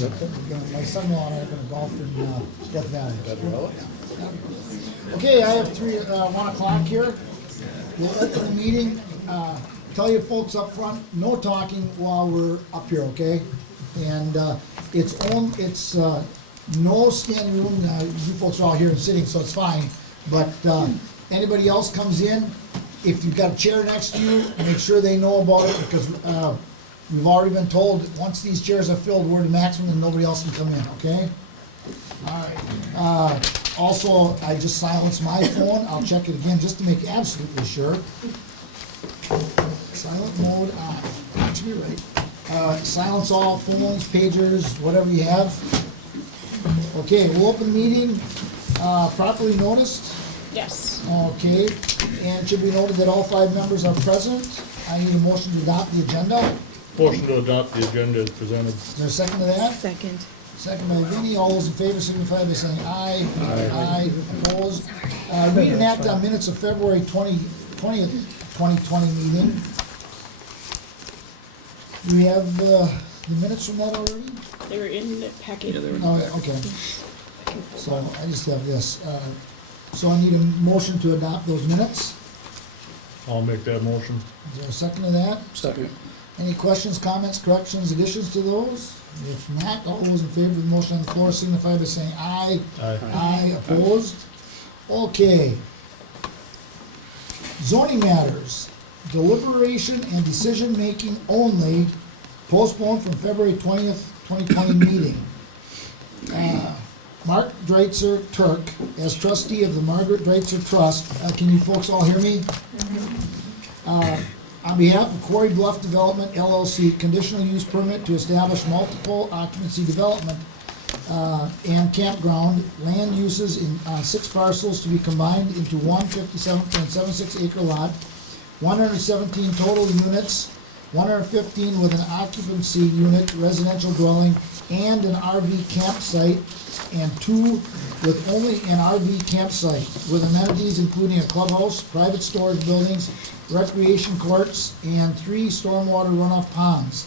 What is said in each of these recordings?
My son-in-law and I are gonna golf in Death Valley. Okay, I have 1 o'clock here. We'll open the meeting. Tell you folks up front, no talking while we're up here, okay? And it's no standing room. You folks are all here and sitting, so it's fine. But anybody else comes in, if you've got a chair next to you, make sure they know about it, because we've already been told that once these chairs are filled, we're the maximum and nobody else can come in, okay? All right. Also, I just silenced my phone. I'll check it again just to make absolutely sure. Silent mode on. That should be right. Silence all phones, pagers, whatever you have. Okay, we'll open the meeting. Properly noticed? Yes. Okay, and it should be noted that all 5 members are present. I need a motion to adopt the agenda. Motion to adopt the agenda is presented. Is there a second to that? Second. Second by Vinnie. All those in favor signify by saying aye. Aye. Opposed? Read and act on minutes of February 20th, 2020 meeting. Do we have the minutes from that already? They were in the packet. Oh, okay. So I just have this. So I need a motion to adopt those minutes. I'll make that motion. Is there a second to that? Second. Any questions, comments, corrections, additions to those? If not, all those in favor of the motion on the floor signify by saying aye. Aye. Aye, opposed? Okay. Zoning matters, deliberation and decision-making only, postponed from February 20th, 2020 meeting. Mark Dreitzer Turk, as trustee of the Margaret Dreitzer Trust, can you folks all hear me? On behalf of Quarry Bluff Development LLC, conditional use permit to establish multiple occupancy development and campground land uses in 6 parcels to be combined into one 57.76 acre lot, 117 total units, 115 with an occupancy unit residential dwelling and an RV campsite, and 2 with only an RV campsite with amenities including a clubhouse, private storage buildings, recreation courts, and 3 stormwater runoff ponds.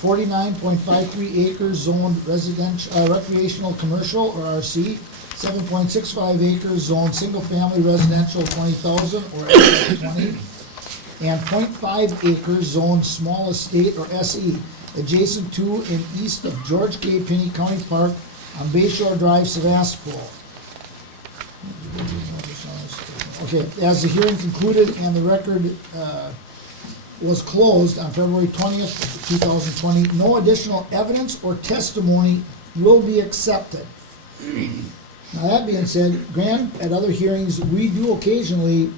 49.53 acres zoned residential, recreational commercial or RC, 7.65 acres zoned single-family residential 20,000 or SR20, and 0.5 acres zoned small estate or SE, adjacent to and east of George K. Pinney County Park on Bayshore Drive, Sevastopol. Okay, as the hearing concluded and the record was closed on February 20th, 2020, no additional evidence or testimony will be accepted. Now, that being said, Grant, at other hearings, we do occasionally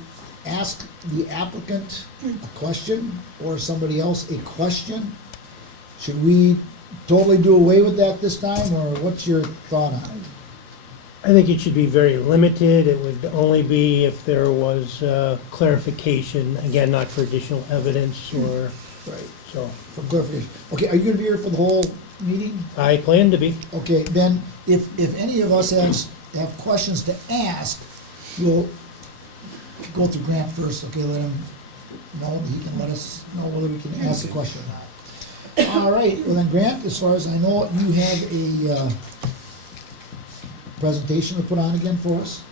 ask the applicant a question or somebody else a question. Should we totally do away with that this time, or what's your thought on it? I think it should be very limited. It would only be if there was clarification, again, not for additional evidence or, Right. so. For clarification. Okay, are you gonna be here for the whole meeting? I plan to be. Okay, then, if any of us have questions to ask, we'll go through Grant first, okay, let him know, he can let us know whether we can ask the question or not. All right, well then, Grant, as far as I know, you have a presentation to put on again for us?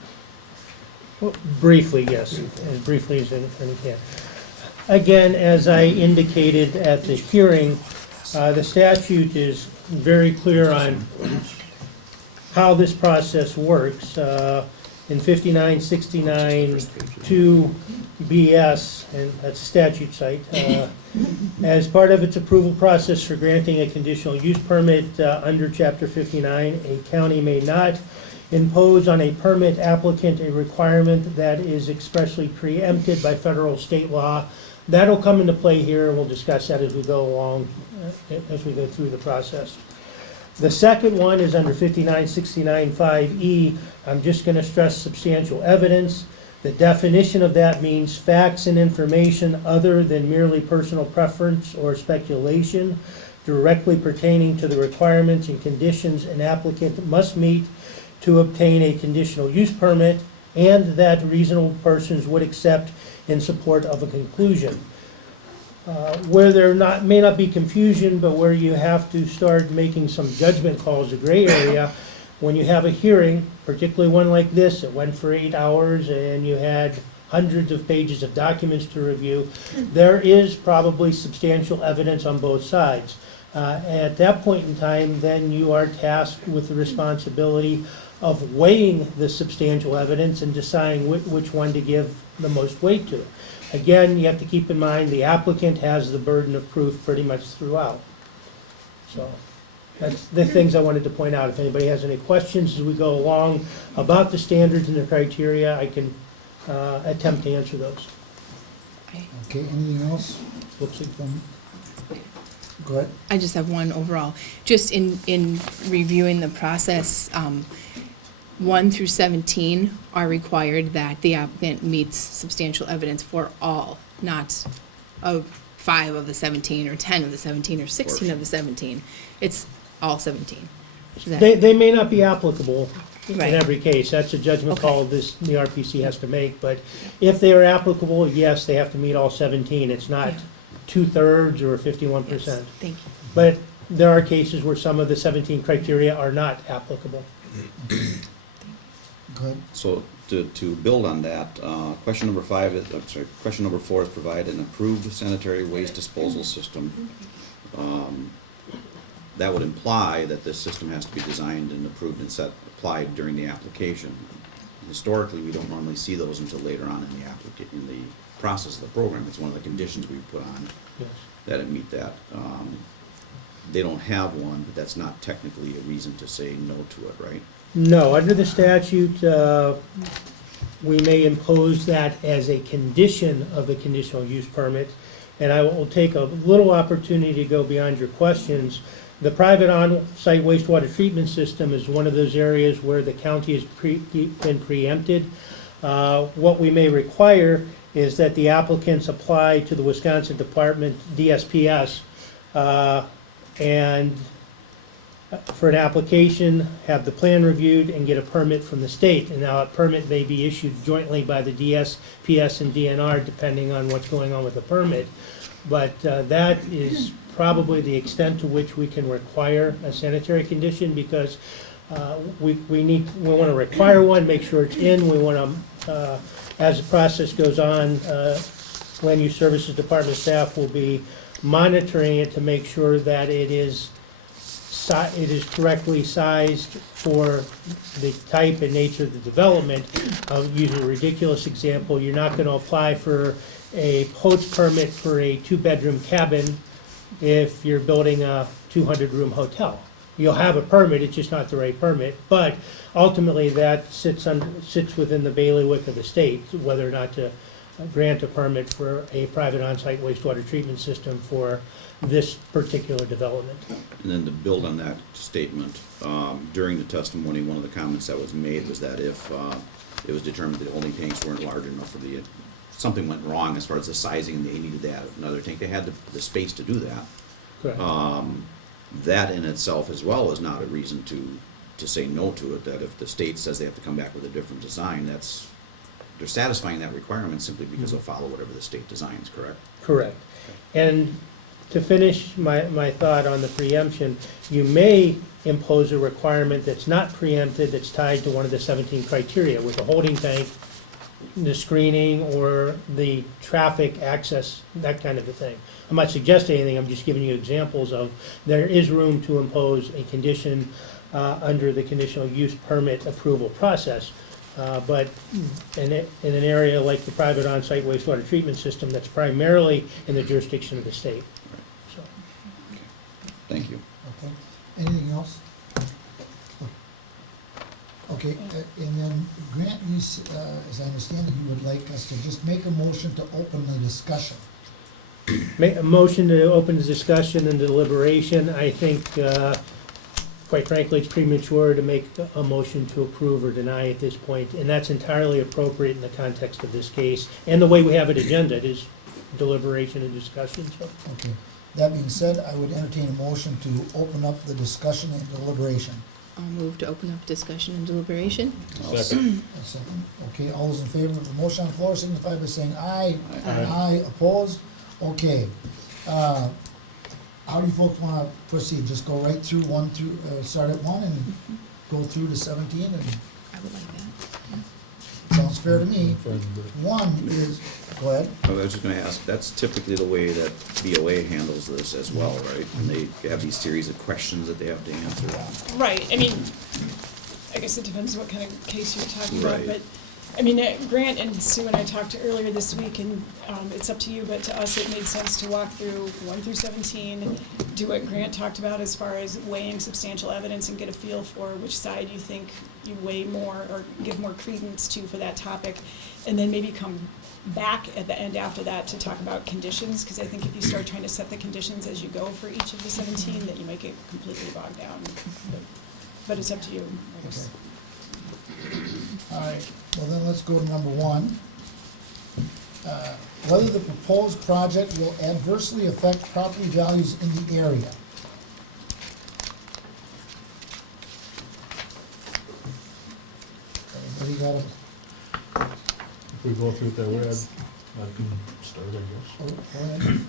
Well, briefly, yes, as briefly as any can. Again, as I indicated at the hearing, the statute is very clear on how this process works. In 5969-2BS, and that's a statute site, as part of its approval process for granting a conditional use permit under Chapter 59, a county may not impose on a permit applicant a requirement that is expressly preempted by federal or state law. That'll come into play here, and we'll discuss that as we go along, as we go through the process. The second one is under 5969-5E. I'm just going to stress substantial evidence. The definition of that means facts and information other than merely personal preference or speculation directly pertaining to the requirements and conditions an applicant must meet to obtain a conditional use permit, and that reasonable persons would accept in support of a conclusion. Where there may not be confusion, but where you have to start making some judgment calls, a gray area, when you have a hearing, particularly one like this, it went for 8 hours and you had hundreds of pages of documents to review, there is probably substantial evidence on both sides. At that point in time, then you are tasked with the responsibility of weighing the substantial evidence and deciding which one to give the most weight to. Again, you have to keep in mind the applicant has the burden of proof pretty much throughout. So that's the things I wanted to point out. If anybody has any questions as we go along about the standards and the criteria, I can attempt to answer those. Okay, anything else? Looks like From, go ahead. I just have one overall. Just in reviewing the process, 1 through 17 are required that the applicant meets substantial evidence for all, not of 5 of the 17 or 10 of the 17 or 16 of the 17. It's all 17. Is that- They may not be applicable in Right. every case. That's a judgment Okay. call the RPC has to make. But if they are applicable, yes, they have to meet all 17. It's not Yeah. 2/3 or Yes, 51%. thank you. But there are cases where some of the 17 criteria are not applicable. Go ahead. So to build on that, question number 4 is provide an approved sanitary waste disposal system. That would imply that this system has to be designed and approved and applied during the application. Historically, we don't normally see those until later on in the process of the program. It's one of the conditions we put on Yes. that it meet that. They don't have one, but that's not technically a reason to say no to it, right? No, under the statute, we may impose that as a condition of the conditional use permit. And I will take a little opportunity to go beyond your questions. The private on-site wastewater treatment system is one of those areas where the county has been preempted. What we may require is that the applicants apply to the Wisconsin Department, DSPS, and for an application, have the plan reviewed and get a permit from the state. And now a permit may be issued jointly by the DSPS and DNR depending on what's going on with the permit. But that is probably the extent to which we can require a sanitary condition because we want to require one, make sure it's in. We want to, as the process goes on, Land Use Services Department staff will be monitoring it to make sure that it is correctly sized for the type and nature of the development. I'll use a ridiculous example. You're not going to apply for a post permit for a 2-bedroom cabin if you're building a 200-room hotel. You'll have a permit, it's just not the right permit, but ultimately that sits within the bailiwick of the state, whether or not to grant a permit for a private on-site wastewater treatment system for this particular development. And then to build on that statement, during the testimony, one of the comments that was made was that if it was determined that holding tanks weren't large enough for something went wrong as far as the sizing and they needed to add another tank, they had the space to do that. Correct. That in itself as well is not a reason to say no to it, that if the state says they have to come back with a different design, they're satisfying that requirement simply because they'll follow whatever the state designs, correct? Correct. And to finish my thought on the preemption, you may impose a requirement that's not preempted, that's tied to one of the 17 criteria with the holding tank, the screening, or the traffic access, that kind of a thing. I'm not suggesting anything, I'm just giving you examples of there is room to impose a condition under the conditional use permit approval process. But in an area like the private on-site wastewater treatment system, that's primarily in the jurisdiction of the state. So, Thank you. Okay, anything else? Okay, and then Grant, you, as I understand it, you would like us to just make a motion to open the discussion. Make a motion to open the discussion and deliberation. I think, quite frankly, it's premature to make a motion to approve or deny at this point, and that's entirely appropriate in the context of this case and the way we have it agenda. It is deliberation and discussion, so. Okay, that being said, I would entertain a motion to open up the discussion and deliberation. I'll move to open up discussion and deliberation. Second. A second. Okay, all those in favor of the motion on the floor signify by saying aye. Aye. Aye, opposed, Okay, how do you folks wanna proceed? Just go right through one through, start at one and go through to 17 and I would like that. sounds fair to me. Fine, but- One is, go ahead. I was just gonna ask, that's typically the way that BOA handles this as well, right? And they have these series of questions that they have to answer. Right, I mean, I guess it depends what kind of case you're talking about, Right. but, I mean, Grant and Sue and I talked earlier this week, and, it's up to you, but to us, it made sense to walk through 1 through 17, do what Grant talked about as far as weighing substantial evidence and get a feel for which side you think you weigh more or give more credence to for that topic, and then maybe come back at the end after that to talk about conditions, because I think if you start trying to set the conditions as you go for each of the 17, that you might get completely bogged down. But it's up to you, I guess. All right, well then let's go to number one. Whether the proposed project will adversely affect property values in the area. Anybody got a, If we go through it that way, I can start, I guess. oh, go ahead.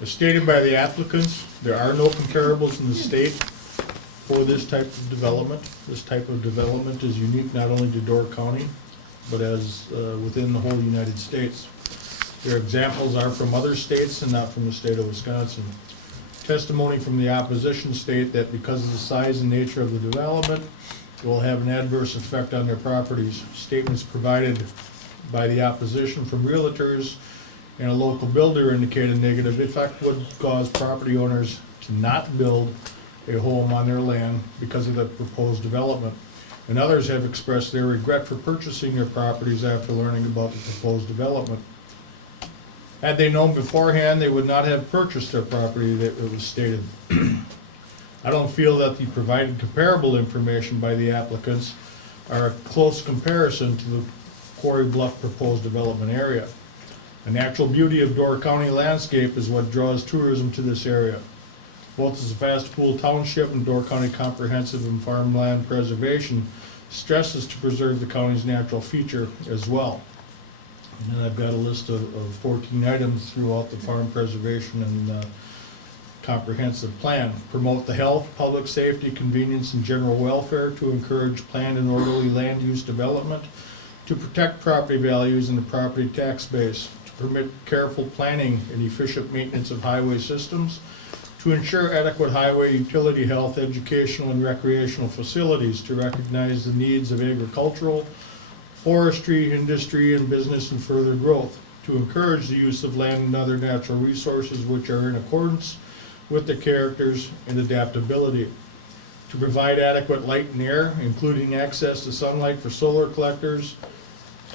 As stated by the applicants, there are no comparables in the state for this type of development. This type of development is unique not only to Door County, but as within the whole United States. Their examples are from other states and not from the state of Wisconsin. Testimony from the opposition state that because of the size and nature of the development, it will have an adverse effect on their properties. Statements provided by the opposition from realtors and a local builder indicate a negative effect would cause property owners to not build a home on their land because of the proposed development. And others have expressed their regret for purchasing their properties after learning about the proposed development. Had they known beforehand, they would not have purchased their property that it was stated. I don't feel that the provided comparable information by the applicants are a close comparison to the Quarry Bluff proposed development area. The natural beauty of Door County landscape is what draws tourism to this area. Both as a Fastpool Township and Door County Comprehensive and Farmland Preservation stresses to preserve the county's natural feature as well. And then I've got a list of 14 items throughout the farm preservation and comprehensive plan. Promote the health, public safety, convenience, and general welfare to encourage planned and orderly land use development, to protect property values and the property tax base, to permit careful planning and efficient maintenance of highway systems, to ensure adequate highway utility, health, educational, and recreational facilities, to recognize the needs of agricultural, forestry, industry, and business and further growth, to encourage the use of land and other natural resources which are in accordance with the characters and adaptability, to provide adequate light and air, including access to sunlight for solar collectors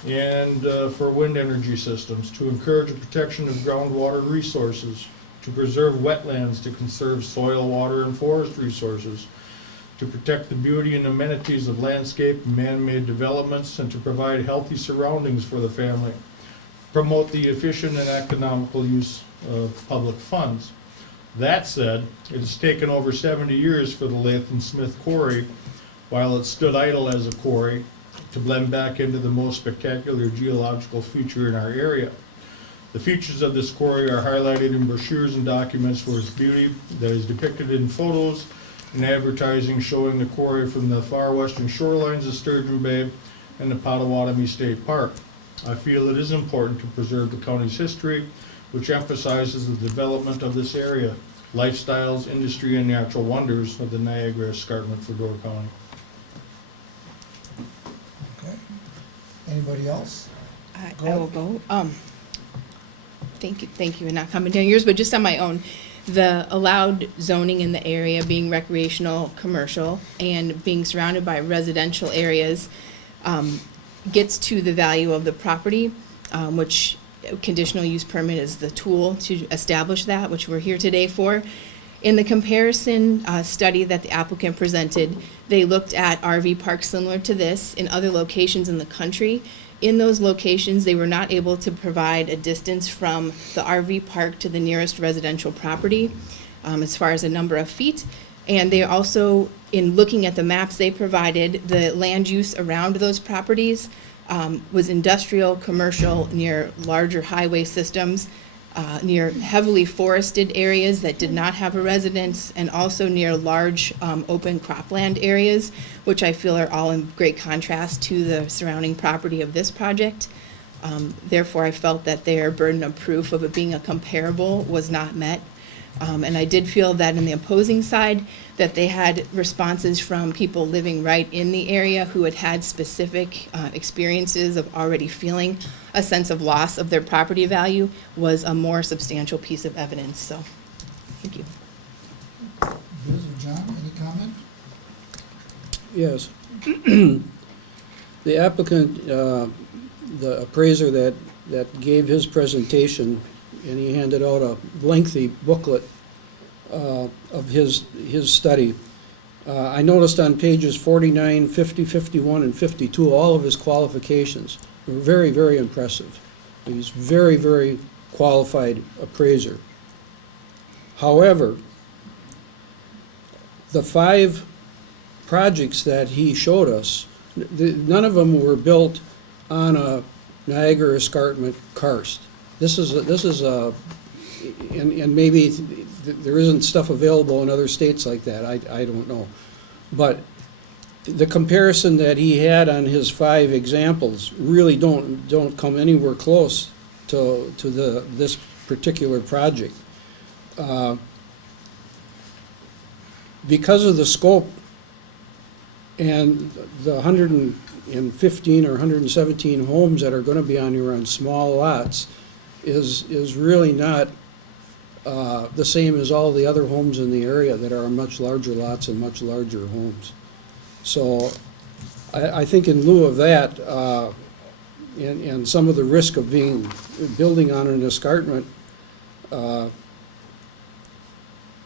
and for wind energy systems, to encourage the protection of groundwater resources, to preserve wetlands, to conserve soil, water, and forest resources, to protect the beauty and amenities of landscape and man-made developments, and to provide healthy surroundings for the family, promote the efficient and economical use of public funds. That said, it has taken over 70 years for the Latham Smith Quarry, while it stood idle as a quarry, to blend back into the most spectacular geological feature in our area. The features of this quarry are highlighted in brochures and documents for its beauty that is depicted in photos and advertising showing the quarry from the far western shorelines of Sturgeon Bay and the Potawatomi State Park. I feel it is important to preserve the county's history, which emphasizes the development of this area, lifestyles, industry, and natural wonders of the Niagara Escarpment for Door County. Okay. Anybody else? I will go. Thank you, and not commenting on yours, but just on my own. The allowed zoning in the area being recreational, commercial, and being surrounded by residential areas gets to the value of the property, which conditional use permit is the tool to establish that, which we're here today for. In the comparison study that the applicant presented, they looked at RV parks similar to this in other locations in the country. In those locations, they were not able to provide a distance from the RV park to the nearest residential property as far as a number of feet. And they also, in looking at the maps they provided, the land use around those properties was industrial, commercial, near larger highway systems. near heavily forested areas that did not have a residence, and also near large open cropland areas, which I feel are all in great contrast to the surrounding property of this project. Therefore, I felt that their burden of proof of it being a comparable was not met. And I did feel that in the opposing side, that they had responses from people living right in the area who had had specific experiences of already feeling a sense of loss of their property value was a more substantial piece of evidence. So, thank you. Liz or John, any comment? Yes. The applicant, the appraiser that gave his presentation, and he handed out a lengthy booklet of his study. I noticed on pages 49, 50, 51, and 52, all of his qualifications were very, very impressive. He's very, very qualified appraiser. However, the 5 projects that he showed us, none of them were built on a Niagara escarpment karst. This is a, and maybe there isn't stuff available in other states like that, I don't know. But the comparison that he had on his 5 examples really don't come anywhere close to this particular project. Because of the scope and the 115 or 117 homes that are going to be on here on small lots is really not the same as all the other homes in the area that are much larger lots and much larger homes. So I think in lieu of that, and some of the risk of building on an escarpment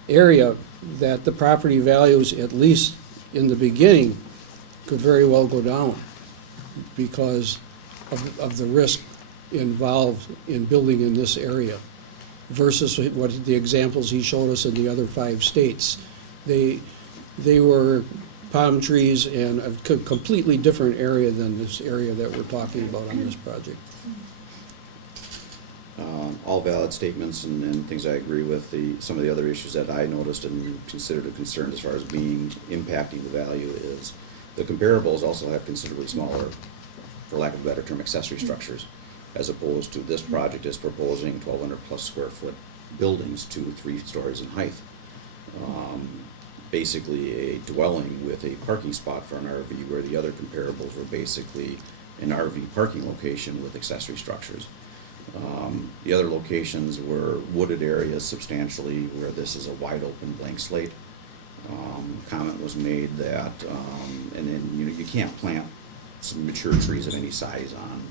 area, that the property values, at least in the beginning, could very well go down because of the risk involved in building in this area versus what the examples he showed us in the other 5 states. They were palm trees and a completely different area than this area that we're talking about on this project. All valid statements and things I agree with. Some of the other issues that I noticed and considered a concern as far as impacting the value is the comparables also have considerably smaller, for lack of a better term, accessory structures, as opposed to this project is proposing 1,200 plus square foot buildings, 2 to 3 stories in height. Basically a dwelling with a parking spot for an RV, where the other comparables were basically an RV parking location with accessory structures. The other locations were wooded areas substantially, where this is a wide open blank slate. Comment was made that, and then you can't plant some mature trees of any size on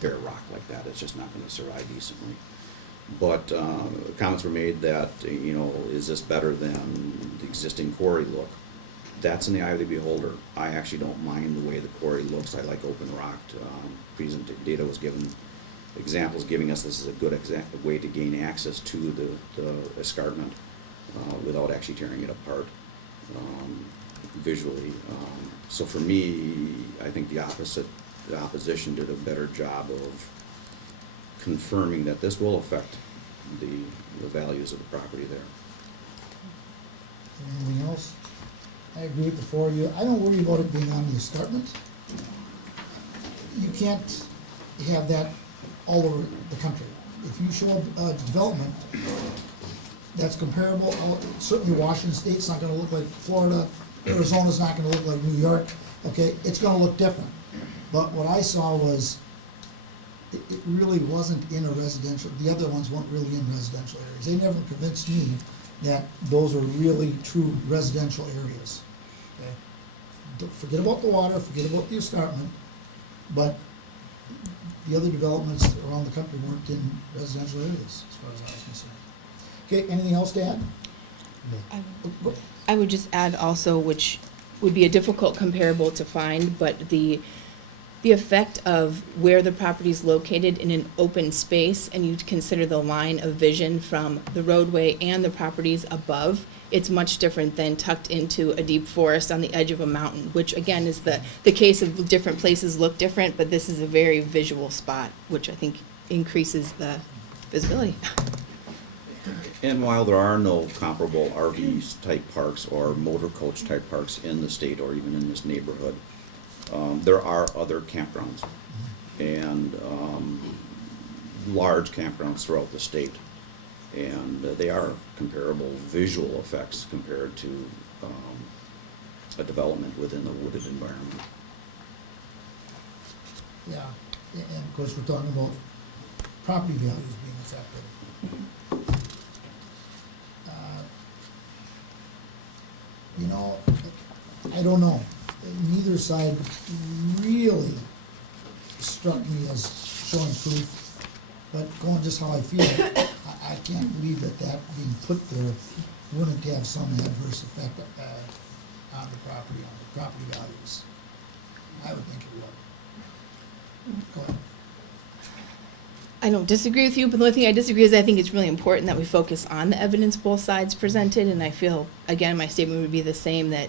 bare rock like that. It's just not going to survive decently. But comments were made that, is this better than the existing quarry look? That's in the eye of the beholder. I actually don't mind the way the quarry looks. I like open rock. Data was given, examples giving us this is a good way to gain access to the escarpment without actually tearing it apart visually. So for me, I think the opposition did a better job of confirming that this will affect the values of the property there. Anything else? I agree with the 4 of you. I don't worry about it being on the escarpment. You can't have that all over the country. If you show a development that's comparable, certainly Washington State's not gonna look like Florida, Arizona's not gonna look like New York, okay? It's gonna look different. But what I saw was, it really wasn't in a residential, the other ones weren't really in residential areas. They never convinced me that those are really true residential areas. Okay? Forget about the water, forget about the escarpment, but the other developments around the country weren't in residential areas, as far as I was concerned. Okay, anything else to add? I would just add also, which would be a difficult comparable to find, but the effect of where the property is located in an open space, and you consider the line of vision from the roadway and the properties above, it's much different than tucked into a deep forest on the edge of a mountain, which again is the case of different places look different, but this is a very visual spot, which I think increases the visibility. And while there are no comparable RV-type parks or motor coach-type parks in the state or even in this neighborhood, there are other campgrounds and large campgrounds throughout the state. And they are comparable visual effects compared to a development within a wooded environment. Yeah, and of course, we're talking about property values being affected. You know, I don't know, neither side really struck me as showing proof, but going just how I feel, I can't believe that being put there wouldn't have some adverse effect on the property values. I would think it would. Go ahead. I don't disagree with you, but the only thing I disagree is I think it's really important that we focus on the evidence both sides presented, and I feel, again, my statement would be the same, that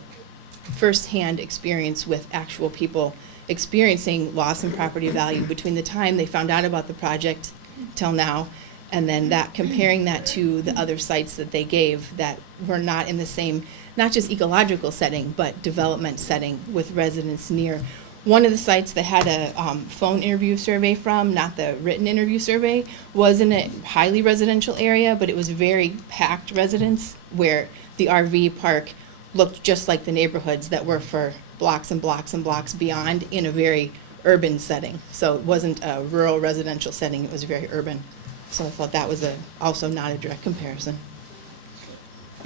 firsthand experience with actual people experiencing loss in property value between the time they found out about the project till now, and then that comparing that to the other sites that they gave that were not in the same, not just ecological setting, but development setting with residents near. One of the sites that had a phone interview survey from, not the written interview survey, was in a highly residential area, but it was very packed residents where the RV park looked just like the neighborhoods that were for blocks and blocks and blocks beyond in a very urban setting. So it wasn't a rural residential setting, it was very urban. So I thought that was also not a direct comparison.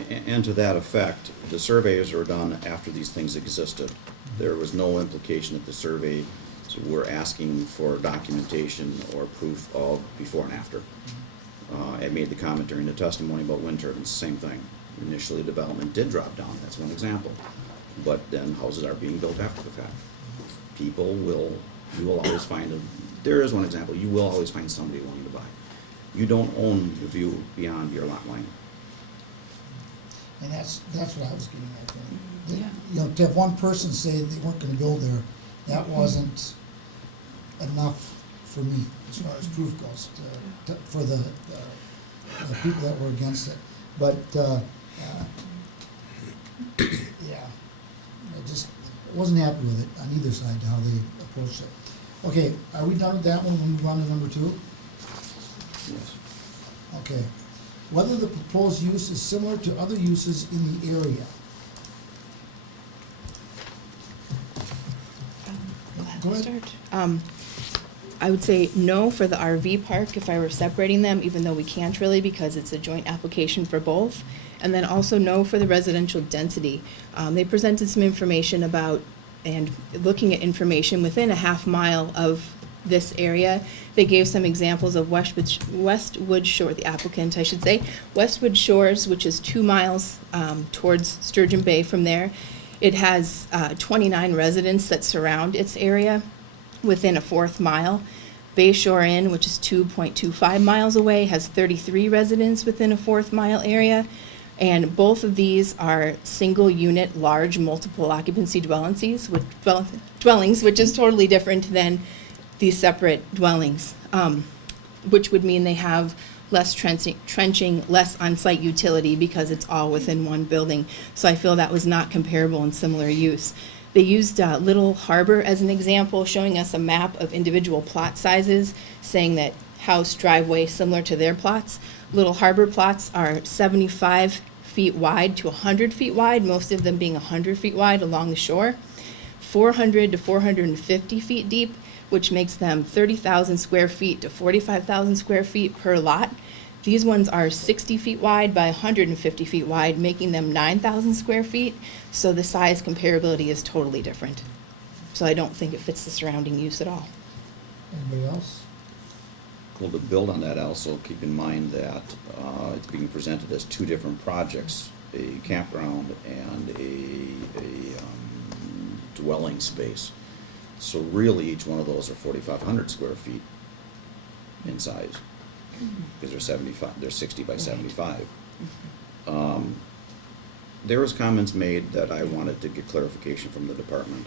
And to that effect, the surveys were done after these things existed. There was no implication that the survey were asking for documentation or proof of before and after. I made the comment during the testimony about wind turbines, same thing. Initially, development did drop down, that's one example. But then houses are being built after the fact. You will always find, there is one example, you will always find somebody wanting to buy. You don't own the view beyond your lot line. And that's what I was getting at there. Yeah. You know, to have one person say they weren't gonna build there, that wasn't enough for me as far as proof goes, for the people that were against it. But, yeah, I just wasn't happy with it on either side, how they approached it. Okay, are we done with that one? We'll move on to number 2? Yes. Okay. Whether the proposed use is similar to other uses in the area. Go ahead. I would say no for the RV park if I were separating them, even though we can't really because it's a joint application for both. And then also no for the residential density. They presented some information about, and looking at information within a half mile of this area, they gave some examples of Westwood Shore, the applicant, I should say, Westwood Shores, which is 2 miles towards Sturgeon Bay from there. It has 29 residents that surround its area within a 1/4 mile. Bay Shore Inn, which is 2.25 miles away, has 33 residents within a 1/4 mile area. And both of these are single-unit, large, multiple occupancy dwellings, which is totally different than these separate dwellings, which would mean they have less trenching, less on-site utility because it's all within one building. So I feel that was not comparable in similar use. They used Little Harbor as an example, showing us a map of individual plot sizes, saying that house, driveway, similar to their plots. Little Harbor plots are 75 feet wide to 100 feet wide, most of them being 100 feet wide along the shore, 400 to 450 feet deep, which makes them 30,000 square feet to 45,000 square feet per lot. These ones are 60 feet wide by 150 feet wide, making them 9,000 square feet. So the size comparability is totally different. So I don't think it fits the surrounding use at all. Anybody else? Well, to build on that also, keep in mind that it's being presented as 2 different projects, a campground and a dwelling space. So really, each one of those are 4,500 square feet in size, because they're 60 by 75. There was comments made that I wanted to get clarification from the department,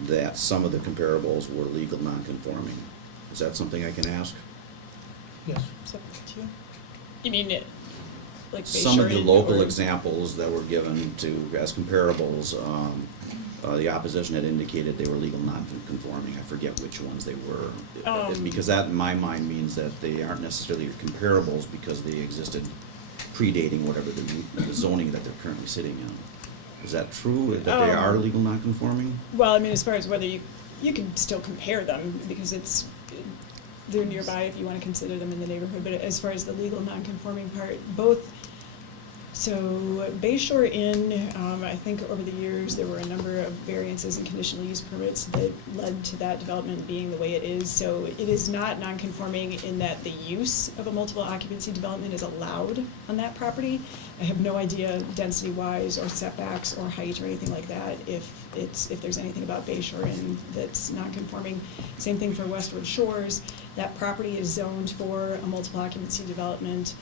that some of the comparables were legal non-conforming. Is that something I can ask? Yes. It's up to you. You mean it, like Bay Some Shore of the Inn local or- examples that were given to, as comparables, the opposition had indicated they were legal non-conforming. I forget which ones they were. Because that, in my mind, means that they aren't necessarily comparables because they existed predating whatever the zoning that they're currently sitting in. Is that true, that they are legal non-conforming? Well, I mean, as far as whether you can still compare them, because they're nearby if you want to consider them in the neighborhood, but as far as the legal non-conforming part, so Bay Shore Inn, I think over the years, there were a number of variances and conditional use permits that led to that development being the way it is. So it is not non-conforming in that the use of a multiple occupancy development is allowed on that property. I have no idea density-wise or setbacks or height or anything like that, if there's anything about Bay Shore Inn that's non-conforming. Same thing for Westwood Shores. That property is zoned for a multiple occupancy development.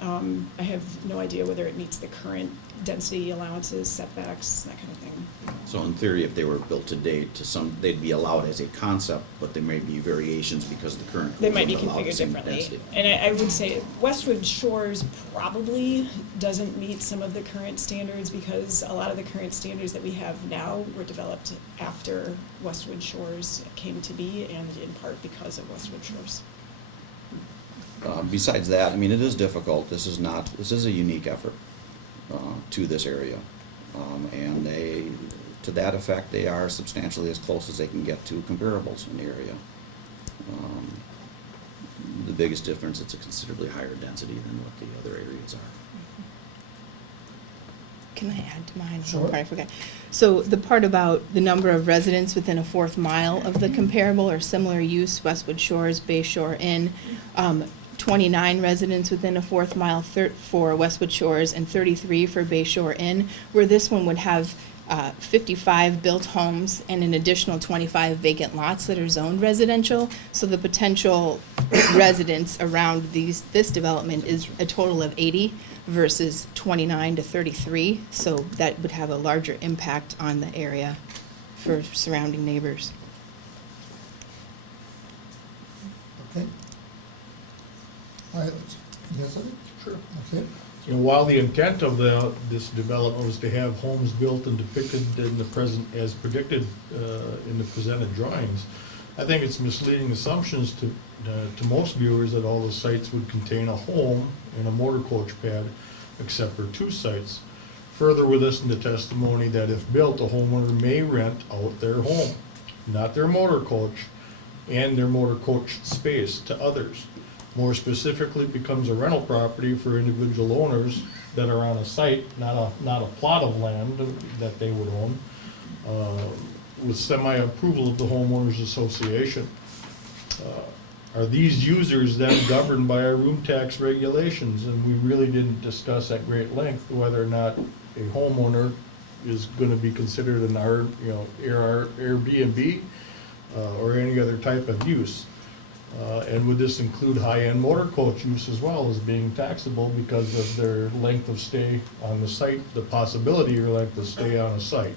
I have no idea whether it meets the current density allowances, setbacks, that kind of thing. So in theory, if they were built to date, they'd be allowed as a concept, but there may be variations because the current They code might be wouldn't allow the configured same differently. density. And I would say Westwood Shores probably doesn't meet some of the current standards because a lot of the current standards that we have now were developed after Westwood Shores came to be and in part because of Westwood Shores. Besides that, I mean, it is difficult. This is a unique effort to this area. And to that effect, they are substantially as close as they can get to comparables in the area. The biggest difference, it's a considerably higher density than what the other areas are. Can I add to mine? Sure. I forgot. So the part about the number of residents within a fourth mile of the comparable or similar use, Westwood Shores, Bay Shore Inn, 29 residents within a fourth mile for Westwood Shores and 33 for Bay Shore Inn, where this one would have 55 built homes and an additional 25 vacant lots that are zoned residential. So the potential residents around this development is a total of 80 versus 29 to 33. So that would have a larger impact on the area for surrounding neighbors. Okay. All right, yes, sir? Sure. Okay. You know, while the intent of this development was to have homes built and depicted in the present, as predicted in the presented drawings, I think it's misleading assumptions to most viewers that all the sites would contain a home and a motor coach pad, except for 2 sites. Further, we listened to testimony that if built, a homeowner may rent out their home, not their motor coach, and their motor coach space to others. More specifically, it becomes a rental property for individual owners that are on a site, not a plot of land that they would own, with semi-approval of the homeowners association. Are these users then governed by our room tax regulations? And we really didn't discuss at great length whether or not a homeowner is going to be considered an Airbnb or any other type of use. And would this include high-end motor coach use as well as being taxable because of their length of stay on the site, the possibility or length of stay on a site?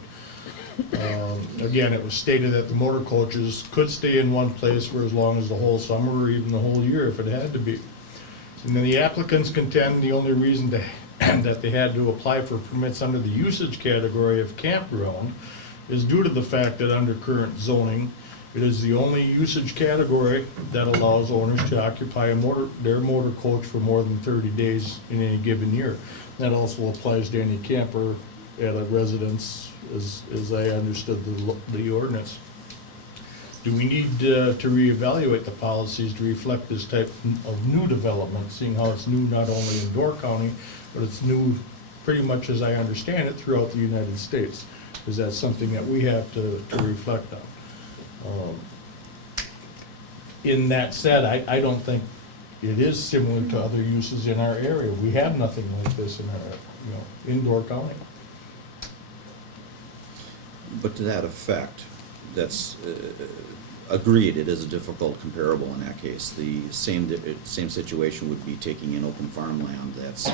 Again, it was stated that the motor coaches could stay in one place for as long as the whole summer or even the whole year if it had to be. And then the applicants contend the only reason that they had to apply for permits under the usage category of campground is due to the fact that under current zoning, it is the only usage category that allows owners to occupy their motor coach for more than 30 days in any given year. That also applies to any camper at a residence, as I understood the ordinance. Do we need to reevaluate the policies to reflect this type of new development, seeing how it's new not only in Door County, but it's new pretty much as I understand it throughout the United States? Is that something that we have to reflect on? In that said, I don't think it is similar to other uses in our area. We have nothing like this in our, in Door County. But to that effect, that's agreed, it is a difficult comparable in that case. The same situation would be taking in open farmland that's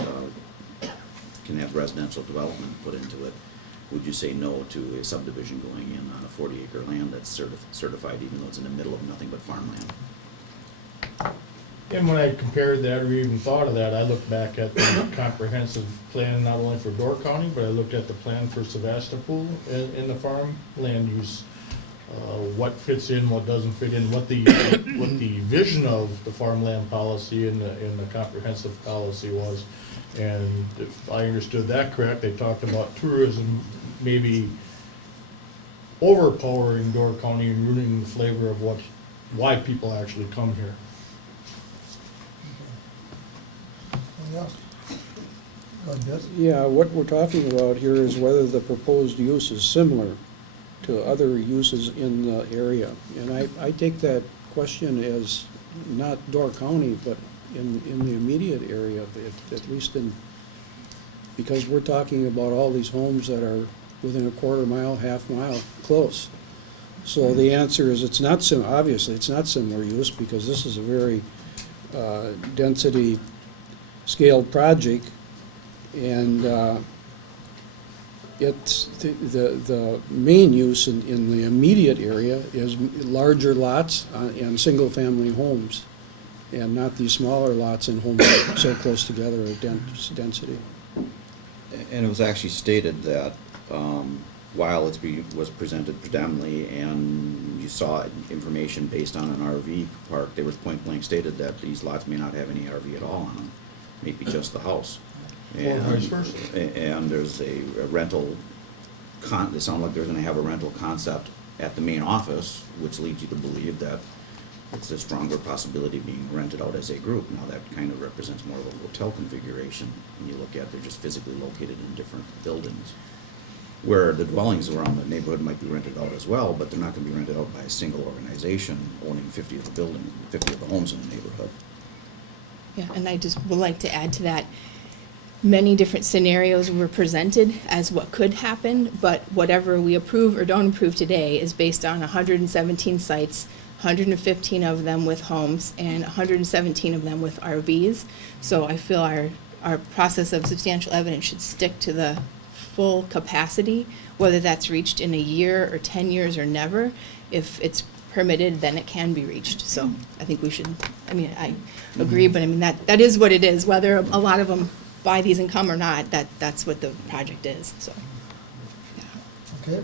can have residential development put into it. Would you say no to a subdivision going in on a 40-acre land that's certified even though it's in the middle of nothing but farmland? And when I compared that or even thought of that, I looked back at the comprehensive plan, not only for Door County, but I looked at the plan for Sevastopol in the farmland use. What fits in, what doesn't fit in, what the vision of the farmland policy and the comprehensive policy was. And if I understood that correct, they talked about tourism maybe overpowering Door County and ruining the flavor of why people actually come here. Anything else? Go ahead, Des. Yeah, what we're talking about here is whether the proposed use is similar to other uses in the area. And I take that question as not Door County, but in the immediate area, at least because we're talking about all these homes that are within a quarter mile, half mile close. So the answer is obviously it's not similar use, because this is a very density scaled project, and the main use in the immediate area is larger lots and single-family homes, and not these smaller lots and homes so close together at dense density. And it was actually stated that while was presented predominantly, and you saw information based on an RV park, they were point blank stated that these lots may not have any RV at all on them, maybe just the house. Or vice versa. And there's a rental it sounded like they're gonna have a rental concept at the main office, which leads you to believe that it's a stronger possibility of being rented out as a group. Now, that kind of represents more of a hotel configuration when you look at, they're just physically located in different buildings. Where the dwellings around the neighborhood might be rented out as well, but they're not gonna be rented out by a single organization owning 50 of the homes in the neighborhood. Yeah, and I just would like to add to that, many different scenarios were presented as what could happen, but whatever we approve or don't approve today is based on 117 sites, 115 of them with homes, and 117 of them with RVs. So I feel our process of substantial evidence should stick to the full capacity, whether that's reached in a year or 10 years or never. If it's permitted, then it can be reached. So I think we should, I agree, but that is what it is. Whether a lot of them buy these and come or not, that's what the project is, so. Okay.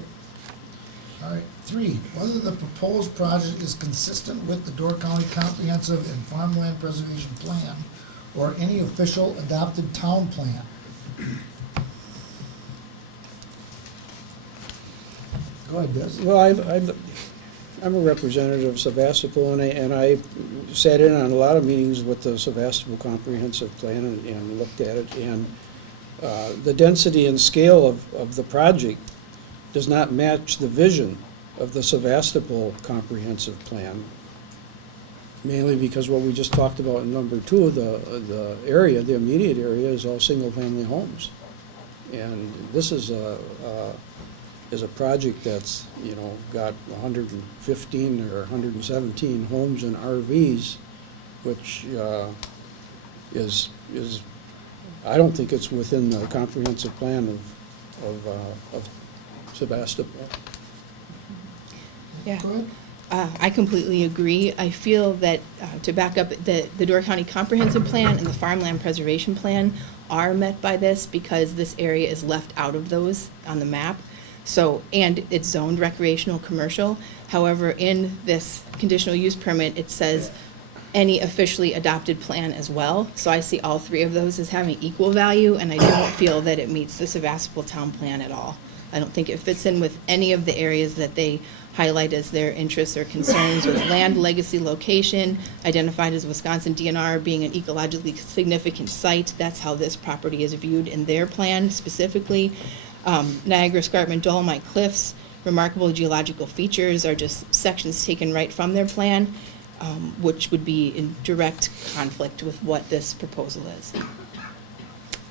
All right, 3, whether the proposed project is consistent with the Door County Comprehensive and Farmland Preservation Plan or any official adopted town plan. Go ahead, Des. Well, I'm a representative of Sevastopol, and I sat in on a lot of meetings with the Sevastopol Comprehensive Plan and looked at it, and the density and scale of the project does not match the vision of the Sevastopol Comprehensive Plan, mainly because what we just talked about in number 2, the area, the immediate area, is all single-family homes. And this is a project that's, got 115 or 117 homes and RVs, which is I don't think it's within the comprehensive plan of Sevastopol. Yeah. Go ahead. I completely agree. I feel that, to back up, the Door County Comprehensive Plan and the Farmland Preservation Plan are met by this, because this area is left out of those on the map. So, and it's zoned recreational commercial. However, in this conditional use permit, it says any officially adopted plan as well. So I see all 3 of those as having equal value, and I don't feel that it meets the Sevastopol Town Plan at all. I don't think it fits in with any of the areas that they highlight as their interests or concerns, with land legacy location, identified as Wisconsin DNR being an ecologically significant site. That's how this property is viewed in their plan specifically. Niagara Escarpment Dolomite Cliffs, remarkable geological features, are just sections taken right from their plan, which would be in direct conflict with what this proposal is.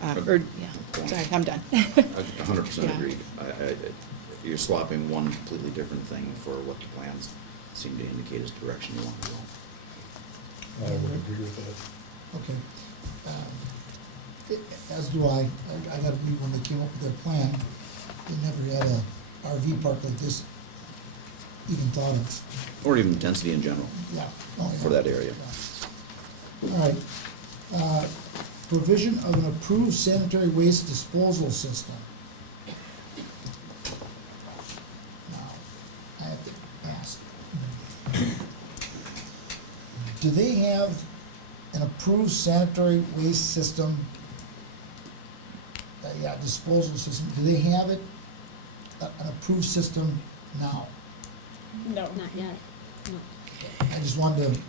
Sorry, I'm done. I 100% Yeah. agree. You're swapping one completely different thing for what the plans seem to indicate is the direction you want to go. I would agree with that. Okay. As do I. I got to read when they came up with their plan. They never had a RV park like this even thought of. Or even density in general Yeah. Oh, yeah. for that area. All right. Provision of an approved sanitary waste disposal system. Now, I have to ask, do they have an approved sanitary waste system? Yeah, disposal system, do they have it, an approved system now? No. Not yet, no. I just wanted to,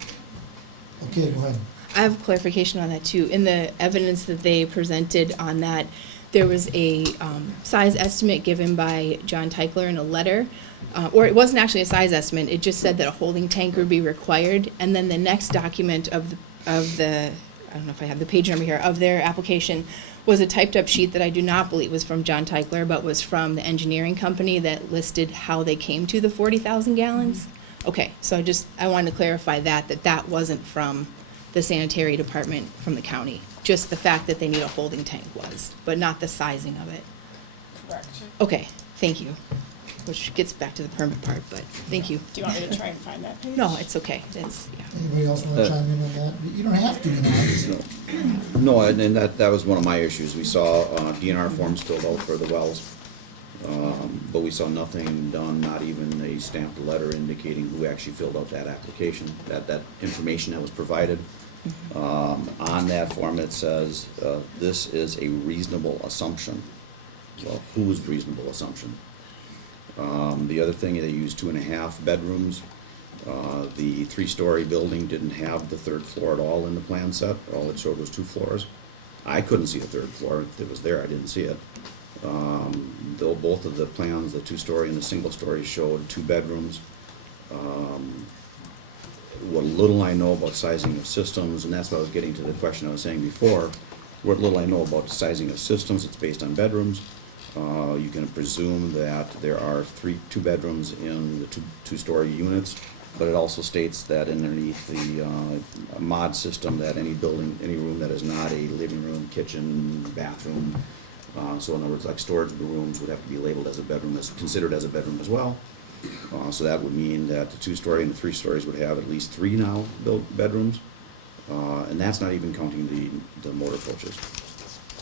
okay, go ahead. I have clarification on that too. In the evidence that they presented on that, there was a size estimate given by John Teichler in a letter, or it wasn't actually a size estimate, it just said that a holding tank would be required, and then the next document of the, I don't know if I have the page number here, of their application was a typed up sheet that I do not believe was from John Teichler, but was from the engineering company that listed how they came to the 40,000 gallons. Okay, so I wanted to clarify that wasn't from the sanitary department from the county. Just the fact that they need a holding tank was, but not the sizing of it. Correct. Okay, thank you. Which gets back to the permit part, but thank you. Do you want me to try and find that page? No, it's okay, it's, yeah. Anybody else want to chime in on that? You don't have to, you know. it's- No, and that was one of my issues. We saw DNR forms filled out for the wells, but we saw nothing done, not even a stamped letter indicating who actually filled out that application, that information that was provided. On that form, it says, this is a reasonable assumption. Well, whose reasonable assumption? The other thing, they used 2.5 bedrooms. The 3-story building didn't have the 3rd floor at all in the plan set. All it showed was 2 floors. I couldn't see the 3rd floor. If it was there, I didn't see it. Though both of the plans, the 2-story and the single-story, showed 2 bedrooms. What little I know about sizing of systems, and that's what I was getting to the question I was saying before, what little I know about sizing of systems, it's based on bedrooms. You can presume that there are 2 bedrooms in the 2-story units, but it also states that underneath the mod system, that any building, any room that is not a living room, kitchen, bathroom, so in other words, like storage rooms would have to be labeled as a bedroom, as considered as a bedroom as well. So that would mean that the 2-story and the 3 stories would have at least 3 now built bedrooms, and that's not even counting the motor coaches,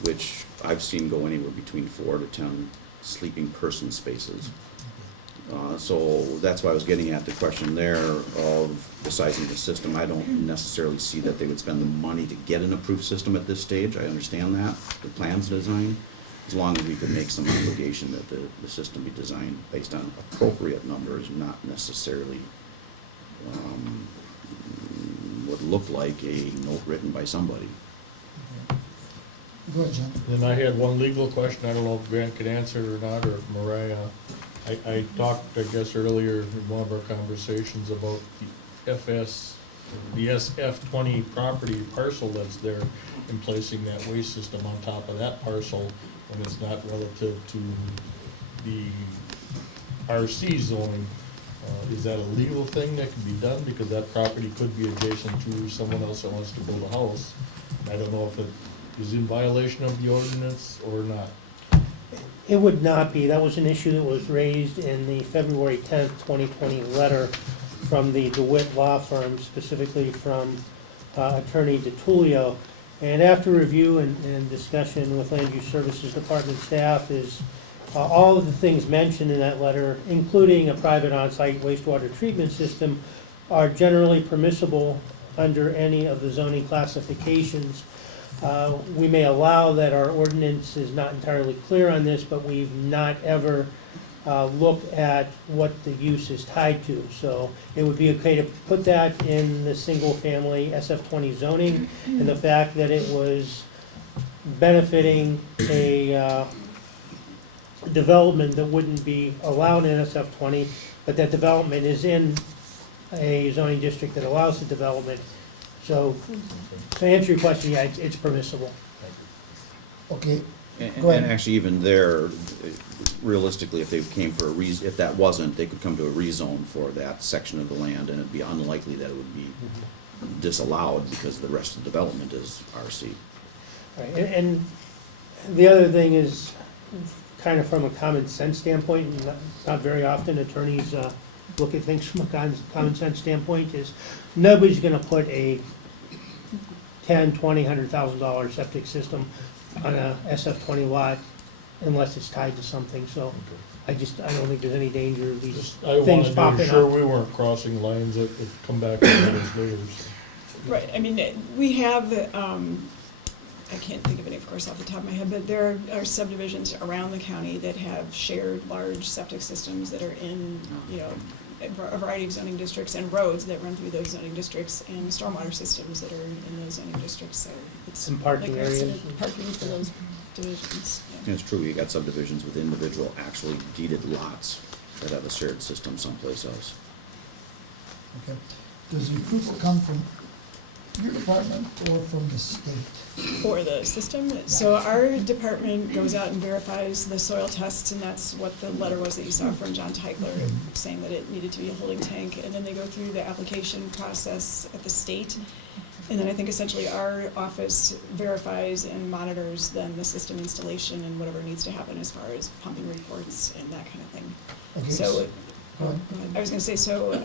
which I've seen go anywhere between 4 to 10 sleeping person spaces. So that's why I was getting at the question there of the sizing of the system. I don't necessarily see that they would spend the money to get an approved system at this stage. I understand that, the plan's design, as long as we could make some obligation that the system be designed based on appropriate numbers, not necessarily would look like a note written by somebody. Go ahead, Jim. Then I had one legal question, I don't know if Grant could answer it or not, or Mariah. I talked, I guess, earlier in one of our conversations about the SF-20 property parcel that's there, and placing that waste system on top of that parcel when it's not relative to the RC zoning. Is that a legal thing that can be done? Because that property could be adjacent to someone else that wants to build a house. I don't know if it is in violation of the ordinance or not. It would not be. That was an issue that was raised in the February 10th, 2020 letter from the DeWitt Law Firm, specifically from Attorney DiTullio. And after review and discussion with Land Use Services Department staff, is all of the things mentioned in that letter, including a private on-site wastewater treatment system, are generally permissible under any of the zoning classifications. We may allow that. Our ordinance is not entirely clear on this, but we've not ever looked at what the use is tied to. So it would be okay to put that in the single-family SF-20 zoning, and the fact that it was benefiting a development that wouldn't be allowed in SF-20, but that development is in a zoning district that allows the development. So, to answer your question, yeah, it's permissible. Okay, And Go ahead. and actually even there, realistically, if they came for a if that wasn't, they could come to a rezone for that section of the land, and it'd be unlikely that it would be disallowed because the rest of the development is RC. Right, and the other thing is, kind of from a common sense standpoint, and not very often attorneys look at things from a common sense standpoint, is nobody's gonna put a $10, $20, $100,000 septic system on a SF20 lot unless it's tied to something, so I don't think there's any danger of these Just, I things wanted to popping ensure up. we weren't crossing lines that would come back and bite us later, so. Right, I mean, we have, I can't think of any, of course, off the top of my head, but there are subdivisions around the county that have shared large septic systems that are in, you know, a variety of zoning districts, and roads that run through those zoning districts, and stormwater systems that are in those zoning districts, so it's. And parking like I said, areas. Parking for those divisions, yeah. It's true, you got subdivisions with individual actually deeded lots that have a shared system someplace else. Okay. Does the approval come from your department or from the state? For the system, so our department goes out and verifies the soil tests, and that's what the letter was that you saw from John Teigler, saying that it needed to be a holding tank, and then they go through the application process at the state. And then I think essentially our office verifies and monitors then the system installation and whatever needs to happen as far as pumping reports and that kind of thing. Okay, So, go ahead. I was gonna say, so,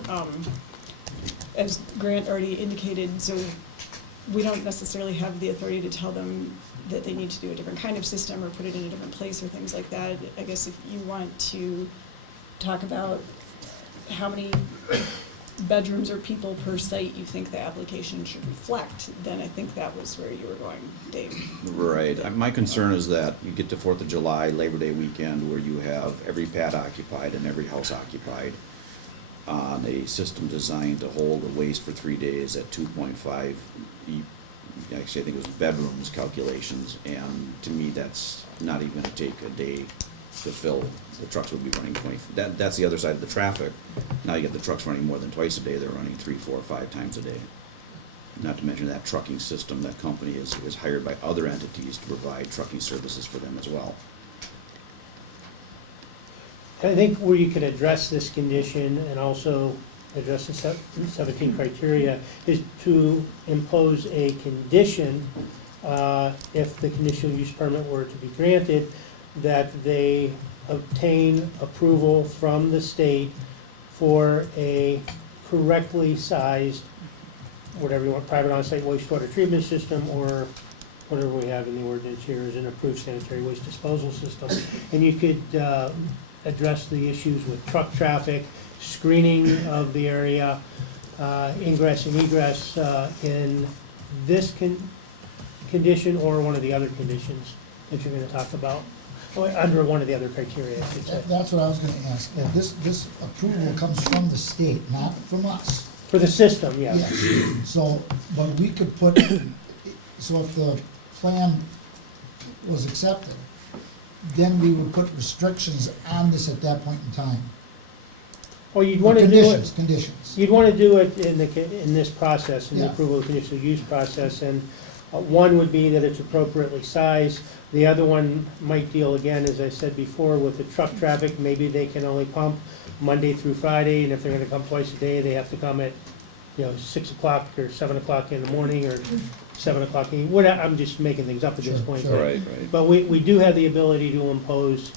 as Grant already indicated, so we don't necessarily have the authority to tell them that they need to do a different kind of system or put it in a different place or things like that. I guess if you want to talk about how many bedrooms or people per site you think the application should reflect, then I think that was where you were going, Dave. Right, my concern is that you get to 4th of July, Labor Day weekend, where you have every pad occupied and every house occupied on a system designed to hold the waste for 3 days at 2.5, actually I think it was bedrooms calculations, and to me that's not even gonna take a day to fill. The trucks would be running 20, that's the other side of the traffic. Now you get the trucks running more than twice a day, they're running 3, 4, 5 times a day. Not to mention that trucking system, that company is hired by other entities to provide trucking services for them as well. I think where you could address this condition and also address the 17 criteria is to impose a condition, if the conditional use permit were to be granted, that they obtain approval from the state for a correctly sized, whatever you want, private on-site wastewater treatment system, or whatever we have in the ordinance here is an approved sanitary waste disposal system. And you could address the issues with truck traffic, screening of the area, ingress and egress in this condition or one of the other conditions that you're gonna talk about, or under one of the other criteria, I should say. That's what I was gonna ask. This approval comes from the state, not from us. For the system, yes. Yes. So, but we could put, so if the plan was accepted, then we would put restrictions on this at that point in time. Or you'd wanna do it. Conditions. You'd want to do it in this process, in the Yeah. approval of conditional use process, and one would be that it's appropriately sized. The other one might deal, again, as I said before, with the truck traffic, maybe they can only pump Monday through Friday, and if they're gonna come twice a day, they have to come at, 6 o'clock or 7 o'clock in the morning, or 7 o'clock in, I'm just making things up at this Sure, point. sure. Right. But we do have the ability to impose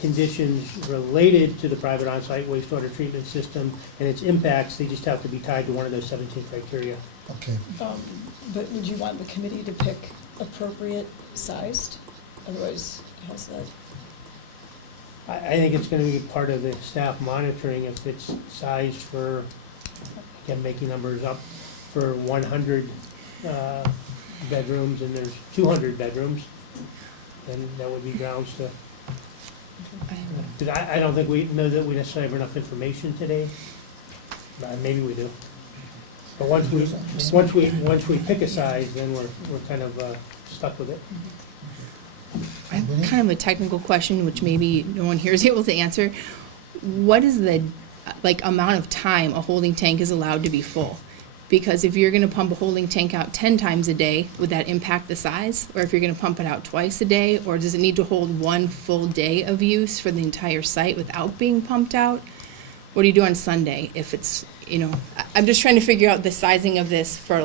conditions related to the private on-site wastewater treatment system and its impacts. They just have to be tied to one of those 17 criteria. Okay. But would you want the committee to pick appropriate sized? Otherwise, how's that? I think it's gonna be part of the staff monitoring if it's sized for, again, making numbers up, for 100 bedrooms and there's 200 bedrooms, then that would be grounds to. Because I don't think we know that we necessarily have enough information today. Maybe we do. But once we pick a size, then we're kind of stuck with it. I have kind of a technical question, which maybe no one here is able to answer. What is the, amount of time a holding tank is allowed to be full? Because if you're gonna pump a holding tank out 10 times a day, would that impact the size? Or if you're gonna pump it out twice a day, or does it need to hold one full day of use for the entire site without being pumped out? What do you do on Sunday if it's, I'm just trying to figure out the sizing of this for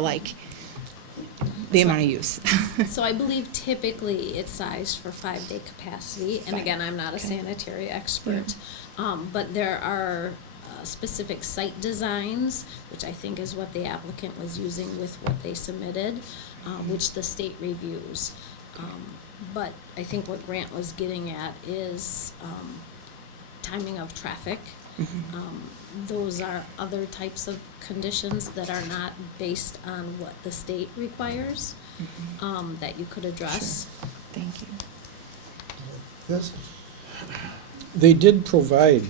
the amount of use. So I believe typically it's sized for 5-day capacity, and again, I'm not a sanitary expert. But there are specific site designs, which I think is what the applicant was using with what they submitted, which the state reviews. But I think what Grant was getting at is timing of traffic. Those are other types of conditions that are not based on what the state requires, that you could address. Thank you. This, They did provide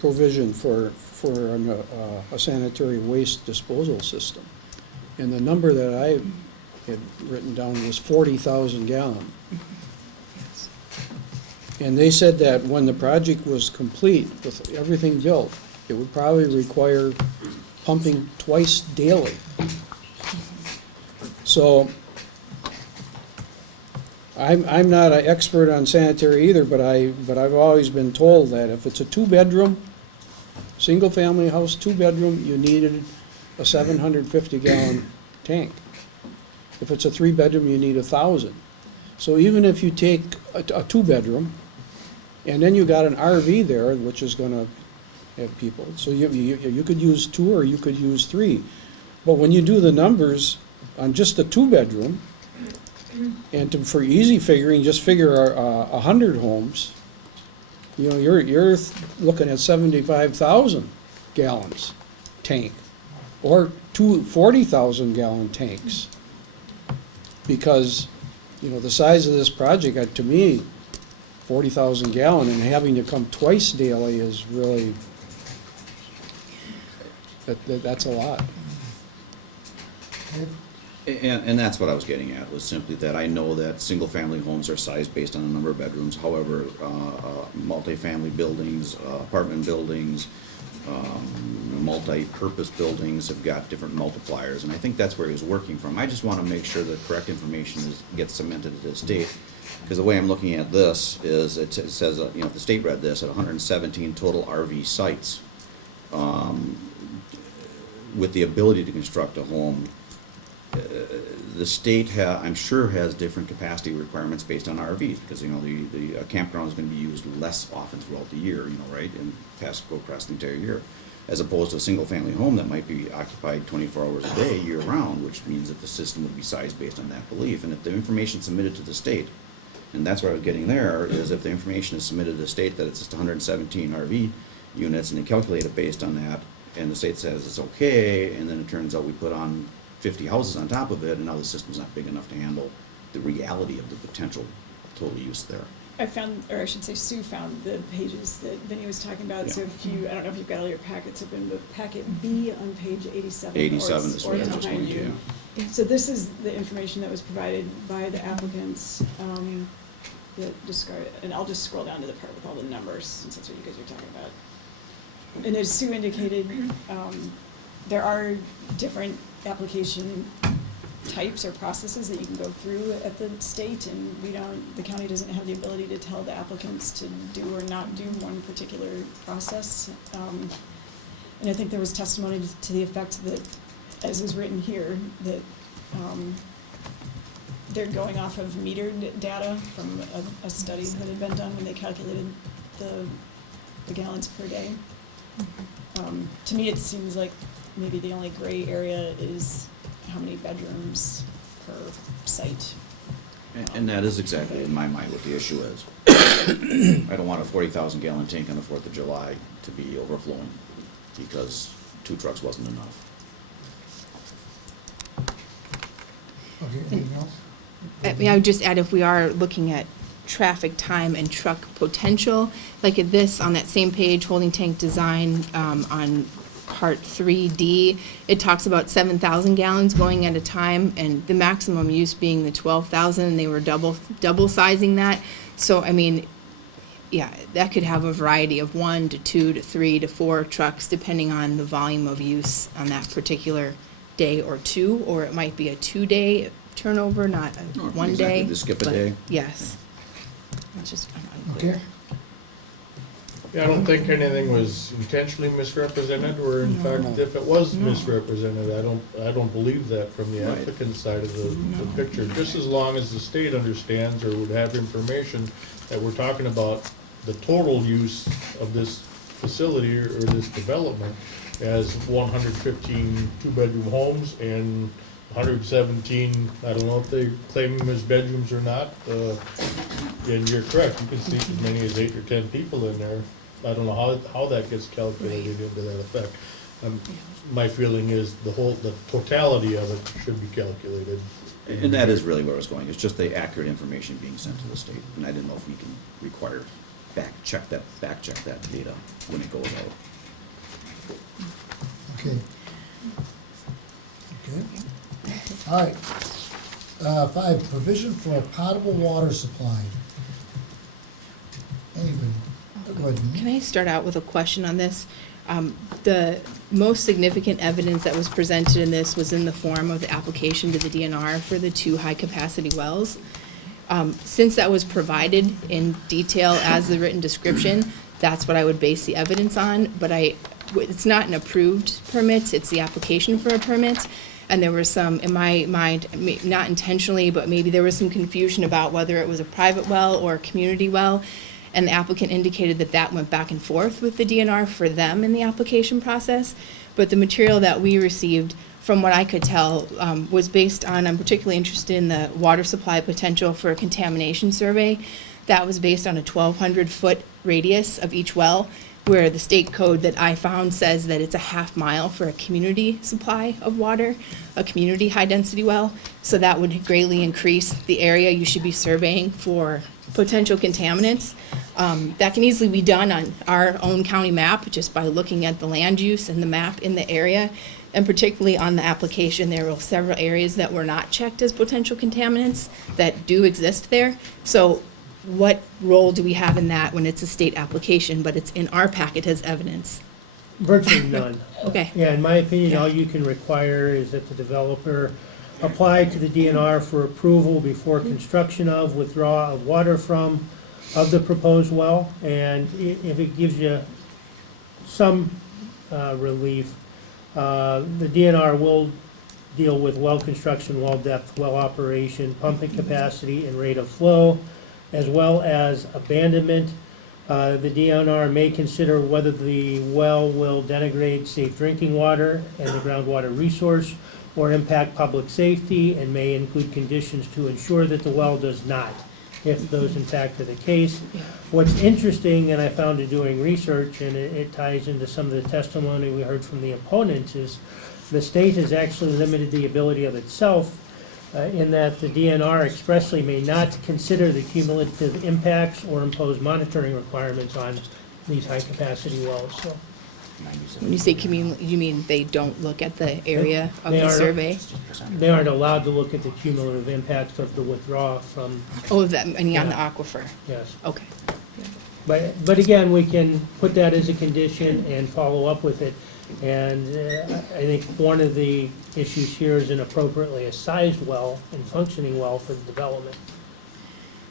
provision for a sanitary waste disposal system. And the number that I had written down was 40,000 gallon. And they said that when the project was complete, with everything built, it would probably require pumping twice daily. So, I'm not an expert on sanitary either, but I've always been told that if it's a two-bedroom, single-family house, two-bedroom, you needed a 750-gallon tank. If it's a three-bedroom, you need 1,000. So even if you take a two-bedroom, and then you got an RV there, which is gonna have people, so you could use two or you could use three. But when you do the numbers on just a two-bedroom, and for easy figuring, just figure 100 homes, you know, you're looking at 75,000 gallons tank, or two 40,000 gallon tanks. Because, you know, the size of this project, to me, 40,000 gallon and having to come twice daily is really, that's a lot. And that's what I was getting at, was simply that I know that single-family homes are sized based on the number of bedrooms. However, multifamily buildings, apartment buildings, multi-purpose buildings have got different multipliers, and I think that's where he was working from. I just want to make sure the correct information gets cemented to the state, because the way I'm looking at this is, it says, you know, if the state read this, at 117 total RV sites, with the ability to construct a home, the state, I'm sure, has different capacity requirements based on RVs, because, you know, the campground is going to be used less often throughout the year, you know, right, and go across the entire year, as opposed to a single-family home that might be occupied 24 hours a day, year-round, which means that the system would be sized based on that belief. And if the information submitted to the state, and that's what I was getting there, is if the information is submitted to the state that it's just 117 RV units, and they calculate it based on that, and the state says it's okay, and then it turns out we put on 50 houses on top of it, and now the system's not big enough to handle the reality of the potential total use there. I found, or I should say Sue found the pages that Vinnie was talking about, so Yeah. if you, I don't know if you've got all your packets open, but packet B on page 87. 87 is or what I it's was behind going to, you. yeah. So this is the information that was provided by the applicants, that describe, and I'll just scroll down to the part with all the numbers, since that's what you guys are talking about. And as Sue indicated, there are different application types or processes that you can go through at the state, and the county doesn't have the ability to tell the applicants to do or not do one particular process. And I think there was testimony to the effect that, as is written here, that they're going off of metered data from a study that had been done when they calculated the gallons per day. To me, it seems like maybe the only gray area is how many bedrooms per site. And that is exactly, in my mind, what the issue is. I don't want a 40,000 gallon tank on the 4th of July to be overflowing, because 2 trucks wasn't enough. okay, anything else? I mean, I would just add, if we are looking at traffic time and truck potential, like at this, on that same page, holding tank design, on part 3D, it talks about 7,000 gallons going at a time, and the maximum use being the 12,000, and they were double sizing that. So, I mean, yeah, that could have a variety of 1 to 2 to 3 to 4 trucks, depending on the volume of use on that particular day or two, or it might be a 2-day turnover, not a No, 1 exactly, day. to skip a but day. Yes. It's just unclear. Okay, Yeah, I don't think anything was intentionally misrepresented, or in No. fact, if it was No. misrepresented, I don't believe that from the Right. applicant side of the No. picture. Just as long as the state understands or would have information that we're talking about the total use of this facility or this development as 115 two-bedroom homes and 117, I don't know if they claim them as bedrooms or not. And you're correct, you can see as many as 8 or 10 people in there. I don't know how that gets calculated into that effect. My feeling is the totality of it should be calculated. And that is really where I was going, it's just the accurate information being sent to the state, and I didn't know if we can require back check that data when it goes out. Okay. Okay. All right. 5, provision for a potable water supply. Anybody? Go ahead. Can I start out with a question on this? The most significant evidence that was presented in this was in the form of the application to the DNR for the 2 high-capacity wells. Since that was provided in detail as the written description, that's what I would base the evidence on, but it's not an approved permit, it's the application for a permit. And there was some, in my mind, not intentionally, but maybe there was some confusion about whether it was a private well or a community well. And the applicant indicated that that went back and forth with the DNR for them in the application process. But the material that we received, from what I could tell, was based on, I'm particularly interested in the water supply potential for a contamination survey. That was based on a 1,200-foot radius of each well, where the state code that I found says that it's a half mile for a community supply of water, a community high-density well. So that would greatly increase the area you should be surveying for potential contaminants. That can easily be done on our own county map just by looking at the land use and the map in the area. And particularly on the application, there were several areas that were not checked as potential contaminants that do exist there. So what role do we have in that when it's a state application, but it's in our packet as evidence? Virtually none. Okay. Yeah, in my opinion, all you can require is that the developer apply to the DNR for approval before construction of, withdrawal of water from, of the proposed well. And if it gives you some relief, the DNR will deal with well construction, well depth, well operation, pumping capacity, and rate of flow, as well as abandonment. The DNR may consider whether the well will denigrate safe drinking water and the groundwater resource or impact public safety, and may include conditions to ensure that the well does not, if those in fact are the case. What's interesting, and I found in doing research, and it ties into some of the testimony we heard from the opponents, is the state has actually limited the ability of itself in that the DNR expressly may not consider the cumulative impacts or impose monitoring requirements on these high-capacity wells. So When you say community, you mean they don't look at the area of They the are- survey? they aren't allowed to look at the cumulative impacts of the withdrawal from, Oh, that, I mean, on the Yeah. aquifer, yes. okay. But again, we can put that as a condition and follow up with it. And I think one of the issues here is inappropriately a sized well and functioning well for the development.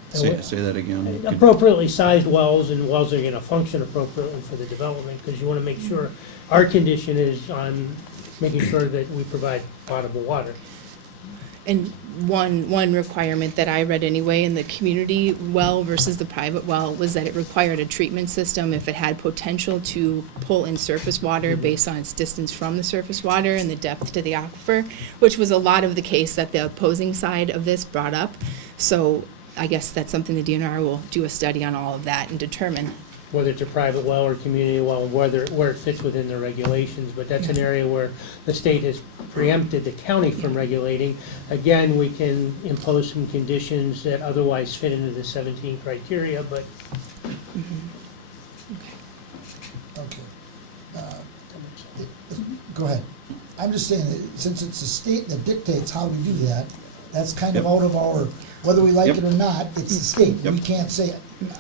Say that again. Appropriately sized wells and wells that are gonna function appropriately for the development, because you wanna make sure, our condition is on making sure that we provide potable water. And one requirement that I read anyway in the community well versus the private well was that it required a treatment system if it had potential to pull in surface water based on its distance from the surface water and the depth to the aquifer, which was a lot of the case that the opposing side of this brought up. So I guess that's something the DNR will do a study on all of that and determine. Whether it's a private well or community well, where it fits within the regulations, but that's an area where the state has preempted the county from regulating. Again, we can impose some conditions that otherwise fit into the 17 criteria, but Okay. Go ahead. I'm just saying that since it's the state that dictates how we do that, that's kind of Yep. out of our, whether we like Yep. it or not, it's the state. We Yep. can't say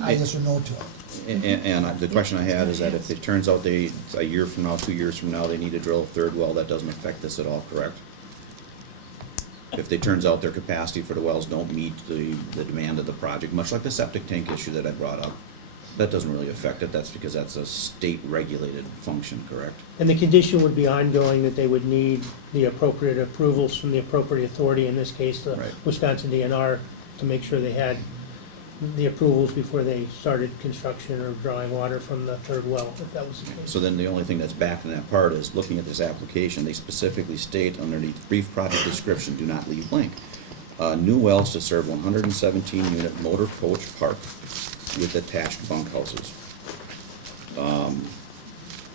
yes or no to it. And the question I had is that if it turns out a year from now, 2 years from now, they need to drill a third well, that doesn't affect this at all, correct? If it turns out their capacity for the wells don't meet the demand of the project, much like the septic tank issue that I brought up, that doesn't really affect it, that's because that's a state-regulated function, correct? and the condition would be ongoing, that they would need the appropriate approvals from the appropriate authority, in this case, the Right. Wisconsin DNR, to make sure they had the approvals before they started construction or drawing water from the third well, if that was the case. So then the only thing that's back in that part is, looking at this application, they specifically state underneath brief project description, do not leave blank. New wells to serve 117 unit motor coach park with attached bunkhouses.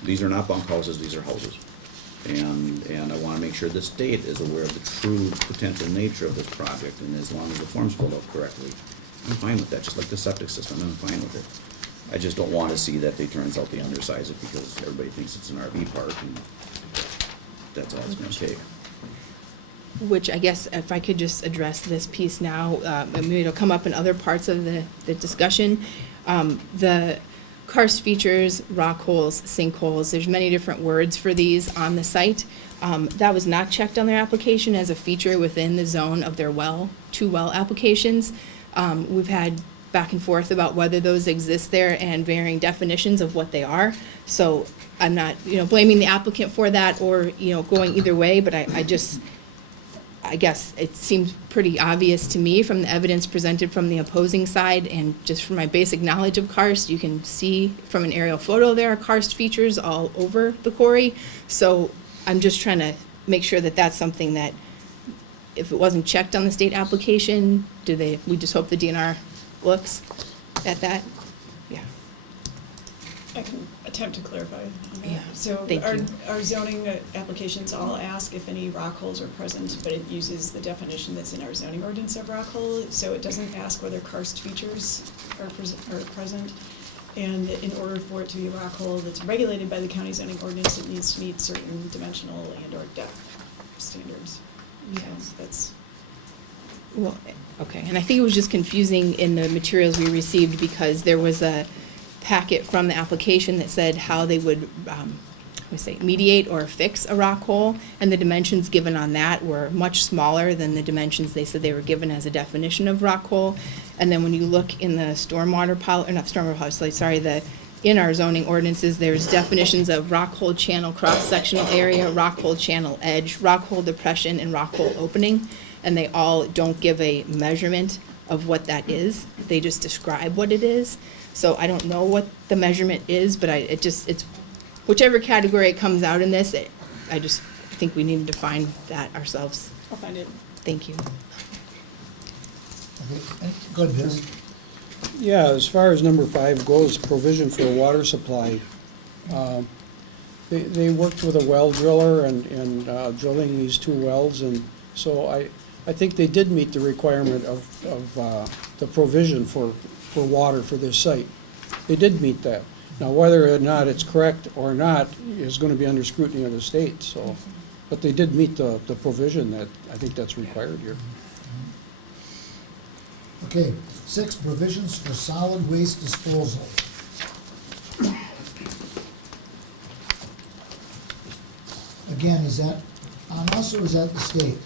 These are not bunkhouses, these are houses. And I want to make sure the state is aware of the true potential nature of this project, and as long as the form's filled out correctly, I'm fine with that, just like the septic system, I'm fine with it. I just don't want to see that they turns out they undersize it because everybody thinks it's an RV park, and that's all it's gonna take. Which I guess if I could just address this piece now, and maybe it'll come up in other parts of the discussion. The karst features, rock holes, sinkholes, there's many different words for these on the site. That was not checked on their application as a feature within the zone of their two well applications. We've had back and forth about whether those exist there and varying definitions of what they are. So I'm not, blaming the applicant for that or, going either way, but I guess it seems pretty obvious to me from the evidence presented from the opposing side and just from my basic knowledge of karst, you can see from an aerial photo there are karst features all over the quarry. So I'm just trying to make sure that that's something that if it wasn't checked on the state application, we just hope the DNR looks at that? Yeah. I can attempt to clarify on that. Yeah, So thank you. our zoning applications all ask if any rock holes are present, but it uses the definition that's in our zoning ordinance of rock hole, so it doesn't ask whether karst features are present. And in order for it to be a rock hole that's regulated by the county zoning ordinance, it needs to meet certain dimensional and or depth standards. So Yes. that's, Well, okay, and I think it was just confusing in the materials we received because there was a packet from the application that said how they would, mediate or fix a rock hole, and the dimensions given on that were much smaller than the dimensions they said they were given as a definition of rock hole. And then when you look in the in our zoning ordinances, there's definitions of rock hole channel cross-sectional area, rock hole channel edge, rock hole depression, and rock hole opening. And they all don't give a measurement of what that is. They just describe what it is. So I don't know what the measurement is, but it's whichever category it comes out in this, I think we need to define that ourselves. I'll find it. Thank you. Okay, go ahead, Vince. Yeah, as far as number 5 goes, provision for a water supply. They worked with a well driller and drilling these 2 wells, and so I think they did meet the requirement of the provision for water for this site. They did meet that. Now, whether or not it's correct or not is going to be under scrutiny of the state, so, but they did meet the provision that, I think that's required here. Okay, 6, provisions for solid waste disposal. Again, is that on us or is that the state?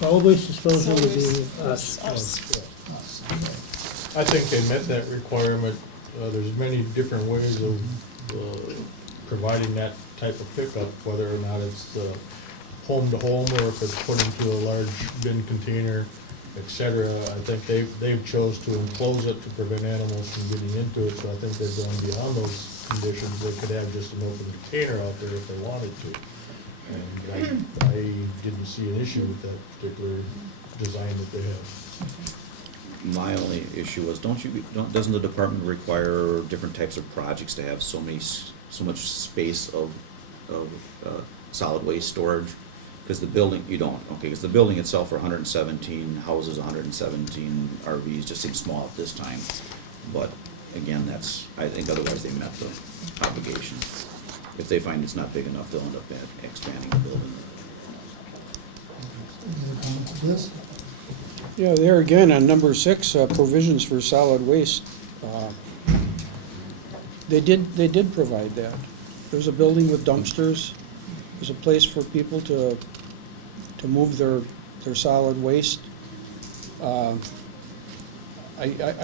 Solid waste disposal would be Us. us. Us, okay. I think they met that requirement. There's many different ways of providing that type of pickup, whether or not it's home to home or if it's put into a large bin container, et cetera. I think they've chose to enclose it to prevent animals from getting into it, so I think they're going beyond those conditions. They could have just an open container out there if they wanted to. And I didn't see an issue with that particular design that they have. My only issue was, doesn't the department require different types of projects to have so much space of solid waste storage? Because the building, you don't, okay, because the building itself for 117 houses, 117 RVs just seems small at this time. But again, I think otherwise they met the obligation. If they find it's not big enough, they'll end up expanding the building. Any other comments on this? Yeah, there again, on number 6, provisions for solid waste. They did provide that. There's a building with dumpsters. There's a place for people to move their solid waste. I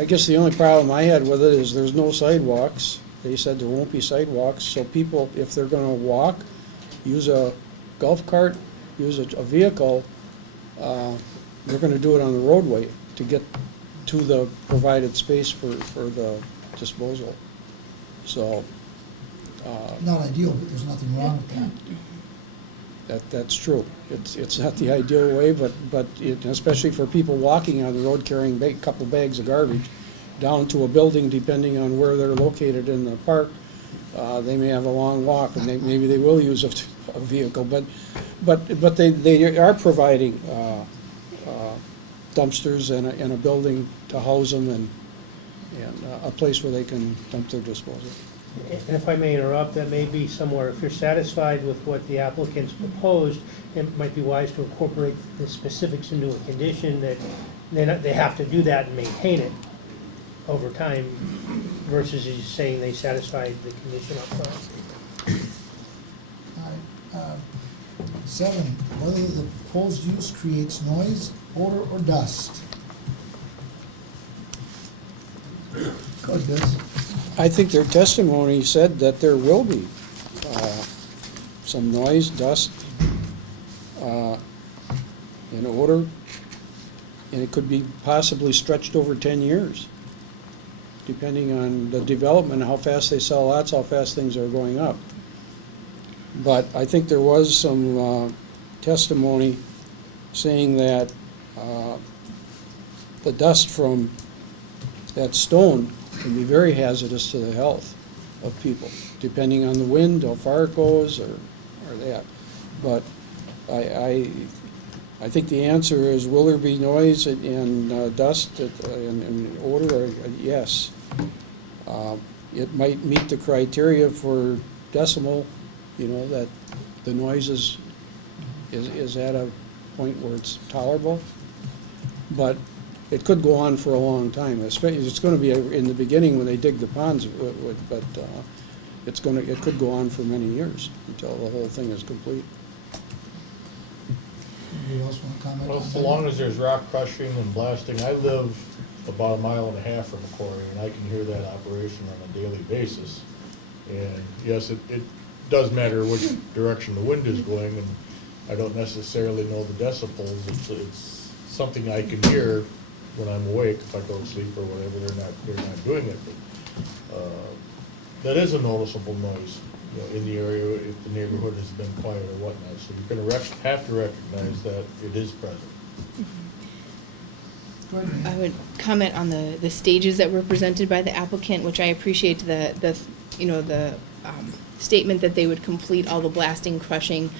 guess the only problem I had with it is there's no sidewalks. They said there won't be sidewalks, so people, if they're gonna walk, use a golf cart, use a vehicle, they're gonna do it on the roadway. to get to the provided space for the disposal. So, Not ideal, but there's nothing wrong with that. that's true. It's not the ideal way, but especially for people walking on the road carrying a couple bags of garbage down to a building, depending on where they're located in the park, they may have a long walk, and maybe they will use a vehicle, but they are providing dumpsters and a building to house them and a place where they can dump their disposal. And if I may interrupt, that may be somewhere, if you're satisfied with what the applicants proposed, it might be wise to incorporate the specifics into a condition that they have to do that and maintain it over time versus just saying they satisfied the condition up front. All right, 7, whether the proposed use creates noise, odor, or dust. Go ahead, Biz. I think their testimony said that there will be some noise, dust, and odor, and it could be possibly stretched over 10 years, depending on the development, how fast they sell lots, how fast things are going up. But I think there was some testimony saying that the dust from that stone can be very hazardous to the health of people, depending on the wind, how far it goes, or that. But I think the answer is, will there be noise and dust and odor? Yes. It might meet the criteria for decibel, that the noise is at a point where it's tolerable. But it could go on for a long time. It's going to be in the beginning when they dig the ponds, but it could go on for many years until the whole thing is complete. Anybody else want to comment? Well, on so that? long as there's rock crushing and blasting, I live about 1.5 miles from a quarry, and I can hear that operation on a daily basis. And yes, it does matter which direction the wind is going, and I don't necessarily know the decibels. It's something I can hear when I'm awake, if I go to sleep or whatever. They're not doing it, but that is a noticeable noise, in the area if the neighborhood has been quiet or whatnot. So you're gonna have to recognize that it is present. Go ahead, I would comment on the stages that were presented by the applicant, which I appreciate the statement that they would complete all the blasting, crushing,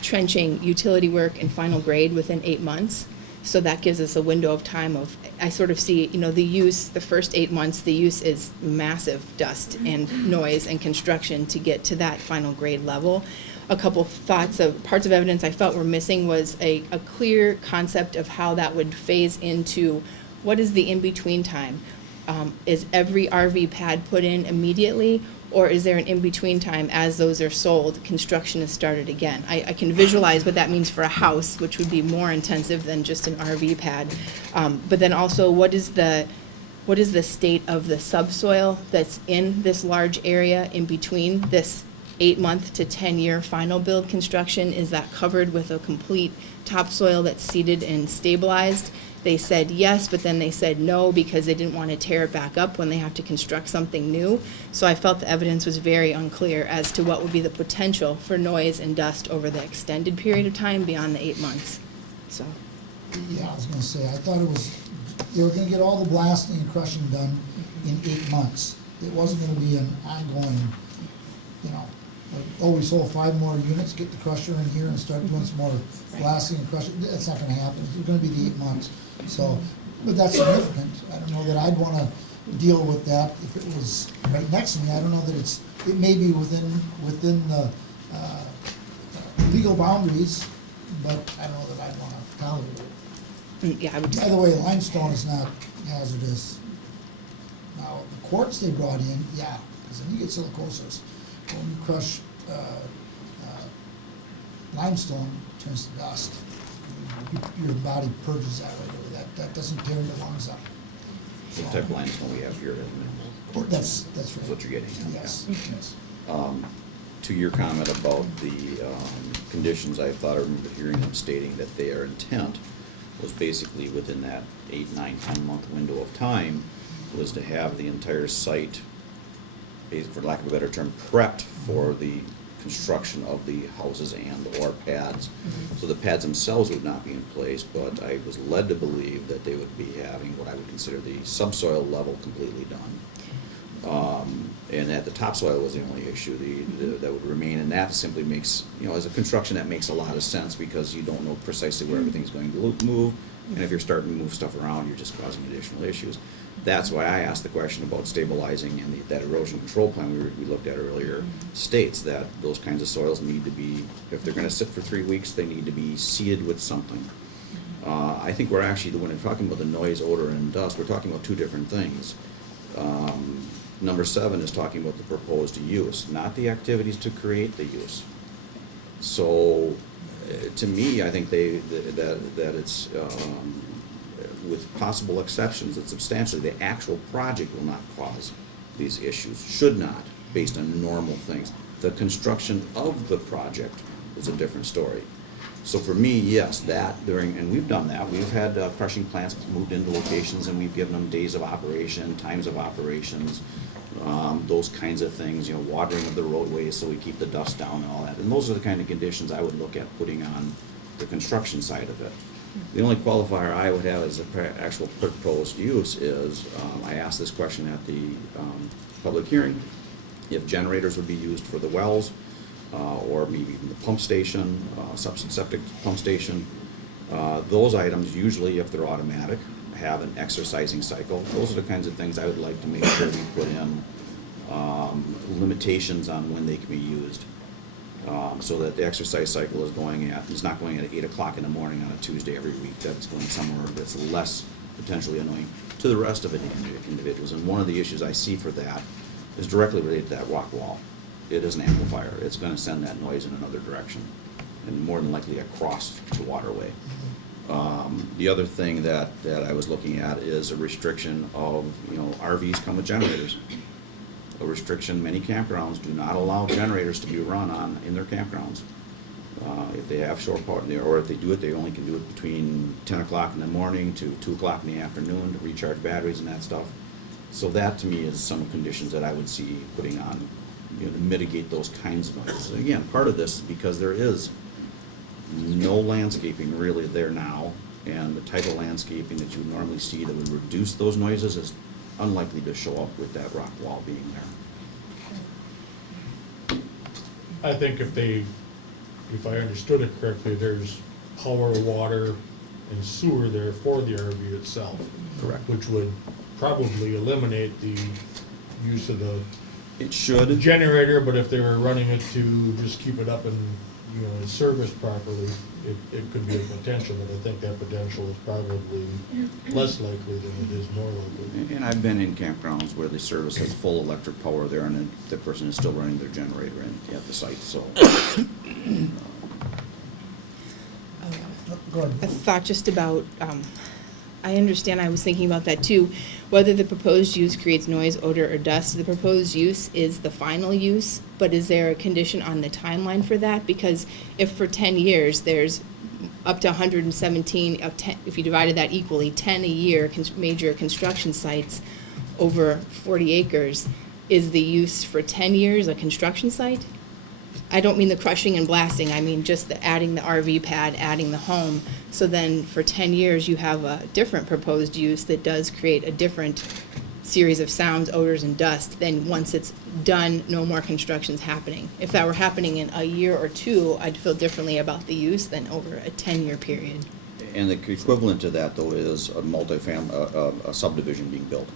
trenching, utility work, and final grade within 8 months. So that gives us a window of time of, I sort of see, the use, the first 8 months, the use is massive dust and noise and construction to get to that final grade level. A couple thoughts of parts of evidence I felt were missing was a clear concept of how that would phase into what is the in-between time. Is every RV pad put in immediately, or is there an in-between time as those are sold, construction is started again? I can visualize what that means for a house, which would be more intensive than just an RV pad. But then also, what is the state of the subsoil that's in this large area in between this 8-month to 10-year final build construction? Is that covered with a complete topsoil that's seeded and stabilized? They said yes, but then they said no because they didn't want to tear it back up when they have to construct something new. So I felt the evidence was very unclear as to what would be the potential for noise and dust over the extended period of time beyond the 8 months. So, Yeah, I was gonna say, I thought they were gonna get all the blasting and crushing done in 8 months. It wasn't gonna be an ongoing, we sold 5 more units, get the crusher in here and start doing some more blasting and crushing. That's not gonna happen. It's gonna be the 8 months. So, but that's significant. I don't know that I'd wanna deal with that if it was right next to me. I don't know that it may be within the legal boundaries, but I don't know that I'd wanna tolerate it. yeah, I would just. By the way, limestone is not hazardous. Now, the quartz they brought in, yeah, because then you get silicosis. When you crush limestone, it turns to dust. Your body purges that right away. That doesn't tear your lungs up. The type of limestone we have here is minimal. That's right. That's what you're getting at. Yes, yes. To your comment about the conditions, I thought I remember hearing them stating that their intent was basically within that 8, 9, 10-month window of time, was to have the entire site, for lack of a better term, prepped for the construction of the houses and/or pads. So the pads themselves would not be in place, but I was led to believe that they would be having what I would consider the subsoil level completely done. And that the topsoil was the only issue that would remain, and that simply makes, as a construction, that makes a lot of sense, because you don't know precisely where everything's going to move, and if you're starting to move stuff around, you're just causing additional issues. That's why I asked the question about stabilizing, and that erosion control plan we looked at earlier states that those kinds of soils need to be, if they're gonna sit for 3 weeks, they need to be seeded with something. I think we're actually, when we're talking about the noise, odor, and dust, we're talking about two different things. Number 7 is talking about the proposed use, not the activities to create the use. So, to me, I think that it's, with possible exceptions, that substantially the actual project will not cause these issues, should not, based on normal things. The construction of the project is a different story. So for me, yes, and we've done that. We've had crushing plants moved into locations, and we've given them days of operation, times of operations, those kinds of things, watering of the roadways so we keep the dust down and all that. And those are the kind of conditions I would look at putting on the construction side of it. The only qualifier I would have as the actual proposed use is, I asked this question at the public hearing, if generators would be used for the wells, or maybe even the pump station, septic pump station. Those items, usually if they're automatic, have an exercising cycle. Those are the kinds of things I would like to make sure we put in limitations on when they can be used. So that the exercise cycle is not going at 8 o'clock in the morning on a Tuesday every week. That's going somewhere that's less potentially annoying to the rest of the individuals. And one of the issues I see for that is directly related to that rock wall. It is an amplifier. It's going to send that noise in another direction, and more than likely across the waterway. The other thing that I was looking at is a restriction of, RVs come with generators. A restriction, many campgrounds do not allow generators to be run in their campgrounds. If they have shore power, or if they do it, they only can do it between 10 o'clock in the morning to 2 o'clock in the afternoon to recharge batteries and that stuff. So that, to me, is some conditions that I would see putting on, to mitigate those kinds of noises. And again, part of this is because there is no landscaping really there now, and the type of landscaping that you would normally see that would reduce those noises is unlikely to show up with that rock wall being there. I think if I understood it correctly, there's power, water, and sewer there for the RV itself. Correct. Which would probably eliminate the use of the It should. generator, but if they were running it to just keep it up and, serviced properly, it could be a potential, but I think that potential is probably less likely than it is more likely. And I've been in campgrounds where the service has full electric power there, and then the person is still running their generator at the site, so. Go ahead. A thought just about, I understand, I was thinking about that too, whether the proposed use creates noise, odor, or dust. The proposed use is the final use, but is there a condition on the timeline for that? Because if for 10 years, there's up to 117, if you divided that equally, 10 a year, major construction sites over 40 acres, is the use for 10 years a construction site? I don't mean the crushing and blasting, I mean just adding the RV pad, adding the home. So then for 10 years, you have a different proposed use that does create a different series of sounds, odors, and dust. Then once it's done, no more construction's happening. If that were happening in a year or two, I'd feel differently about the use than over a 10-year period. And the equivalent to that, though, is a a subdivision being built.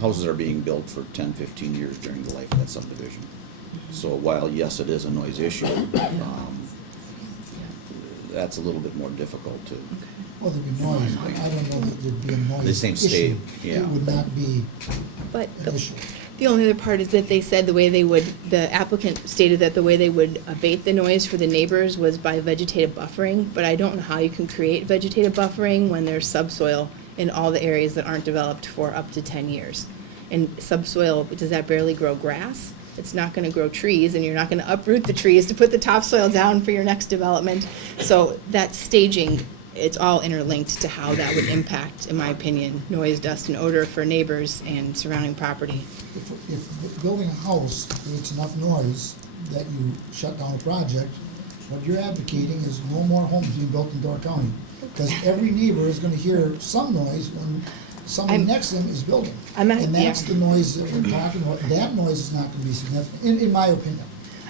Houses are being built for 10, 15 years during the life of that subdivision. So while, yes, it is a noise issue, that's a little bit more difficult to. Well, there'd be noise, but I don't know that there'd be a noise The same issue. state, yeah. It would not be But an issue. the only other part is that they said the applicant stated that the way they would abate the noise for the neighbors was by vegetative buffering, but I don't know how you can create vegetative buffering when there's subsoil in all the areas that aren't developed for up to 10 years. And subsoil, does that barely grow grass? It's not gonna grow trees, and you're not gonna uproot the trees to put the topsoil down for your next development. So that staging it's all interlinked to how that would impact, in my opinion, noise, dust, and odor for neighbors and surrounding property. If building a house creates enough noise that you shut down a project, what you're advocating is no more homes being built in Door County. Because every neighbor is gonna hear some noise when somebody next to them is building. I'm at- And that's yeah. the noise that we're talking about. That noise is not gonna be significant, in my opinion.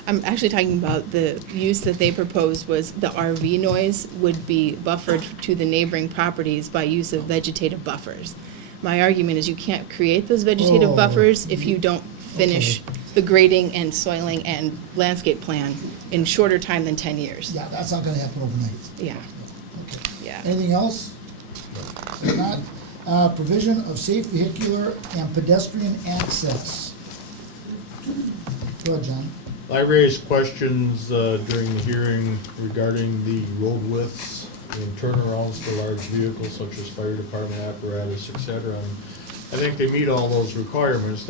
I'm actually talking about the use that they proposed was the RV noise would be buffered to the neighboring properties by use of vegetative buffers. My argument is you can't create those vegetative Oh. buffers if you don't finish the grading and soiling and landscape plan in shorter time than 10 years. Yeah, that's not gonna happen overnight. Yeah, Okay. yeah. Anything else? If not, provision of safe vehicular and pedestrian access. Go ahead, John. I raised questions during the hearing regarding the road widths and turnarounds for large vehicles such as fire department apparatus, et cetera. And I think they meet all those requirements.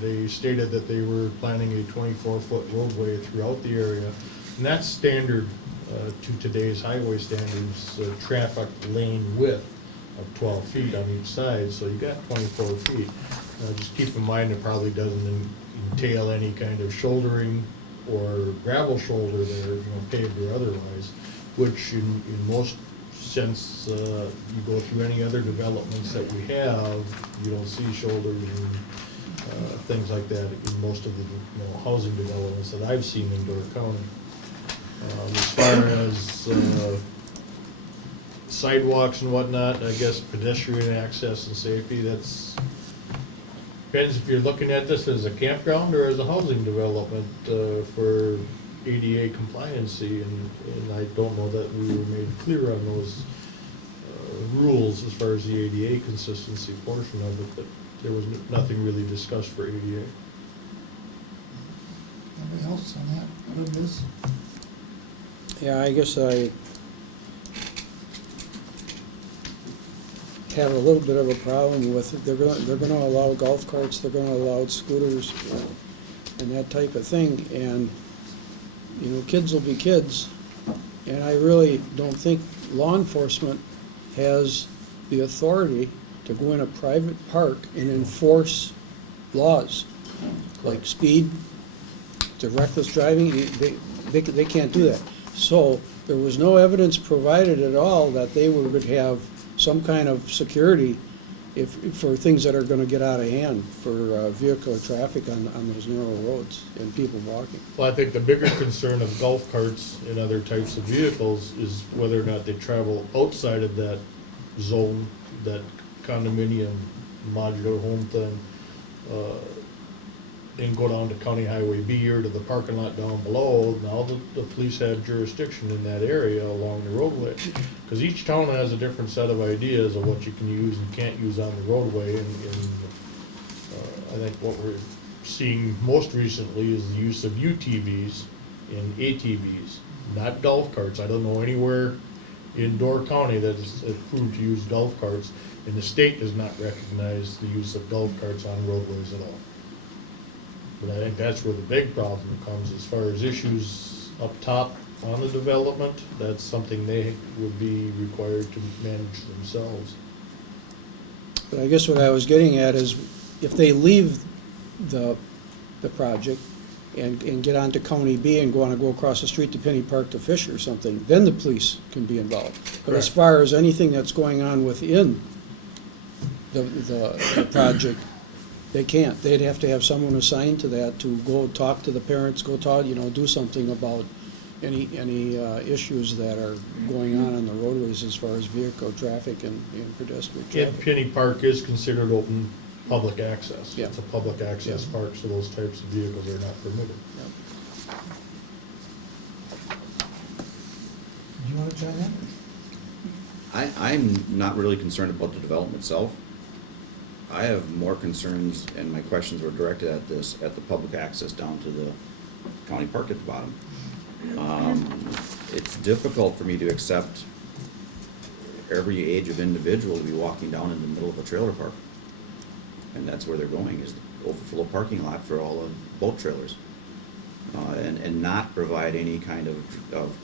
They stated that they were planning a 24-foot roadway throughout the area. And that's standard to today's highway standards, traffic lane width of 12 feet on each side. So you got 24 feet. Just keep in mind it probably doesn't entail any kind of shouldering or gravel shoulder there, paved or otherwise, which in most sense, you go through any other developments that we have, you don't see shoulders and things like that in most of the housing developments that I've seen in Door County. As far as sidewalks and whatnot, I guess pedestrian access and safety, that's depends if you're looking at this as a campground or as a housing development for ADA compliancy, and I don't know that we were made clear on those rules as far as the ADA consistency portion of it, but there was nothing really discussed for ADA. Anybody else on that, other than this? Yeah, I guess I have a little bit of a problem with it. They're gonna allow golf carts, they're gonna allow scooters and that type of thing, and, kids will be kids. And I really don't think law enforcement has the authority to go in a private park and enforce laws, like speed, the reckless driving, they can't do that. So there was no evidence provided at all that they would have some kind of security for things that are gonna get out of hand for vehicular traffic on those narrow roads and people walking. Well, I think the bigger concern of golf carts and other types of vehicles is whether or not they travel outside of that zone, that condominium modular home thing, and go down to County Highway B or to the parking lot down below. Now the police have jurisdiction in that area along the roadway. Because each town has a different set of ideas of what you can use and can't use on the roadway. And I think what we're seeing most recently is the use of UTVs and ATVs, not golf carts. I don't know anywhere in Door County that is approved to use golf carts. And the state does not recognize the use of golf carts on roadways at all. But I think that's where the big problem comes, as far as issues up top on the development, that's something they would be required to manage themselves. But I guess what I was getting at is, if they leave the project and get onto County B and wanna go across the street to Penny Park to fish or something, then the police can be involved. But as Correct. far as anything that's going on within the project, they can't. They'd have to have someone assigned to that to go talk to the parents, go talk, do something about any issues that are going on the roadways as far as vehicle traffic and pedestrian And traffic. Penny Park is considered open public access. Yeah. It's a public access Yeah. park, so those types of vehicles are not permitted. Do you wanna try that? I'm not really concerned about the development itself. I have more concerns, and my questions were directed at the public access down to the county park at the bottom. It's difficult for me to accept every age of individual to be walking down in the middle of a trailer park. And that's where they're going, is overflow parking lot for all the boat trailers. and not provide any kind of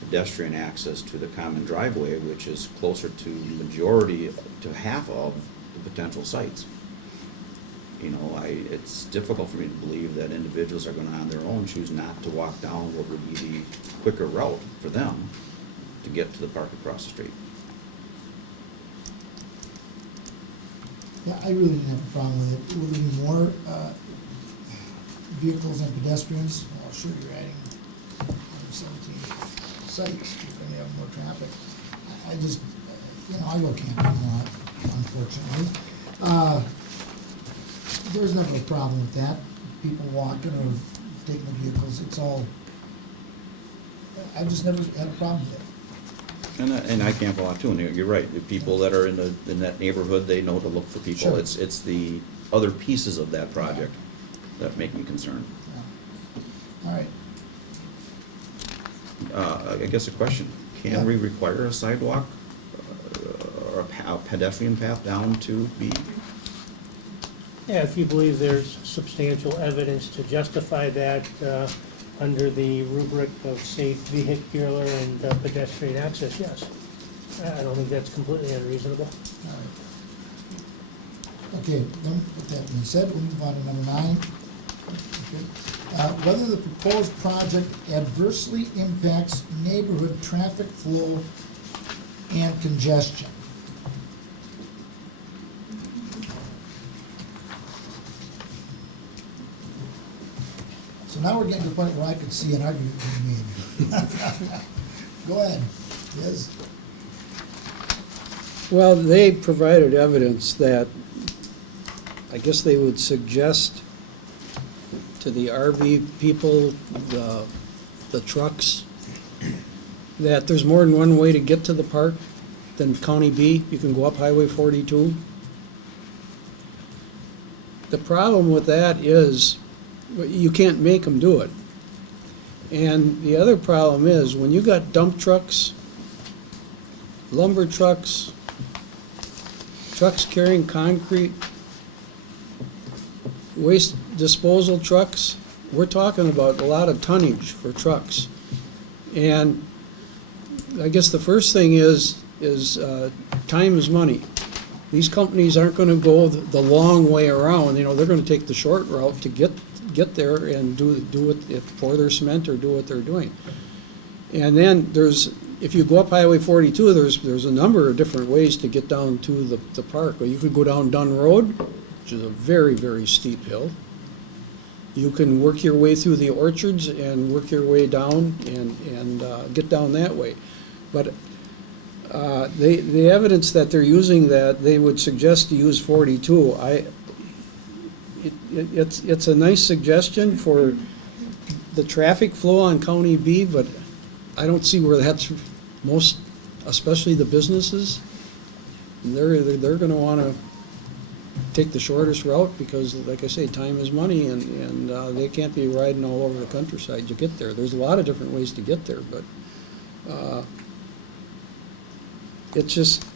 pedestrian access to the common driveway, which is closer to majority, to half of the potential sites. You know, it's difficult for me to believe that individuals are gonna on their own choose not to walk down what would be the quicker route for them to get to the park across the street. Yeah, I really didn't have a problem with it. Will there be more vehicles and pedestrians? Well, sure, you're adding 117 sites, you're gonna have more traffic. I just, you know, I go camping a lot, unfortunately. There's never a problem with that, people walking or taking the vehicles, it's all, I just never had a problem with it. And I camp a lot too, and you're right, the people that are in that neighborhood, they know to look for people. Sure. It's the other pieces of that project that make me concerned. Yeah. All right, I guess a question, Yeah. can we require a sidewalk or a pedestrian path down to B? Yeah, if you believe there's substantial evidence to justify that, under the rubric of safe vehicular and pedestrian access, yes. I don't think that's completely unreasonable. all right. Okay, then, with that being said, we'll move on to number 9. Okay. Whether the proposed project adversely impacts neighborhood traffic flow and congestion. So now we're getting to the point where I could see an argument being made. Go ahead, yes. Well, they provided evidence that, I guess they would suggest to the RV people, the trucks, that there's more than one way to get to the park than County B. You can go up Highway 42. The problem with that is, you can't make them do it. And the other problem is, when you got dump trucks, lumber trucks, trucks carrying concrete, waste disposal trucks, we're talking about a lot of tonnage for trucks. And I guess the first thing is time is money. These companies aren't gonna go the long way around, you know, they're gonna take the short route to get there and do it, pour their cement or do what they're doing. And then if you go up Highway 42, there's a number of different ways to get down to the park. Well, you could go down Dunn Road, which is a very, very steep hill. You can work your way through the orchards and work your way down and get down that way. But the evidence that they're using, that they would suggest to use 42, it's a nice suggestion for the traffic flow on County B, but I don't see where that's most, especially the businesses. They're gonna wanna take the shortest route because, like I say, time is money, and they can't be riding all over the countryside to get there. There's a lot of different ways to get there, but it's just,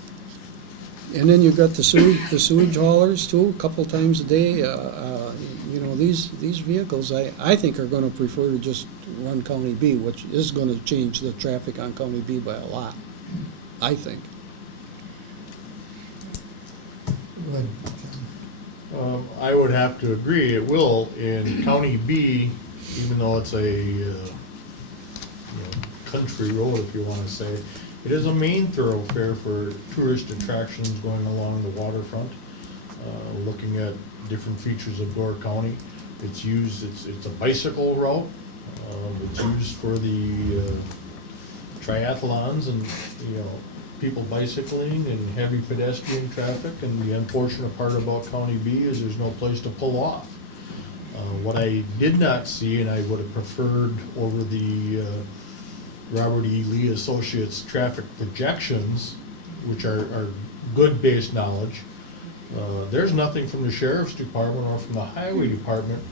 and then you've got the sewage haulers too, a couple times a day. You know, these vehicles, I think, are gonna prefer to just run County B, which is gonna change the traffic on County B by a lot, I think. Go ahead, John. I would have to agree, it will. In County B, even though it's a country road, if you wanna say, it is a main thoroughfare for tourist attractions going along the waterfront, looking at different features of Door County. It's used, it's a bicycle route. It's used for the triathlons and, people bicycling and heavy pedestrian traffic. And the unfortunate part about County B is there's no place to pull off. What I did not see, and I would have preferred over the Robert E. Lee Associates traffic projections, which are good base knowledge. There's nothing from the sheriff's department or from the highway department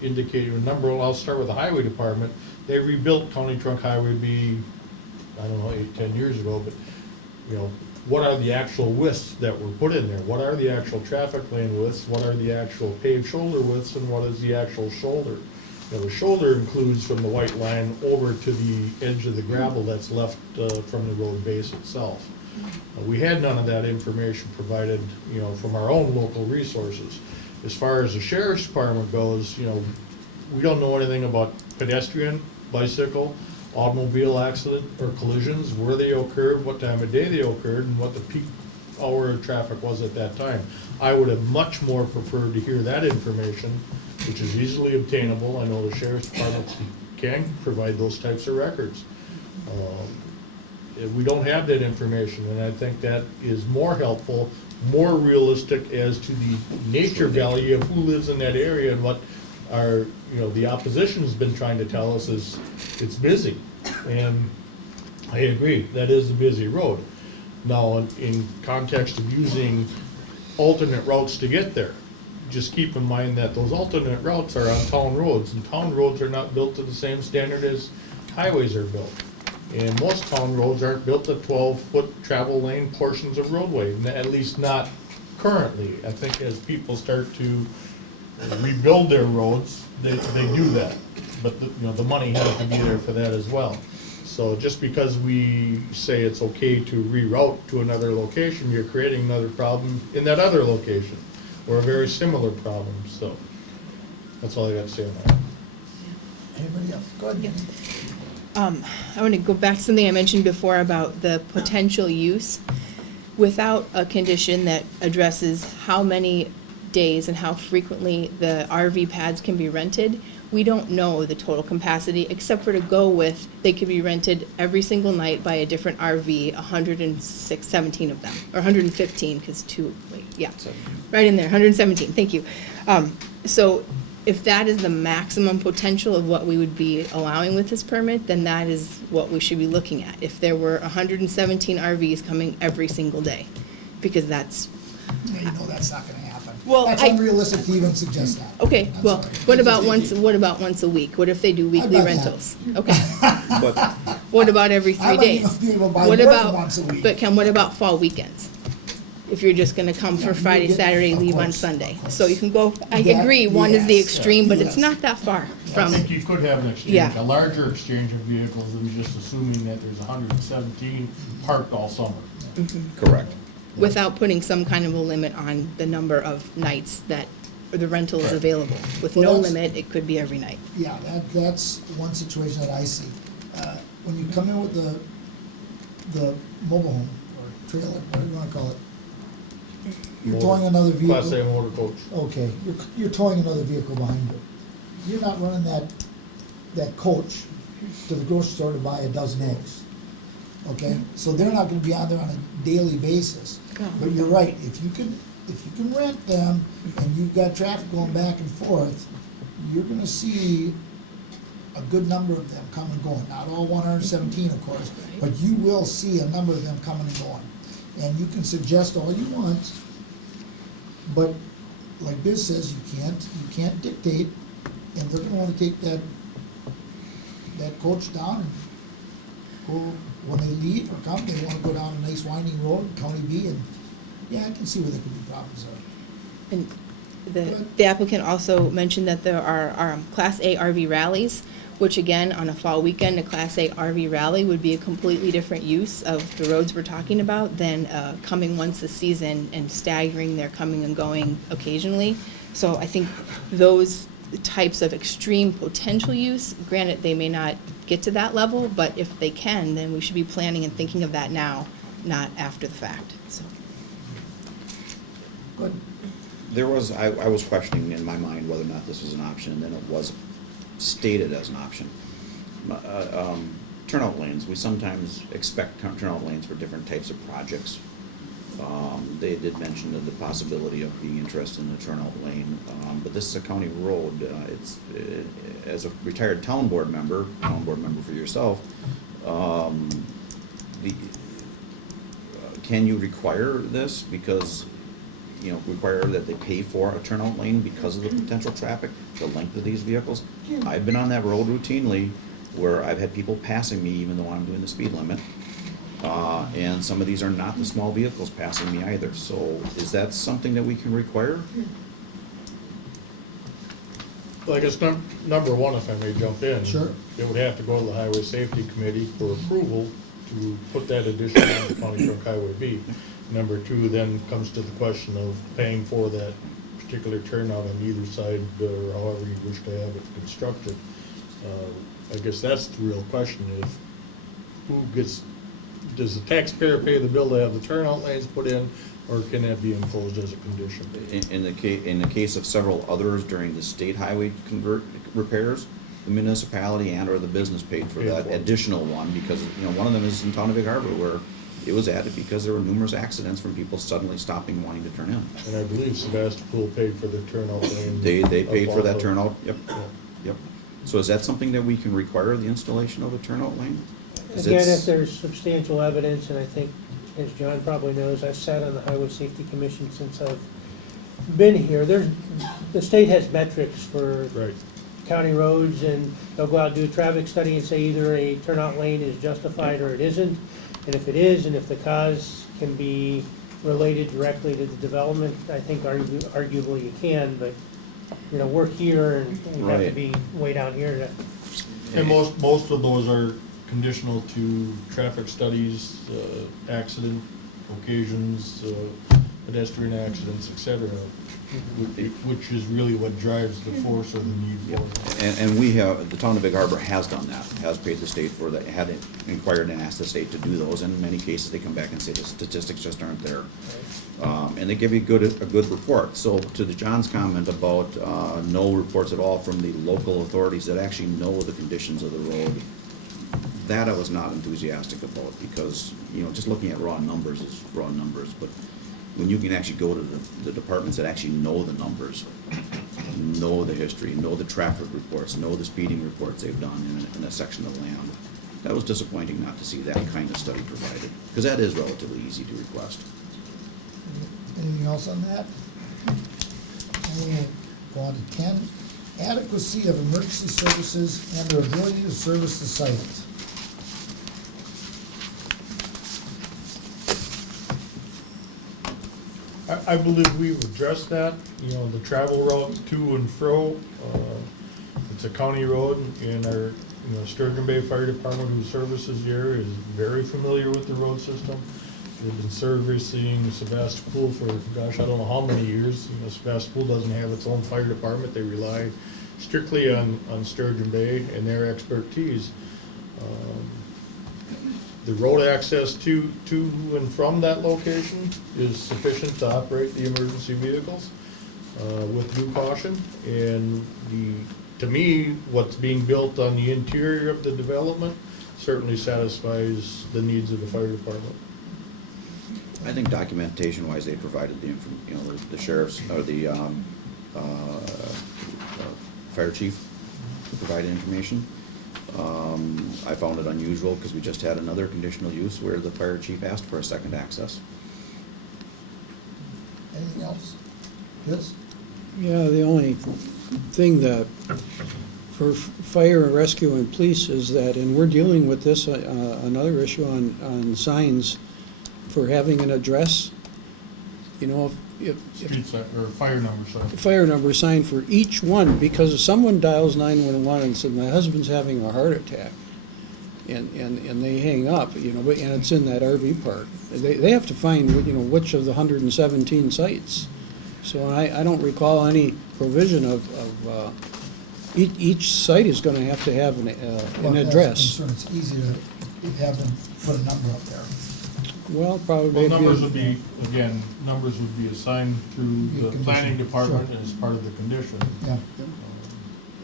indicating a number. I'll start with the highway department. They rebuilt County Trunk Highway B, I don't know, 8-10 years ago, but what are the actual widths that were put in there? What are the actual traffic lane widths? What are the actual paved shoulder widths? And what is the actual shoulder? You know, the shoulder includes from the white line over to the edge of the gravel that's left from the road base itself. We had none of that information provided, you know, from our own local resources. As far as the sheriff's department goes, you know, we don't know anything about pedestrian, bicycle, automobile accident or collisions, where they occurred, what time of day they occurred, and what the peak hour of traffic was at that time. I would have much more preferred to hear that information, which is easily obtainable. I know the sheriff's department can provide those types of records. We don't have that information, and I think that is more helpful, more realistic as to the nature value of who lives in that area, and what our, you know, the opposition's been trying to tell us is it's busy. And I agree, that is a busy road. Now, in context of using alternate routes to get there, just keep in mind that those alternate routes are on town roads, and town roads are not built to the same standard as highways are built. And most town roads aren't built to 12-foot travel lane portions of roadway, at least not currently. I think as people start to rebuild their roads, they do that. But you know, the money has to be there for that as well. So just because we say it's okay to reroute to another location, you're creating another problem in that other location, or a very similar problem. So that's all I got to say on that. Anybody else? Go ahead. I want to go back to something I mentioned before about the potential use. Without a condition that addresses how many days and how frequently the RV pads can be rented, we don't know the total capacity, except for to go with, they could be rented every single night by a different RV, 17 of them, or 115, because right in there, 117, thank you. So if that is the maximum potential of what we would be allowing with this permit, then that is what we should be looking at. If there were 117 RVs coming every single day, because that's, Yeah, you know that's not gonna happen. Well, That's unrealistic to even suggest that. okay, I'm well, sorry. what about once a week? What if they do weekly buy that. rentals? Okay, But what about every I 3 might even days? be able to buy What more than about, once a week. but Ken, what about fall weekends? If you're just gonna come for Yeah, Friday, you get- Saturday, of leave on course, Sunday. of course. So you can go, I That- agree, one is the yes, extreme, but it's yes. not that far I from, think you could have an exchange, Yeah. a larger exchange of vehicles than just assuming that there's 117 parked all summer. correct. without putting some kind of a limit on the number of nights that the rental is available. With Well, no that's- limit, it could be every night. Yeah, that's one situation that I see. When you come in with the mobile home or trailer, whatever you wanna call it, you're towing another vehicle. Class A motor coach. Okay, you're towing another vehicle behind you. You're not running that coach to the grocery store to buy a dozen eggs. Okay, so they're not gonna be on there on a daily basis. No. But you're right, if you can rent them and you've got traffic going back and forth, you're gonna see a good number of them come and going. Not all 117, of course, but you will see a number of them coming and going. And you can suggest all you want, but like Biz says, you can't dictate, and they're gonna wanna take that coach down and go, when they leave or come, they wanna go down a nice winding road, County B, and, yeah, I can see where there could be problems there. And the applicant also mentioned that there are Class A RV rallies, which again, on a fall weekend, a Class A RV rally would be a completely different use of the roads we're talking about than coming once a season and staggering their coming and going occasionally. So I think those types of extreme potential use, granted, they may not get to that level, but if they can, then we should be planning and thinking of that now, not after the fact, so. Good. There was, I was questioning in my mind whether or not this was an option, and then it was stated as an option. Turnout lanes, we sometimes expect turnout lanes for different types of projects. They did mention the possibility of being interested in a turnout lane, but this is a county road. As a retired town board member for yourself, can you require this? Because, require that they pay for a turnout lane because of the potential traffic, the length of these vehicles? I've been on that road routinely where I've had people passing me even though I'm doing the speed limit. And some of these are not the small vehicles passing me either. So is that something that we can require? Well, I guess number one, if I may jump in. Sure. It would have to go to the Highway Safety Committee for approval to put that addition on the County Trunk Highway B. Number two then comes to the question of paying for that particular turnout on either side, or however you wish to have it constructed. I guess that's the real question, is does the taxpayer pay the bill to have the turnout lanes put in, or can that be imposed as a condition? In the case of several others during the state highway repairs, the municipality and or the business paid for Paid that for it. additional one, because, one of them is in town of Big Harbor, where it was added because there were numerous accidents from people suddenly stopping wanting to turn in. And I believe Sebastopol paid for the turnout lane. They paid for up that off of- turnout, yep, Yeah. yep. So is that something that we can require, the installation of a turnout lane? 'Cause Again, it's- if there's substantial evidence, and I think, as John probably knows, I've sat on the Highway Safety Commission since I've been here. The state has metrics for Right. county roads, and they'll go out and do a traffic study and say either a turnout lane is justified or it isn't. And if it is, and if the cause can be related directly to the development, I think arguably you can, but, we're here and we have to Right. be way down here to. And most of those are conditional to traffic studies, accident occasions, pedestrian accidents, et cetera, which is really what drives the force or the need for it. And we have, the town of Big Harbor has done that, has paid the state for that, had inquired and asked the state to do those, and in many cases, they come back and say the statistics just aren't there. And they give you a good report. So to John's comment about no reports at all from the local authorities that actually know the conditions of the road, that I was not enthusiastic about, because, just looking at raw numbers is raw numbers, but when you can actually go to the departments that actually know the numbers, know the history, know the traffic reports, know the speeding reports they've done in a section of land, that was disappointing not to see that kind of study provided, because that is relatively easy to request. Anything else on that? And we'll go on to 10, adequacy of emergency services and their ability to service the site. I believe we've addressed that, the travel route to and fro. It's a county road, and our, Sturgeon Bay Fire Department, who services here, is very familiar with the road system. They've been servicing Sebastopol for, gosh, I don't know how many years. Sebastopol doesn't have its own fire department. They rely strictly on Sturgeon Bay and their expertise. The road access to and from that location is sufficient to operate the emergency vehicles with due caution. And to me, what's being built on the interior of the development certainly satisfies the needs of the fire department. I think documentation-wise, they provided the sheriff's, or the fire chief provided information. I found it unusual because we just had another conditional use where the fire chief asked for a second access. Anything else? Yes? Yeah, the only thing that, for fire and rescue and police is that, and we're dealing with this, another issue on signs for having an address. If Street sign, or fire number sign. fire number sign for each one, because if someone dials 911 and says, my husband's having a heart attack, and they hang up, and it's in that RV park, they have to find, which of the 117 sites. So I don't recall any provision of each site is gonna have to have Well, an if that's a address. concern, it's easy to have them put a number up there. Well, probably. Well, numbers would be assigned through Your the planning condition, department sure. as part of the condition. Yeah.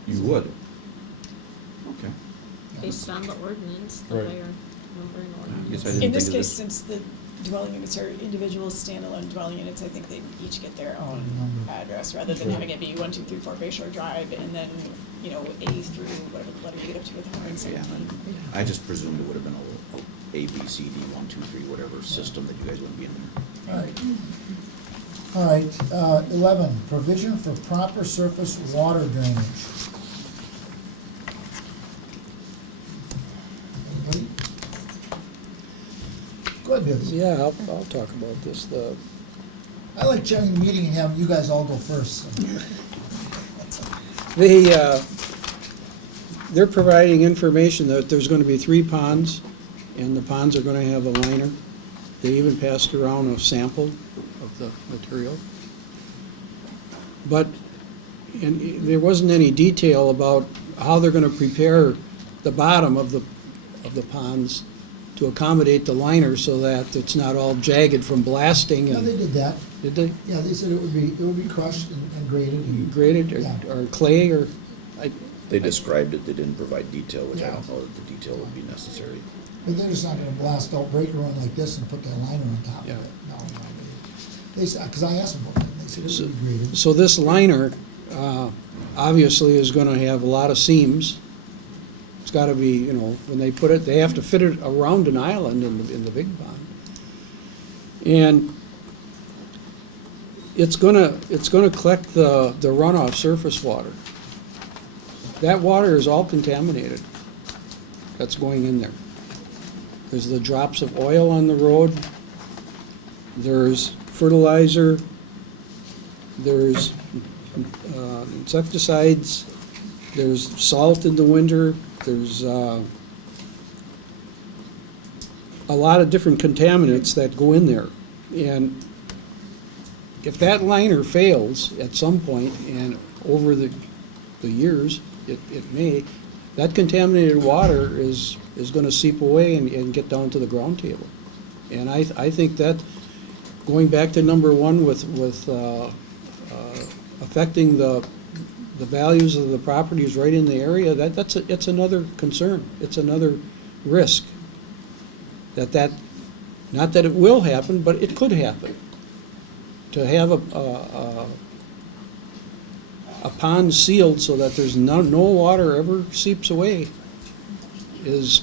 You would? Okay. Based on the ordinance, the Right. fire numbering Yes, ordinance. I didn't In this think of case, this. since the dwelling units are individual standalone dwelling units, I think they each get their own Number. address, rather than Sure. having it be 1, 2, 3, 4 Bayshore Drive, and then, A through whatever letter you get up to with Yeah, 117. I just presumed it would have been a B, C, D, 1, 2, 3, whatever system that you guys wouldn't be in there. All right, 11, provision for proper surface water drainage. Anybody? Go ahead, Vince. Yeah, I'll talk about this. I like chairing the meeting and having you guys all go first. They're providing information that there's gonna be 3 ponds, and the ponds are gonna have a liner. They even passed around a sample of the material. But, and there wasn't any detail about how they're gonna prepare the bottom of the ponds to accommodate the liner so that it's not all jagged from blasting. Yeah, they And did that. did they Yeah, they said it would be crushed and graded and. grade it Yeah. or clay or? They described it, they didn't provide detail, which I Yeah. don't know that the detail would be necessary. But they're just not gonna blast out breaker run like this and put that liner on top of Yeah. it. No. They said, because I asked them about that, they said it would be graded. So this liner, obviously is gonna have a lot of seams. It's gotta be, you know, when they put it, they have to fit it around an island in the big pond. And it's gonna collect the runoff surface water. That water is all contaminated that's going in there. There's the drops of oil on the road, there's fertilizer, there's insecticides, there's salt in the winter, there's a lot of different contaminants that go in there. And if that liner fails at some point, and over the years, it may, that contaminated water is gonna seep away and get down to the ground table. And I think that, going back to number 1 with affecting the values of the properties right in the area, it's another concern. It's another risk. That, not that it will happen, but it could happen. To have a pond sealed so that there's no water ever seeps away is,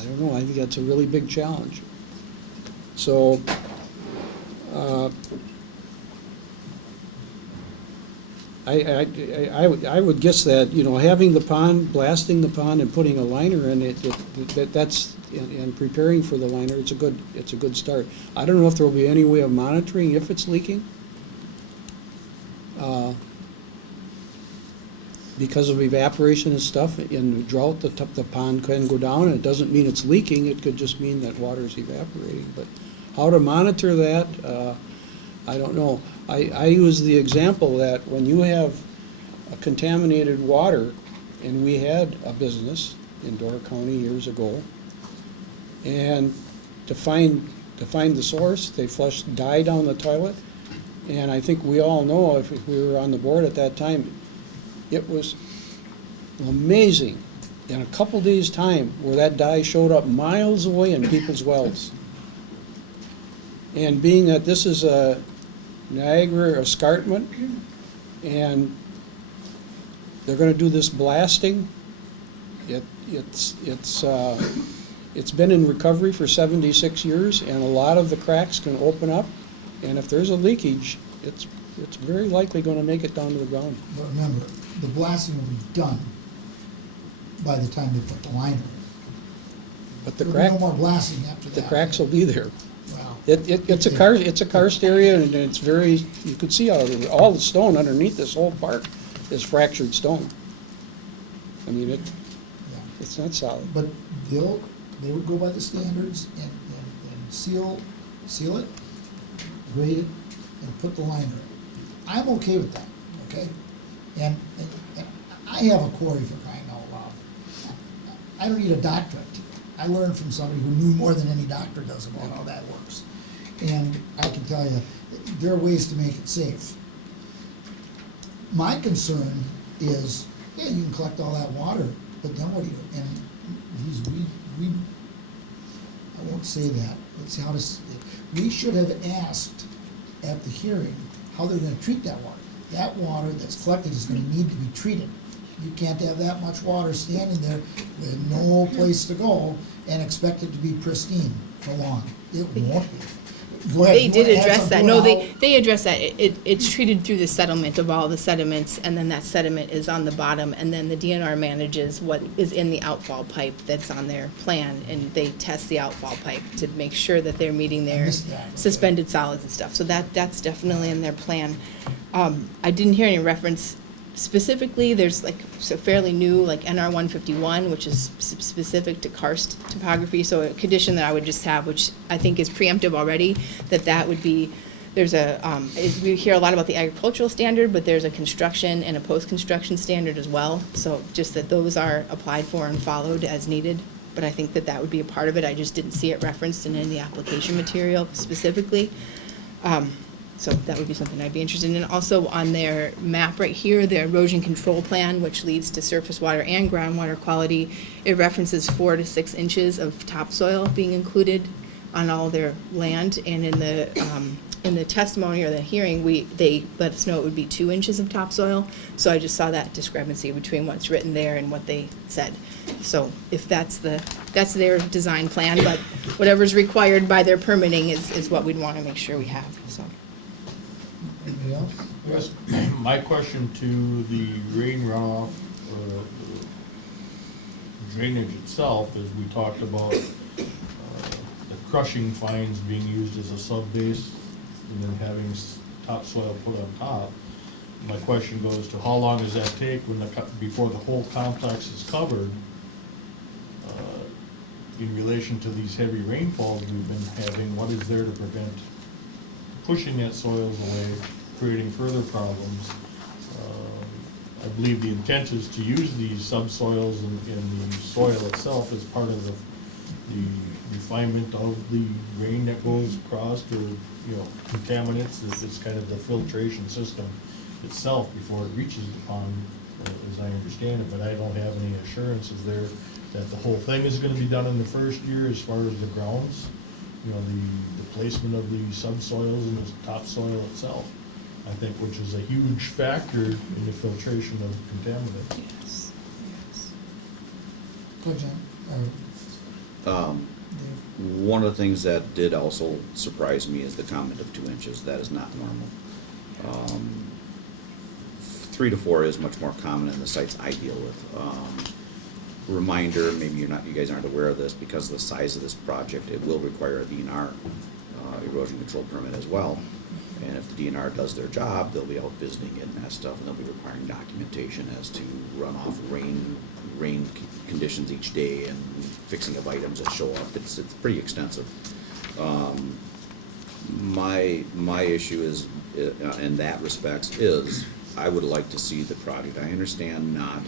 I don't know, I think that's a really big challenge. So, I would guess that, you know, having the pond, blasting the pond and putting a liner in it, that's, and preparing for the liner, it's a good start. I don't know if there'll be any way of monitoring if it's leaking. Because of evaporation and stuff, in drought, the pond can go down, and it doesn't mean it's leaking, it could just mean that water's evaporating. But how to monitor that, I don't know. I use the example that when you have a contaminated water, and we had a business in Door County years ago, and to find the source, they flushed dye down the toilet, and I think we all know, if we were on the board at that time, it was amazing in a couple days' time where that dye showed up miles away in people's wells. And being that this is a Niagara escarpment, and they're gonna do this blasting, it's been in recovery for 76 years, and a lot of the cracks can open up, and if there's a leakage, it's very likely gonna make it down to the ground. But remember, the blasting will be done by the time they put the liner in. But the There'll be no more blasting after that. the cracks will be there. Well, It's a karst area, and it's very, you could see all the stone underneath this whole park is fractured stone. I mean, yeah. it's not solid. But they would go by the standards and seal it, grade it, and put the liner in. I'm okay with that, okay? And I have a quarry, for crying out loud. I don't need a doctorate. I learned from somebody who knew more than any doctor does about how that works. And I can tell you, there are ways to make it safe. My concern is, yeah, you can collect all that water, but then what do you do? And I won't say that. Let's see how to, we should have asked at the hearing how they're gonna treat that water. That water that's collected is gonna need to be treated. You can't have that much water standing there with no place to go and expect it to be pristine for long. It won't be. Go ahead. They You did wanna add address that. something No, about- they addressed that. It's treated through the settlement of all the sediments, and then that sediment is on the bottom, and then the DNR manages what is in the outfall pipe that's on their plan, and they test the outfall pipe to make sure that they're meeting their missed that, okay. suspended solids and stuff. So that's definitely in their plan. I didn't hear any reference Specifically, there's like, so fairly new, like NR 151, which is specific to karst topography, so a condition that I would just have, which I think is preemptive already, that would be, there's a, we hear a lot about the agricultural standard, but there's a construction and a post-construction standard as well, so just that those are applied for and followed as needed, but I think that would be a part of it, I just didn't see it referenced in any of the application material specifically. So that would be something I'd be interested in. And also on their map right here, their erosion control plan, which leads to surface water and groundwater quality, it references 4 to 6 inches of topsoil being included on all their land. And in the testimony or the hearing, they let us know it would be 2 inches of topsoil. So I just saw that discrepancy between what's written there and what they said. So if that's their design plan, but whatever's required by their permitting is what we'd want to make sure we have, so. Anybody else? Yes, my question to the rain runoff, or the drainage itself, is we talked about the crushing fines being used as a sub-base and then having topsoil put on top. My question goes to how long does that take before the whole complex is covered in relation to these heavy rainfalls we've been having? What is there to prevent pushing that soils away, creating further problems? I believe the intent is to use these subsoils in the soil itself as part of the refinement of the rain that goes across, or contaminants. It's kind of the filtration system itself before it reaches the pond, as I understand it. But I don't have any assurances there that the whole thing is going to be done in the first year as far as the grounds. The placement of the subsoils and the topsoil itself, I think, which is a huge factor in the filtration of contaminants. Yes. Go, John. One of the things that did also surprise me is the comment of 2 inches. That is not normal. 3 to 4 is much more common in the sites I deal with. Reminder, maybe you guys aren't aware of this, because of the size of this project, it will require a DNR erosion control permit as well. And if the DNR does their job, they'll be out visiting it and that stuff, and they'll be requiring documentation as to runoff, rain conditions each day, and fixing of items that show up. It's pretty extensive. My issue is, in that respect, is I would like to see the project. I understand not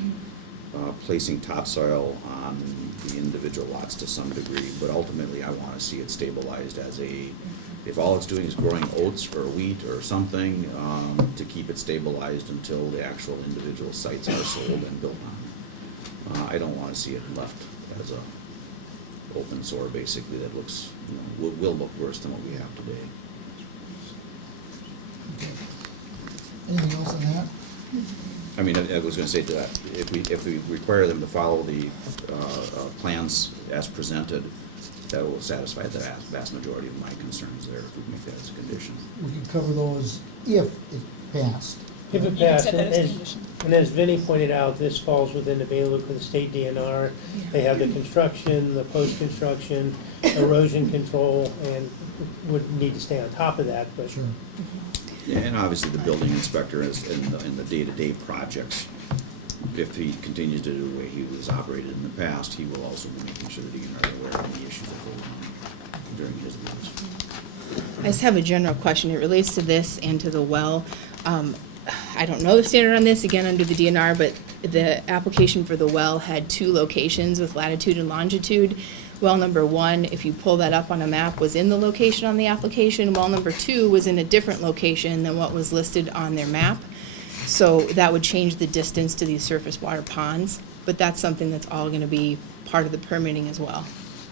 placing topsoil on the individual lots to some degree, but ultimately I want to see it stabilized as if all it's doing is growing oats or wheat or something, to keep it stabilized until the actual individual sites are sold and built on. I don't want to see it left as a open sore, basically, that looks, will look worse than what we have today. Anything else on that? I mean, I was gonna say that, if we require them to follow the plans as presented, that will satisfy the vast majority of my concerns there, if we make that as a condition. We can cover those if it passed. If it You can passed, set that as a condition. and as Vinnie pointed out, this falls within the bailiwick of the state DNR. They have the construction, the post-construction, erosion control, and would need to stay on top of that, but Sure. Yeah, and obviously the building inspector is in the day-to-day projects. If he continues to do the way he was operated in the past, he will also be making sure that he can are aware of any issues that go on during his visits. I just have a general question. It relates to this and to the well. I don't know the standard on this, again, under the DNR, but the application for the well had 2 locations with latitude and longitude. Well number 1, if you pull that up on a map, was in the location on the application. Well number 2 was in a different location than what was listed on their map. So that would change the distance to these surface water ponds, but that's something that's all gonna be part of the permitting as well.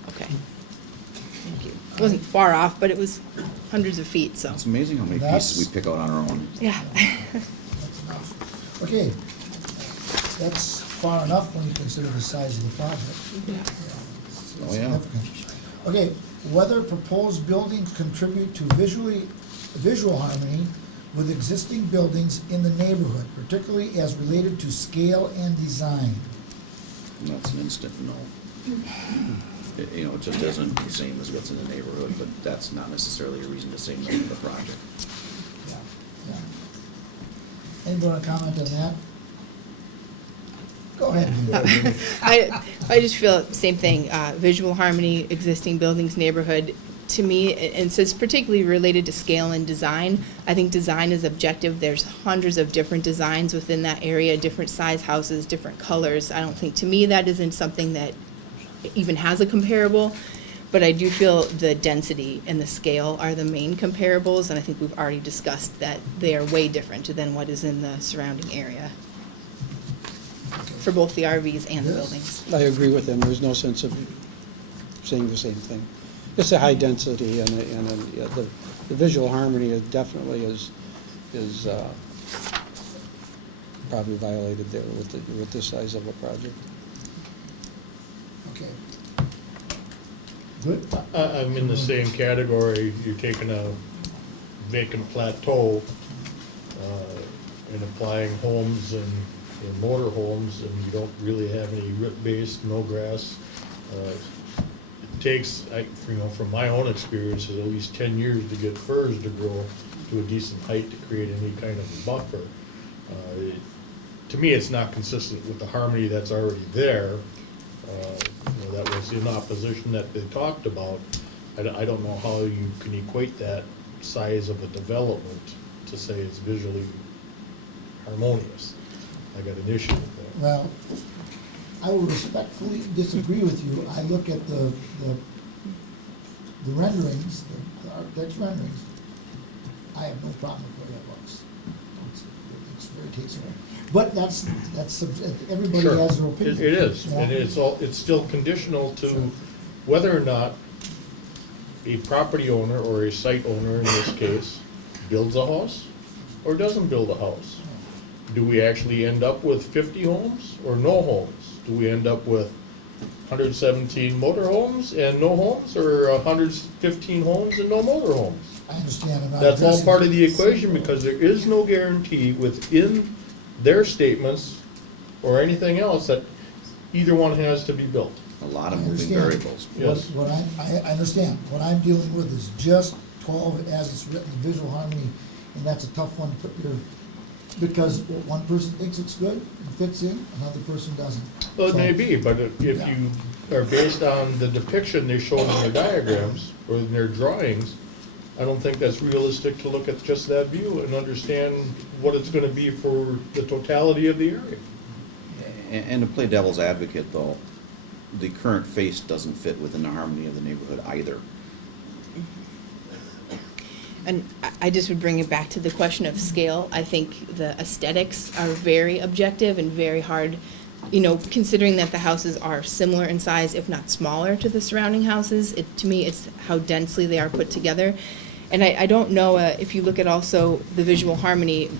Okay. Thank you. It wasn't far off, but it was hundreds of feet, so, It's amazing how many pieces we pick out on our own. yeah. That's enough. Okay, that's far enough when you consider the size of the project. It's Oh, yeah. significant. Okay, whether proposed buildings contribute to visual harmony with existing buildings in the neighborhood, particularly as related to scale and design. And that's an instant no. It just isn't the same as what's in the neighborhood, but that's not necessarily a reason to say no to the project. Yeah, yeah. Anybody want to comment on that? Go ahead. I just feel same thing, visual harmony, existing buildings, neighborhood. To me, and so it's particularly related to scale and design. I think design is objective. There's hundreds of different designs within that area, different size houses, different colors. I don't think, to me, that isn't something that even has a comparable. But I do feel the density and the scale are the main comparables, and I think we've already discussed that they are way different than what is in the surrounding area for both the RVs and the Yes. buildings. I agree with them, there's no sense of saying the same thing. It's a high density, and yeah, the visual harmony is definitely is probably violated there with this size of a project. Okay. Good? I'm in the same category. You're taking a vacant plateau and applying homes and motor homes, and you don't really have any rip base, no grass. It takes, from my own experience, at least 10 years to get firs to grow to a decent height to create any kind of a buffer. To me, it's not consistent with the harmony that's already there. That was in opposition that they talked about. I don't know how you can equate that size of a development to say it's visually harmonious. I got an issue with that. Well, I will respectfully disagree with you. I look at the renderings, the architect's renderings. I have no problem with the way that looks. It's very tasteful. But that's everybody Sure. has their opinion. It is, Yeah. and it's still conditional to Sure. whether or not a property owner or a site owner in this case builds a house or doesn't build a house. Do we actually end up with 50 homes or no homes? Do we end up with 117 motor homes and no homes, or 115 homes and no motor homes? I understand. I'm not That's all addressing- part of the equation, because there is no guarantee within their statements or anything else that either one has to be built. A lot I of moving understand. variables. Yes. What I understand. What I'm dealing with is just 12 as it's written, visual harmony, and that's a tough one to put your, because one person thinks it's good and fits in, another person doesn't. Well, it So- may be, but if Yeah. you are based on the depiction they showed in their diagrams or in their drawings, I don't think that's realistic to look at just that view and understand what it's gonna be for the totality of the area. And to play devil's advocate, though, the current face doesn't fit within the harmony of the neighborhood either. And I just would bring it back to the question of scale. I think the aesthetics are very objective and very hard, considering that the houses are similar in size, if not smaller, to the surrounding houses. To me, it's how densely they are put together. And I don't know, if you look at also the visual harmony,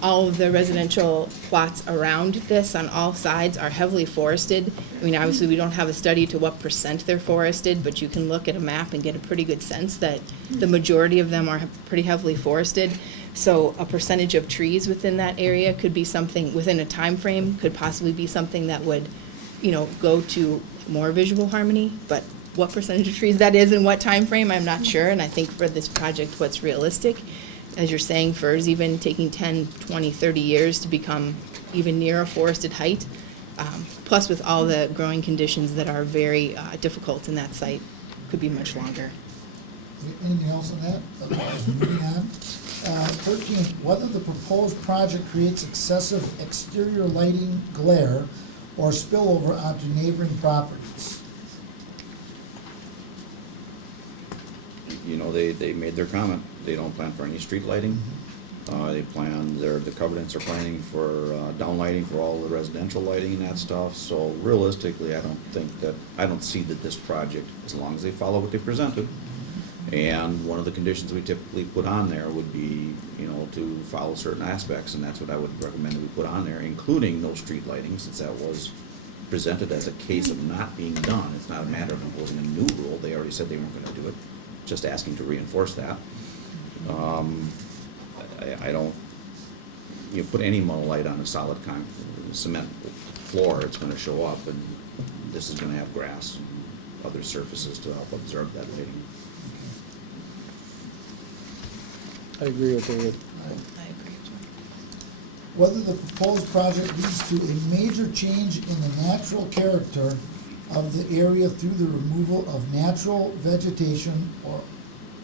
all of the residential plots around this on all sides are heavily forested. I mean, obviously, we don't have a study to what % they're forested, but you can look at a map and get a pretty good sense that the majority of them are pretty heavily forested. So a percentage of trees within that area could be something, within a time frame, could possibly be something that would, go to more visual harmony, but what percentage of trees that is in what time frame, I'm not sure, and I think for this project, what's realistic, as you're saying, firs even taking 10, 20, 30 years to become even near a forested height, plus with all the growing conditions that are very difficult in that site, could be much longer. Anything else on that? Otherwise, moving on. 13, whether the proposed project creates excessive exterior lighting glare or spillover onto neighboring properties. They made their comment. They don't plan for any street lighting. The covenants are planning for downlighting for all the residential lighting and that stuff. So realistically, I don't see that this project, as long as they follow what they presented, and one of the conditions we typically put on there would be, to follow certain aspects, and that's what I would recommend that we put on there, including no street lighting, since that was presented as a case of not being done. It's not a matter of imposing a new rule. They already said they weren't gonna do it, just asking to reinforce that. I don't, put any monolight on a solid cement floor, it's gonna show up, and this is gonna have grass and other surfaces to help absorb that lighting. I agree with David. I agree. whether the proposed project leads to a major change in the natural character of the area through the removal of natural vegetation or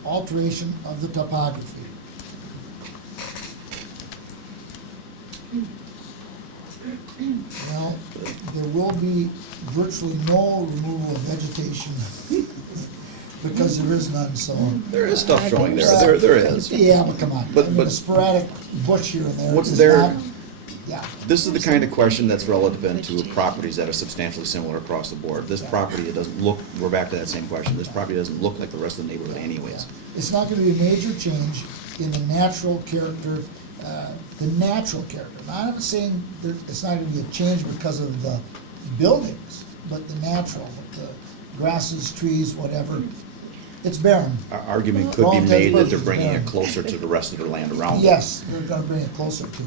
alteration of the topography. Well, there will be virtually no removal of vegetation because there is none, so. There is stuff showing there, there is. Yeah, but come on, But- I mean, but- a sporadic bush here and there. What's is there- not- Yeah, This is the kind of question that's relevant to properties that are substantially similar across the board. This property, it doesn't look, we're back to that same question, this property doesn't look like the rest of the neighborhood anyways. it's not gonna be a major change in the natural character, the natural character. Now, I'm not saying that it's not gonna be a change because of the buildings, but the natural, with the grasses, trees, whatever. It's barren. Our argument could be Well, made that they're that's- bringing it closer to the rest of their land around it. Yes, they're gonna bring it closer to.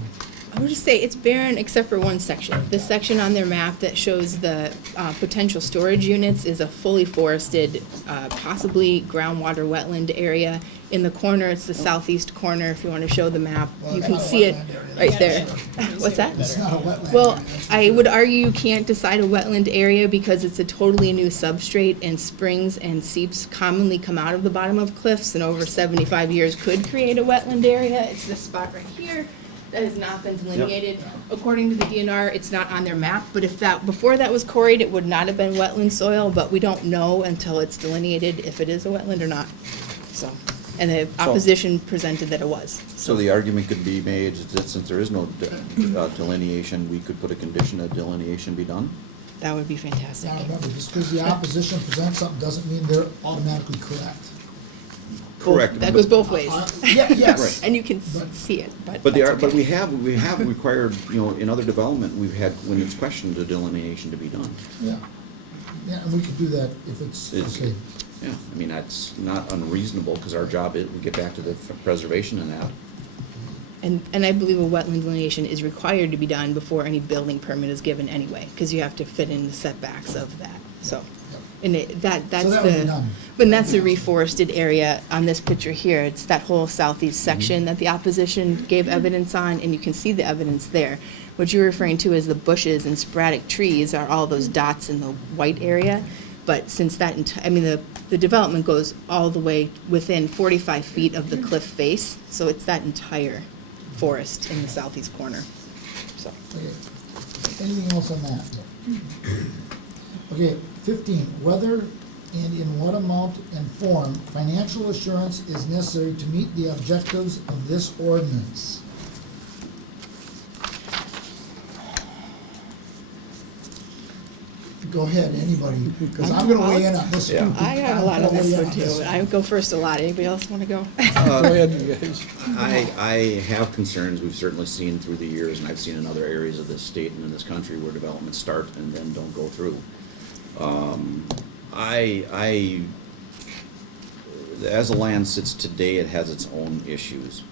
I would just say it's barren except for one section. The section on their map that shows the potential storage units is a fully forested, possibly groundwater wetland area. In the corner, it's the southeast corner, if you want to show the map. Well, You it's can not a see it wetland area, right there. that's What's that? It's not a wetland. Well, area, that's for I sure. would argue you can't decide a wetland area because it's a totally new substrate and springs and seeps commonly come out of the bottom of cliffs and over 75 years could create a wetland area. It's this spot right here that has not been delineated. According to the DNR, it's not on their map, but if that, before that was quarried, it would not have been wetland soil, but we don't know until it's delineated if it is a wetland or not. So, and the opposition presented that it was. So the argument could be made that since there is no delineation, we could put a condition that delineation be done? That would be fantastic. Now, remember, just because the opposition presents something doesn't mean they're automatically correct. Correct. That goes both ways. Yeah, yes. And you can see it, but But that's okay. we have required, in other development, we've had, when it's questioned, the delineation to be done. Yeah, yeah, and we could do that if it's It's- okay. Yeah, I mean, that's not unreasonable, because our job is, we get back to the preservation and that. And I believe a wetland delineation is required to be done before any building permit is given anyway, because you have to fit in the setbacks of that, so. And that's that would be the, done. but that's the reforested area on this picture here. It's that whole southeast section that the opposition gave evidence on, and you can see the evidence there. What you're referring to as the bushes and sporadic trees are all those dots in the white area. But since that, the development goes all the way within 45 feet of the cliff face, so it's that entire forest in the southeast corner, so. Okay. Anything else on that? Okay, 15, whether and in what amount and form financial assurance is necessary to meet the objectives of this ordinance. Go ahead, anybody, because I'm gonna weigh in on this one. I got a lot of I'm gonna this weigh in one on too. I go first a lot. Anybody else want to go? Go ahead, you guys. I have concerns, we've certainly seen through the years, and I've seen in other areas of this state and in this country where developments start and then don't go through. As the land sits today, it has its own issues.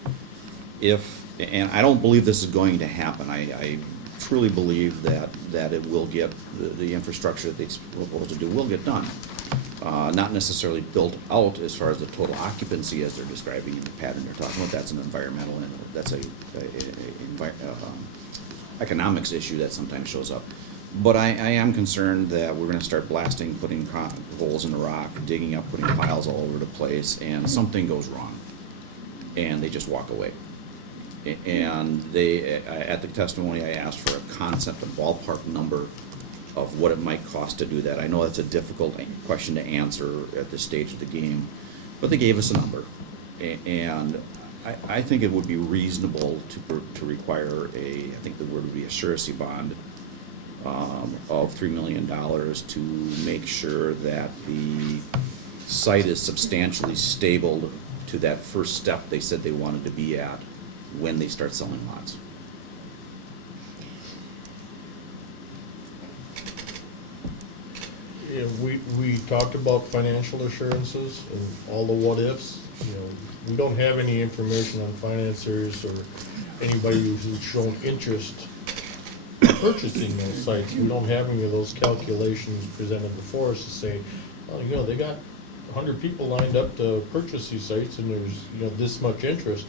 And I don't believe this is going to happen. I truly believe that it will get, the infrastructure that they propose to do will get done. Not necessarily built out as far as the total occupancy as they're describing in the pattern they're talking about. That's an environmental and that's a economics issue that sometimes shows up. But I am concerned that we're gonna start blasting, putting holes in the rock, digging up, putting piles all over the place, and something goes wrong. And they just walk away. And at the testimony, I asked for a concept, a ballpark number of what it might cost to do that. I know that's a difficult question to answer at this stage of the game, but they gave us a number. And I think it would be reasonable to require I think the word would be a surety bond of $3 million to make sure that the site is substantially stable to that first step they said they wanted to be at when they start selling lots. Yeah, we talked about financial assurances and all the what-ifs. We don't have any information on financiers or anybody who's shown interest in purchasing those sites. We don't have any of those calculations presented before us to say, well, they got 100 people lined up to purchase these sites and there's, this much interest.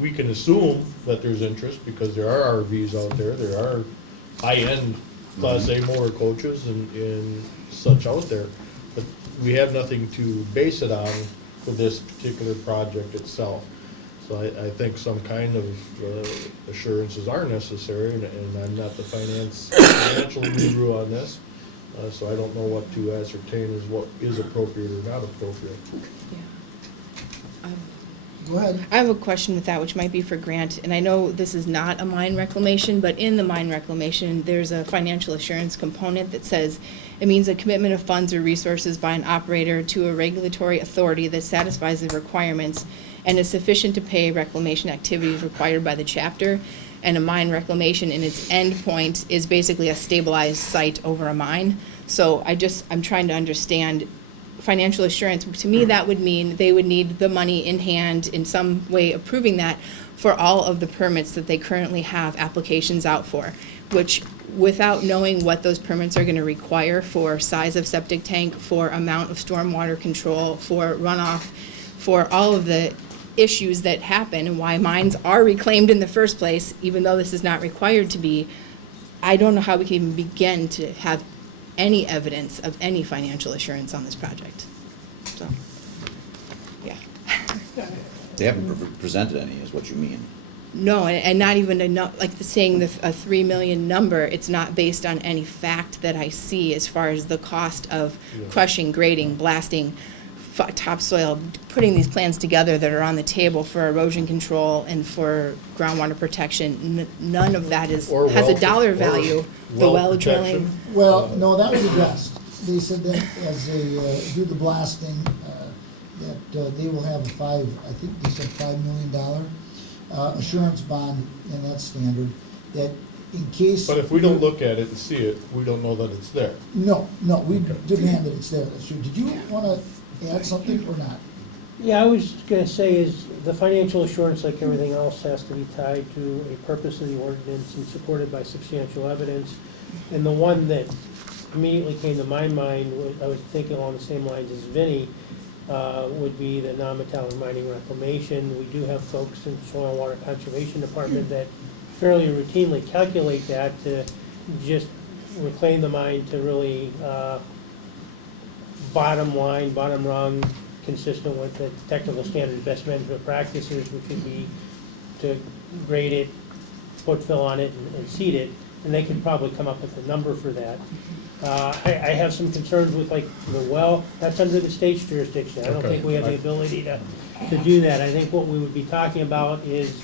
we can assume that there's interest, because there are RVs out there are high-end Class A motor coaches and such out there, but we have nothing to base it on for this particular project itself. So I think some kind of assurances are necessary, and I'm not the financial guru on this, so I don't know what to ascertain as what is appropriate or not appropriate. Go ahead. I have a question with that, which might be for Grant, and I know this is not a mine reclamation, but in the mine reclamation, there's a financial assurance component that says it means a commitment of funds or resources by an operator to a regulatory authority that satisfies the requirements and is sufficient to pay reclamation activities required by the chapter. And a mine reclamation in its end point is basically a stabilized site over a mine. So I'm trying to understand financial assurance. To me, that would mean they would need the money in hand in some way approving that for all of the permits that they currently have applications out for, which without knowing what those permits are going to require for size of septic tank, for amount of stormwater control, for runoff, for all of the issues that happen and why mines are reclaimed in the first place, even though this is not required to be, I don't know how we can even begin to have any evidence of any financial assurance on this project. So, yeah. They haven't presented any, is what you mean. No, and not even saying a 3 million number, it's not based on any fact that I see as far as the cost of crushing, grading, blasting, topsoil, putting these plans together that are on the table for erosion control and for groundwater protection. None of that has a dollar value. The well drilling. Well, no, that was addressed. They said that as they do the blasting, that they will have I think they said $5 million assurance bond, and that's standard, that in case. But if we don't look at it and see it, we don't know that it's there. No, we demand that it's there. That's true. Did you want to add something or not? Yeah, I was gonna say is the financial assurance, like everything else, has to be tied to a purpose of the ordinance and supported by substantial evidence. And the one that immediately came to my mind, I was thinking along the same lines as Vinnie, would be the non-metallic mining reclamation. We do have folks in Soil and Water Conservation Department that fairly routinely calculate that to just reclaim the mine to really bottom line, bottom rung, consistent with the technical standards, best management practices, which would be to grade it, put fill on it, and seed it, and they could probably come up with a number for that. I have some concerns with like the well, that's under the state's jurisdiction. I don't think we have the ability to do that. I think what we would be talking about is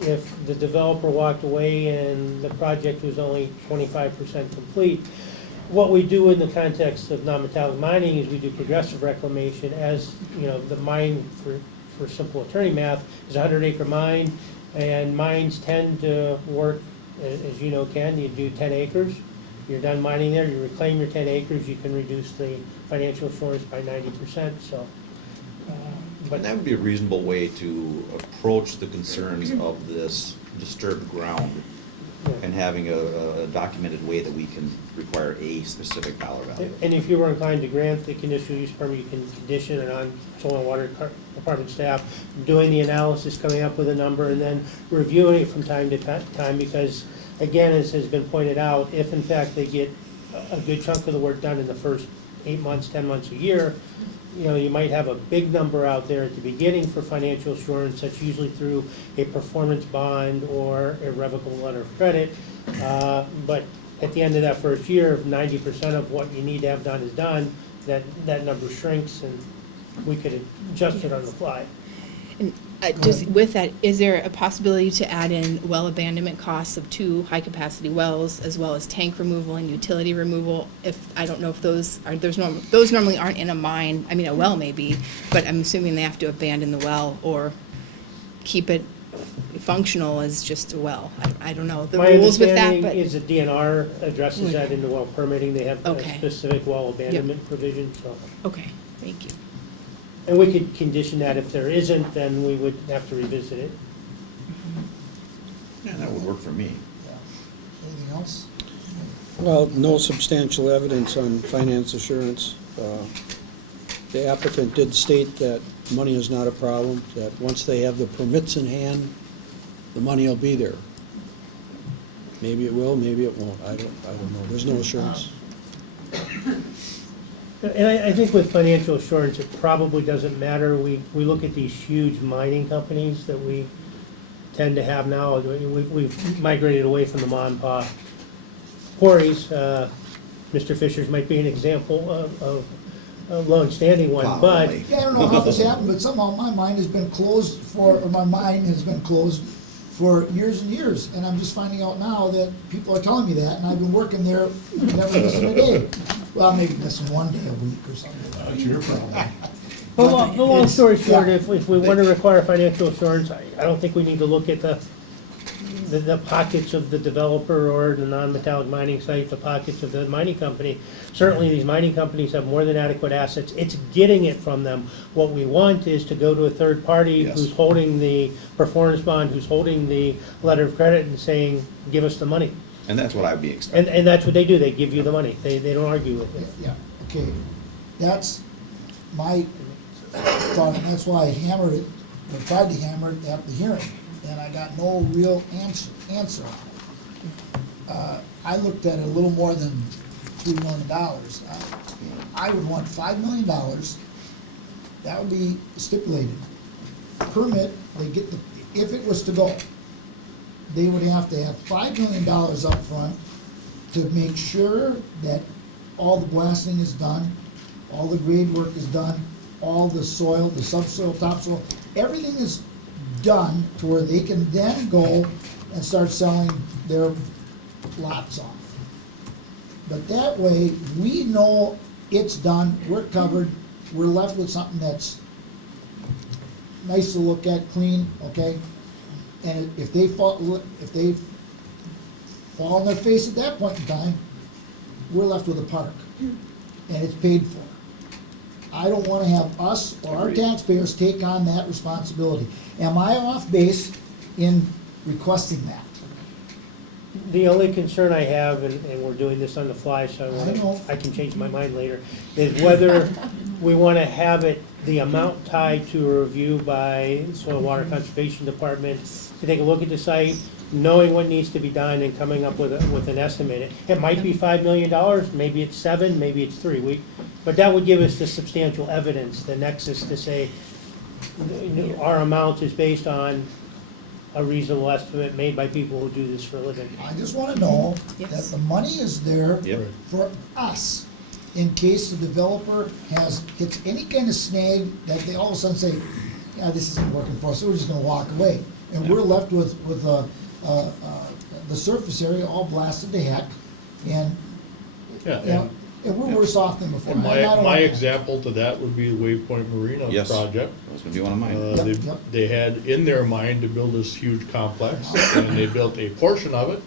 if the developer walked away and the project was only 25% complete, what we do in the context of non-metallic mining is we do progressive reclamation. As you know, the mine, for simple attorney math, is a 100-acre mine, and mines tend to work, as you know, Ken, you do 10 acres, you're done mining there, you reclaim your 10 acres, you can reduce the financial assurance by 90%, so. But that would be a reasonable way to approach the concerns of this disturbed ground, and having a documented way that we can require a specific dollar value. And if you were inclined to grant the conditional use permit, you can condition it on Soil and Water Department staff doing the analysis, coming up with a number, and then reviewing it from time to time, because, again, as has been pointed out, if in fact they get a good chunk of the work done in the first 8 months, 10 months, a year, you know, you might have a big number out there at the beginning for financial assurance. That's usually through a performance bond or irrevocable letter of credit. But at the end of that first year, if 90% of what you need to have done is done, that number shrinks, and we could adjust it on the fly. And just with that, is there a possibility to add in well abandonment costs of 2 high-capacity wells, as well as tank removal and utility removal? If, I don't know if those normally aren't in a mine, I mean, a well may be, but I'm assuming they have to abandon the well or keep it functional as just a well. I don't know the rules with that, My but. understanding is that DNR addresses that in the well permitting. They have a Okay. specific well abandonment provision, so. Okay, thank you. And we could condition that. If there isn't, then we would have to revisit it. Yeah, that would work for me. Yeah. Anything else? Well, no substantial evidence on finance assurance. The applicant did state that money is not a problem, that once they have the permits in hand, the money will be there. Maybe it will, maybe it won't, I don't know, there's no assurance. And I think with financial assurance, it probably doesn't matter. We look at these huge mining companies that we tend to have now. We've migrated away from the mom and pop quarries. Mr. Fisher's might be an example of a long-standing one, but Probably. Yeah, I don't know how this happened, but somehow my mind has been closed or my mind has been closed for years and years, and I'm just finding out now that people are telling me that, and I've been working there, never missing a day. Well, maybe missing one day a week or something. That's your problem. the long story short, Yeah. if we want to require financial assurance, I don't think we need to look at the pockets of the developer or the non-metallic mining site, the pockets of the mining company. Certainly, these mining companies have more than adequate assets. It's getting it from them. What we want is to go to a third party Yes. who's holding the performance bond, who's holding the letter of credit and saying, give us the money. And that's what I'd be expecting. And that's what they do. They give you the money. They don't argue with it. Yeah, okay, that's my thought, and that's why I hammered it, or tried to hammer it at the hearing, and I got no real answer on it. I looked at it a little more than $3 million. I would want $5 million, that would be stipulated. Permit, they get the, if it was to go, they would have to have $5 million up front to make sure that all the blasting is done, all the grade work is done, all the soil, the subsoil, topsoil, everything is done to where they can then go and start selling their lots off. But that way, we know it's done, we're covered, we're left with something that's nice to look at, clean, okay? And if they fall on their face at that point in time, we're left with a park, and it's paid for. I don't wanna have us or our Agreed. taxpayers take on that responsibility. Am I off base in requesting that? The only concern I have, and we're doing this on the fly, so I know. I can change my mind later, is whether we want to have it, the amount tied to a review by Soil Water Conservation Department, to take a look at the site, knowing what needs to be done and coming up with an estimate. It might be $5 million, maybe it's 7, maybe it's 3. But that would give us the substantial evidence, the nexus to say, our amount is based on a reasonable estimate made by people who do this for a living. I just wanna know that Yes. the money is there Yep. for us, in case the developer hits any kind of snag, that they all of a sudden say, yeah, this isn't working for us, so we're just gonna walk away. And we're left with the surface area all blasted to heck, and, Yeah, you know, and we're worse off than before. and I don't my want that. example to that would be the Waypoint Marina Yes. project. That was gonna be one of mine. Yep, They yep. they had in their mind to build this huge complex, and they built a portion of it.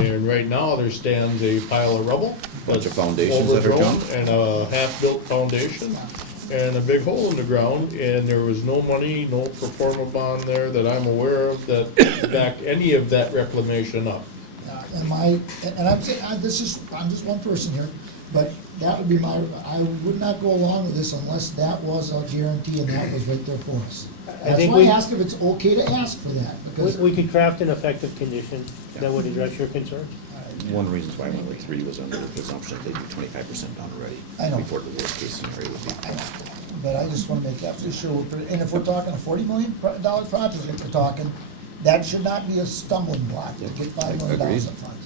And right now, there stands a pile of rubble. Bunch of that's foundations that are overgrown, junk. and a half-built foundation, and a big hole in the ground, and there was no money, no pro forma bond there that I'm aware of that backed any of that reclamation up. And I'm saying, I'm just one person here, but that would be I would not go along with this unless that was a guarantee and that was right there for us. That's think why I we- ask if it's okay to ask for that, because, We could craft an effective condition that would address your concerns. One of the reasons why I went with 3 was under the presumption that they'd be 25% done already. I know. Before the worst case scenario would be. but I just wanna make absolutely sure, and if we're talking a $40 million project, if we're talking, that should not be a stumbling block to get $5 million up Agreed. front.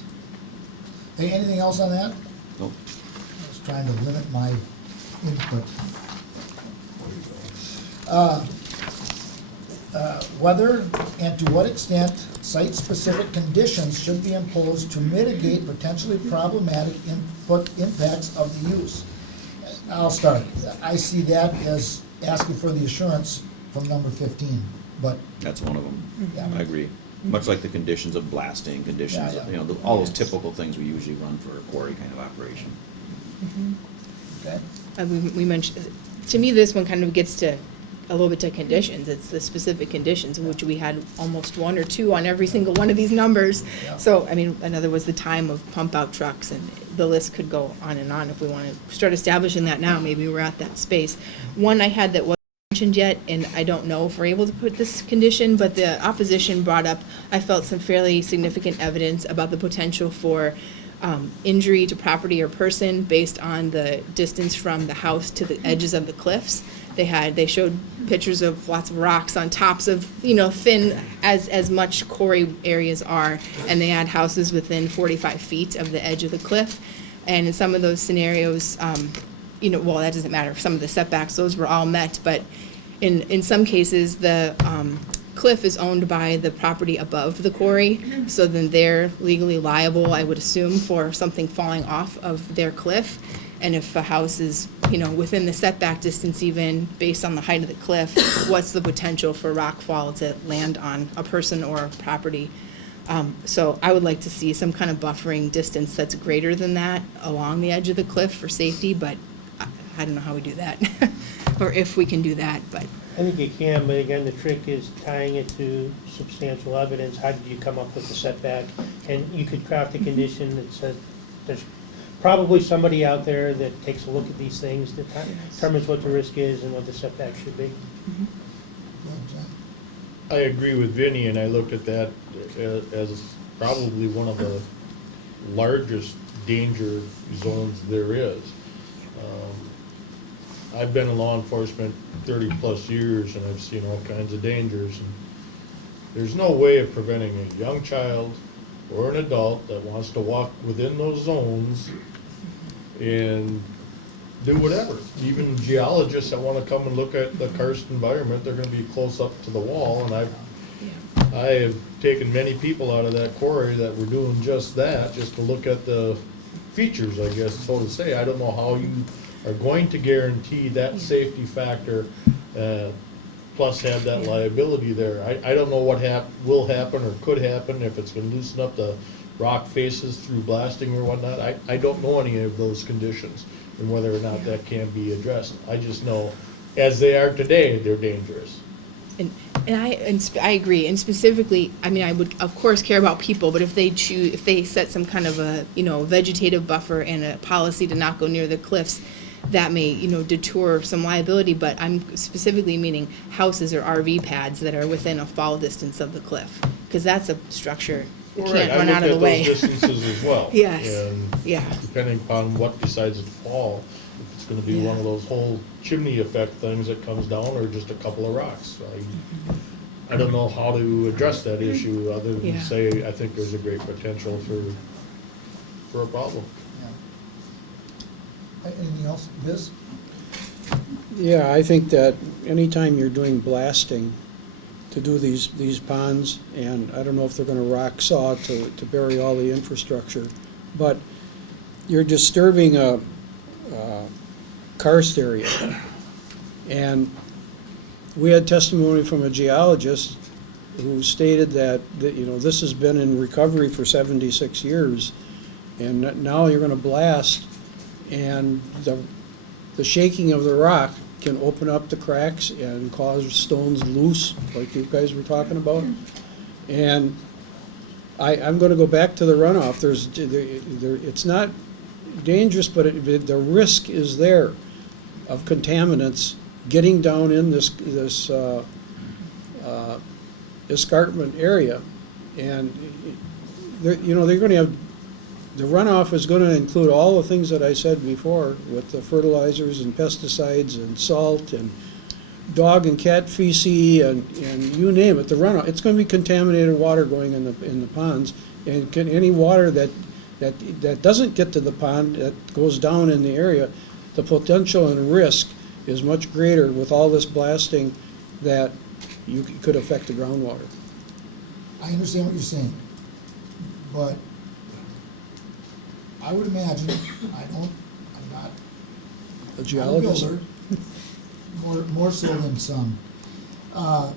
Hey, anything else on that? Nope. I was trying to limit my input. Whether and to what extent site-specific conditions should be imposed to mitigate potentially problematic impacts of the use. I'll start. I see that as asking for the assurance from number 15, but, That's one of them. Yeah. I agree. Much like the conditions of blasting, conditions, Yeah, yeah. you know, all those typical things we usually run for a quarry kind of operation. okay? We mentioned, to me, this one kind of gets to a little bit to conditions. It's the specific conditions, which we had almost 1 or 2 on every single one of these numbers. Yeah. So, I mean, another was the time of pump-out trucks, and the list could go on and on. If we want to start establishing that now, maybe we're at that space. One I had that was mentioned yet, and I don't know if we're able to put this condition, but the opposition brought up, I felt, some fairly significant evidence about the potential for injury to property or person based on the distance from the house to the edges of the cliffs. They showed pictures of lots of rocks on tops of, thin as much quarry areas are, and they had houses within 45 feet of the edge of the cliff. And in some of those scenarios, well, that doesn't matter. Some of the setbacks, those were all met, but in some cases, the cliff is owned by the property above the quarry, so then they're legally liable, I would assume, for something falling off of their cliff. And if a house is, within the setback distance even, based on the height of the cliff, what's the potential for rock fall to land on a person or a property? So I would like to see some kind of buffering distance that's greater than that along the edge of the cliff for safety, but I don't know how we do that, or if we can do that, but. I think you can, but again, the trick is tying it to substantial evidence. How did you come up with the setback? And you could craft a condition that says there's probably somebody out there that takes a look at these things, that determines what the risk is and what the setback should be. I agree with Vinnie, and I looked at that as probably one of the largest danger zones there is. I've been in law enforcement 30-plus years, and I've seen all kinds of dangers. And there's no way of preventing a young child or an adult that wants to walk within those zones and do whatever. Even geologists that want to come and look at the karst environment, they're going to be close up to the wall. And I have taken many people out of that quarry that were doing just that, just to look at the features, I guess, so to say. I don't know how you are going to guarantee that safety factor, plus have that liability there. I don't know what will happen or could happen, if it's going to loosen up the rock faces through blasting or whatnot. I don't know any of those conditions and whether or not that can be addressed. I just know, as they are today, they're dangerous. And I agree, and specifically, I would of course care about people, but if they set some kind of a, vegetative buffer and a policy to not go near the cliffs, that may, deter some liability, but I'm specifically meaning houses or RV pads that are within a fall distance of the cliff, because that's a structure you can't run out of the way. I looked at those distances as well. Yes, And yeah. depending upon what decides to fall, if it's gonna be Yeah. one of those whole chimney effect things that comes down, or just a couple of rocks. I don't know how to address that issue, other than Yeah. say, I think there's a great potential for a problem. Anything else, Biz? Yeah, I think that anytime you're doing blasting to do these ponds, and I don't know if they're gonna rock saw to bury all the infrastructure, but you're disturbing a karst area. And we had testimony from a geologist who stated that this has been in recovery for 76 years, and now you're gonna blast, and the shaking of the rock can open up the cracks and cause stones loose, like you guys were talking about. And I'm gonna go back to the runoff. It's not dangerous, but the risk is there of contaminants getting down in this escarpment area. And they're gonna have, the runoff is gonna include all the things that I said before, with the fertilizers and pesticides and salt and dog and cat feces and you name it, the runoff. It's gonna be contaminated water going in the ponds, and any water that doesn't get to the pond, that goes down in the area, the potential and risk is much greater with all this blasting that you could affect the groundwater. I understand what you're saying, but I would imagine, I'm not A a geologist? builder, more so than some. But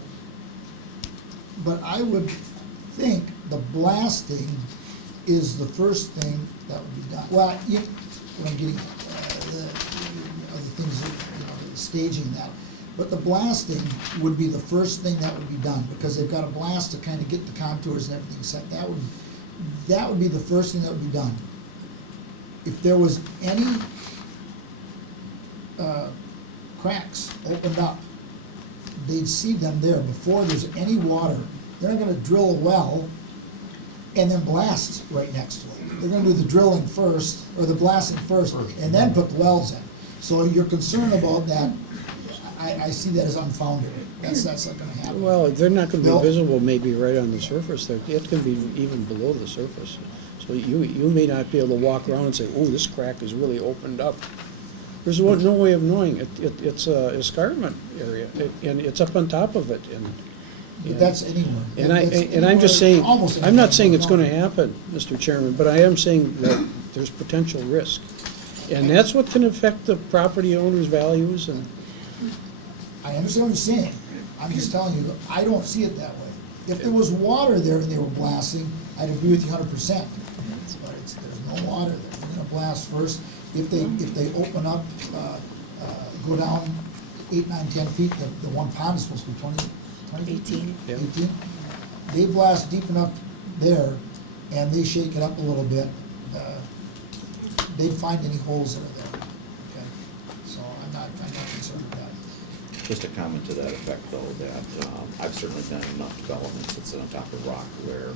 I would think the blasting is the first thing that would be done. Well, what I'm getting, the other things, the staging that. But the blasting would be the first thing that would be done, because they've got to blast to kind of get the contours and everything set. That would be the first thing that would be done. If there was any cracks opened up they'd see them there before there's any water. They're not gonna drill a well and then blast right next to it. They're gonna do the drilling first, or the blasting first, and then put the wells in. So your concern about that, I see that as unfounded. That's not gonna happen. Well, they're not gonna No. be visible maybe right on the surface, it can be even below the surface. So you may not be able to walk around and say, oh, this crack is really opened up. There's no way of knowing, it's a escarpment area, and it's up on top of it, and. But that's anywhere. And That's I'm just saying, almost I'm not anywhere. saying it's gonna happen, Mr. Chairman, but I am saying that there's potential risk. And that's what can affect the property owner's values and, I understand what you're saying. I'm just telling you, I don't see it that way. If there was water there and they were blasting, I'd agree with you 100%. But there's no water there. They're gonna blast first. If they open up, go down 8, 9, 10 feet, the one pond is supposed to be 20 feet? 18. Yeah. 18. They blast deep enough there and they shake it up a little bit, they'd find any holes that are there. Okay? So I'm not concerned with that. Just a comment to that effect, though, that I've certainly been in enough developments that sit on top of rock where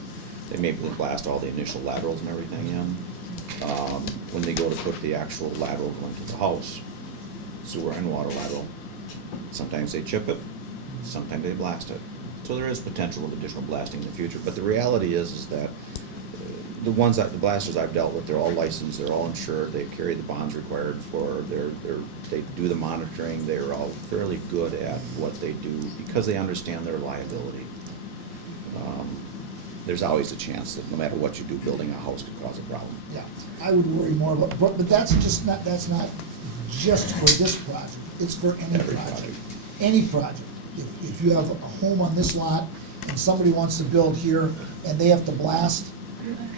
they may blast all the initial laterals and everything in. When they go to put the actual lateral going to the house, sewer and water lateral, sometimes they chip it, sometimes they blast it. So there is potential of additional blasting in the future, but the reality is that the blasters I've dealt with, they're all licensed, they're all insured, they carry the bonds required for they do the monitoring, they're all fairly good at what they do because they understand their liability. There's always a chance that no matter what you do, building a house could cause a problem. Yeah, I would worry more about, but that's not just for this project, it's for any Every project. project. Any project. If you have a home on this lot and somebody wants to build here and they have to blast,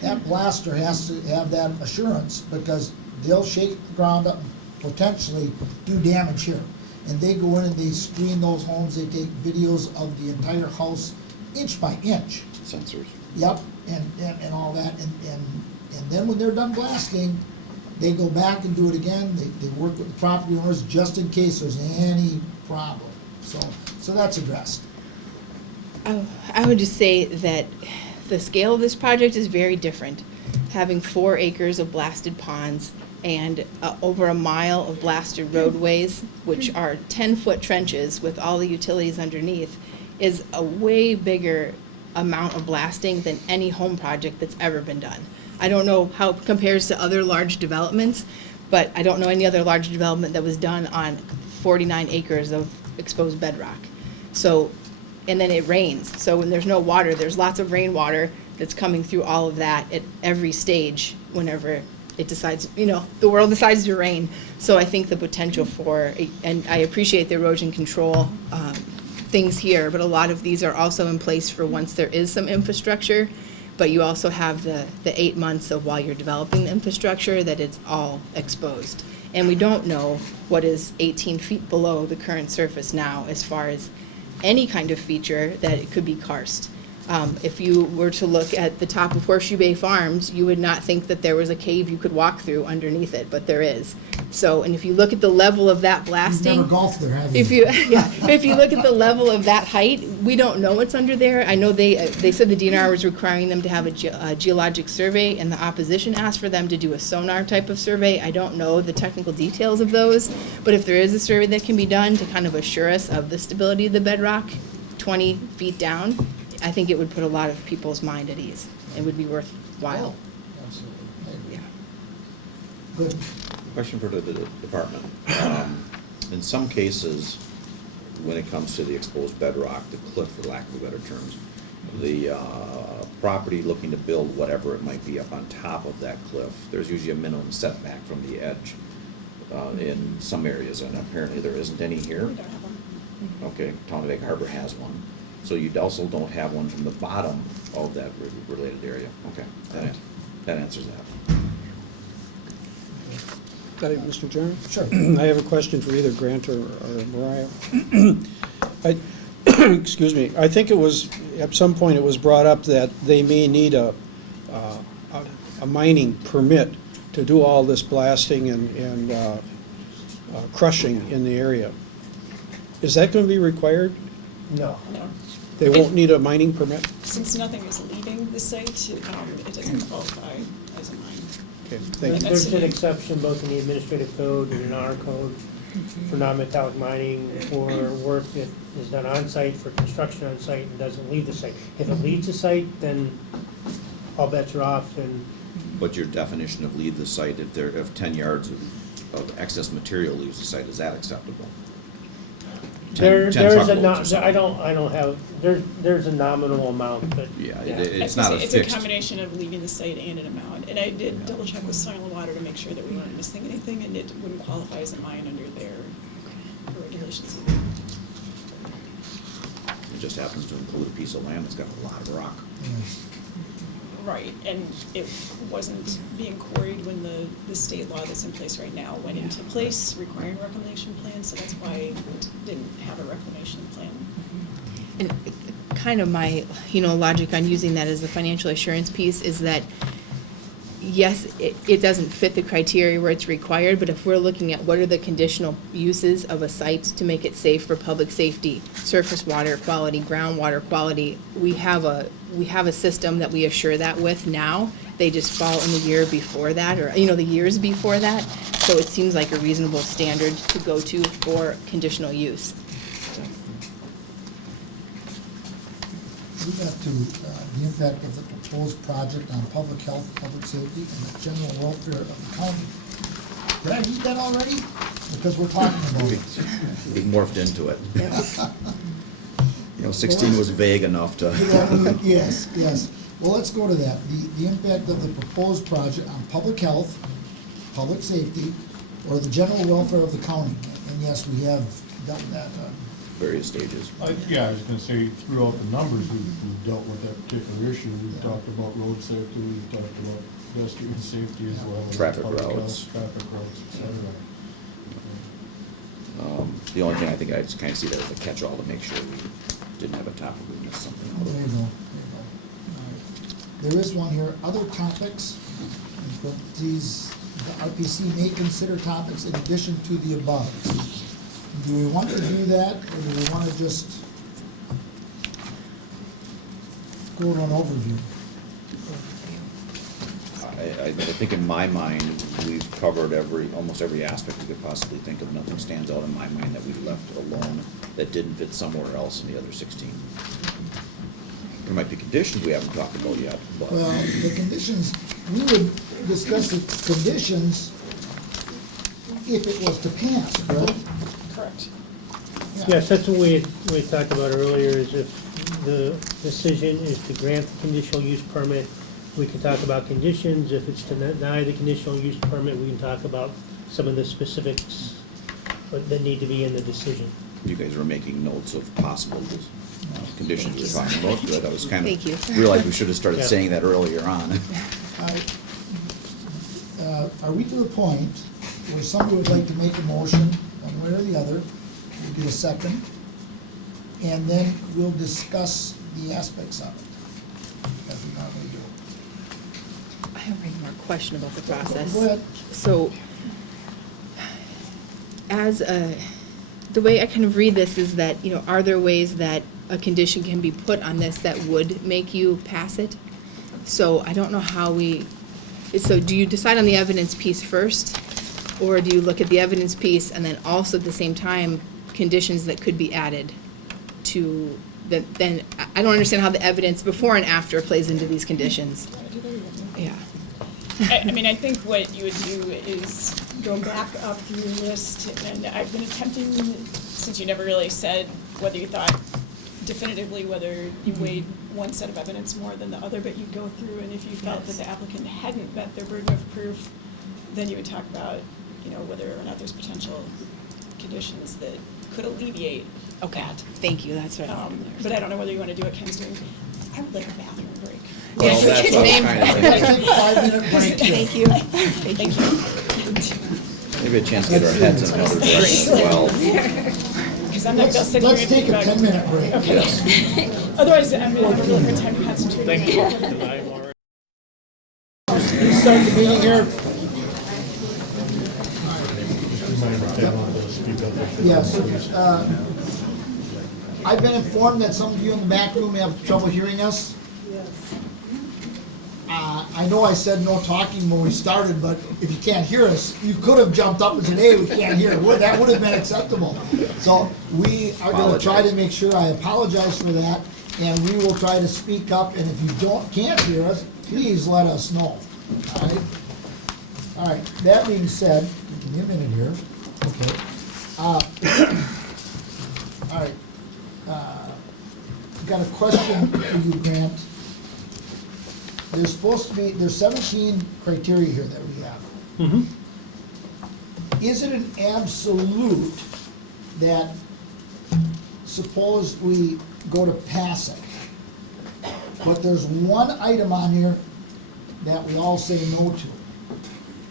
that blaster has to have that assurance because they'll shake the ground up and potentially do damage here. And they go in and they screen those homes, they take videos of the entire house inch by inch. Sensors. Yep, and all that, and then when they're done blasting, they go back and do it again, they work with the property owners just in case there's any problem, so that's addressed. I would just say that the scale of this project is very different. Having 4 acres of blasted ponds and over a mile of blasted roadways, which are 10-foot trenches with all the utilities underneath, is a way bigger amount of blasting than any home project that's ever been done. I don't know how it compares to other large developments, but I don't know any other large development that was done on 49 acres of exposed bedrock. So, and then it rains. So when there's no water, there's lots of rainwater that's coming through all of that at every stage whenever it decides, the world decides to rain. So I think the potential for, and I appreciate the erosion control things here, but a lot of these are also in place for once there is some infrastructure, but you also have the 8 months of while you're developing the infrastructure that it's all exposed. And we don't know what is 18 feet below the current surface now as far as any kind of feature that it could be karst. If you were to look at the top of Horseshoe Bay Farms, you would not think that there was a cave you could walk through underneath it, but there is. So, and if you look at the level of that You've blasting. never golfed there, have you? If you look at the level of that height, we don't know what's under there. I know they said the DNR was requiring them to have a geologic survey, and the opposition asked for them to do a sonar type of survey. I don't know the technical details of those, but if there is a survey that can be done to kind of assure us of the stability of the bedrock 20 feet down, I think it would put a lot of people's mind at ease. It would be worthwhile. Absolutely. I agree. Yeah. Good. Question for the department. In some cases, when it comes to the exposed bedrock, the cliff, for lack of better terms, the property looking to build whatever it might be up on top of that cliff, there's usually a minimum setback from the edge in some areas, and apparently there isn't any here. We don't have them. Okay, Town of Egg Harbor has one. So you also don't have one from the bottom of that related area. Okay, that answers that. got it, Mr. Chairman? Sure. I have a question for either Grant or Mariah. Excuse me, I think it was, at some point it was brought up that they may need a mining permit to do all this blasting and crushing in the area. Is that going to be required? No. No. They won't need a mining permit? Since nothing is leaving the site, it doesn't qualify as a mine. Okay, thank you. There's an exception both in the administrative code and in our code for non-metallic mining for work that is done on-site, for construction on-site, and doesn't leave the site. If it leaves the site, then all bets are off, and But your definition of leave the site, if 10 yards of excess material leaves the site, is that acceptable? 10 there is a, truckloads or I something. don't have, there's a nominal amount, but. Yeah, Yeah, it's I was not a gonna say, fixed. It's a combination of leaving the site and an amount, and I did double check with soil and water to make sure that we weren't missing anything, and it wouldn't qualify as a mine under their regulations. It just happens to include a piece of land that's got a lot of rock. Yes. Right, and it wasn't being quarried when the state law that's in place right now went into place requiring reclamation plans, so that's why it didn't have a reclamation plan. And kind of my, logic on using that as the financial assurance piece is that, yes, it doesn't fit the criteria where it's required, but if we're looking at what are the conditional uses of a site to make it safe for public safety, surface water quality, groundwater quality, we have a system that we assure that with now. They just fall in the year before that, or, the years before that. So it seems like a reasonable standard to go to for conditional use. We got to, the impact of the proposed project on public health, public safety, and the general welfare of the county. Did I read that already? Because we're talking about it. We morphed into it. 16 was vague enough to. Yes, yes. Well, let's go to that. The impact of the proposed project on public health, public safety, or the general welfare of the county. And yes, we have done that. Various stages. Yeah, I was gonna say, throughout the numbers, we've dealt with that particular issue. We've talked about road safety, we've talked about pedestrian safety as well as Traffic public health, routes. traffic routes, et cetera. The only thing I think I just kind of see that as a catch-all to make sure we didn't have a topic we missed something out There you of. go. All right. There is one here, other topics, but these, the RPC may consider topics in addition to the above. Do we want to do that, or do we want to just go to an overview? I think in my mind, we've covered almost every aspect we could possibly think of. Nothing stands out in my mind that we left alone that didn't fit somewhere else in the other 16. There might be conditions we haven't talked about yet, but. Well, the conditions, we would discuss the conditions if it was to pass, correct? Correct. Yes, that's what we had talked about earlier, is if the decision is to grant the conditional use permit, we can talk about conditions. If it's to deny the conditional use permit, we can talk about some of the specifics that need to be in the decision. You guys were making notes of possible conditions we were talking about. Good. I was kind Thank you. of realized we should have started Yeah. saying that earlier on. Are we to the point where somebody would like to make a motion, one way or the other, we'll get a second, and then we'll discuss the aspects of it, as we normally do. I have one more question about the process. Go ahead. So, the way I kind of read this is that, are there ways that a condition can be put on this that would make you pass it? So I don't know how so do you decide on the evidence piece first? Or do you look at the evidence piece and then also at the same time, conditions that could be added to, then, I don't understand how the evidence before and after plays into these conditions. Yeah. I think what you would do is go back up through your list, and I've been attempting, since you never really said whether you thought definitively whether you weighed one set of evidence more than the other, but you'd go through, and if you felt that the applicant hadn't met their burden of proof, then you would talk about, whether or not there's potential conditions that could alleviate Okay, that. thank you, that's what I But I don't know whether you want to do what Ken's doing. I would like a bathroom break. Well, Yes, that's what I was same. kind of Let's thinking. take a 5-minute break here. Thank you. Thank you. Maybe a chance to get our heads in another direction as well. Because I'm not just sitting here Let's and take thinking a about. 10-minute break. Okay. Otherwise, I'm gonna have a really hard time concentrating. Thank you. Start the meeting here. You mind if they want to speak up? Yes. I've been informed that some of you in the back room have trouble hearing us. I know I said no talking when we started, but if you can't hear us, you could have jumped up and said, hey, we can't hear. That would have been acceptable. So we are gonna try to make sure, I apologize for that, and we will try to speak up, and if you can't hear us, please let us know. All right? All right, that being said, give me a minute here. Okay. All right. Got a question for you, Grant. There's 17 criteria here that we have. Mm-hmm. Is it an absolute that suppose we go to pass it, but there's one item on here that we all say no to?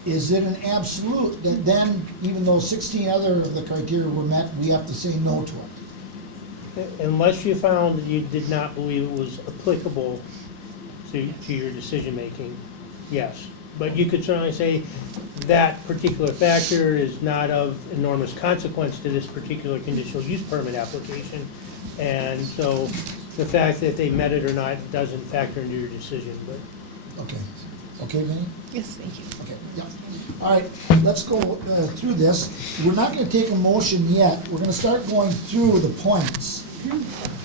Is it an absolute that then, even though 16 other of the criteria were met, we have to say no to it? Unless you found that you did not believe it was applicable to your decision-making, yes. But you could certainly say that particular factor is not of enormous consequence to this particular conditional use permit application. And so the fact that they met it or not doesn't factor into your decision, but. Okay. Okay, Vinnie? Yes, thank you. Okay, yeah. All right, let's go through this. We're not gonna take a motion yet. We're gonna start going through the points.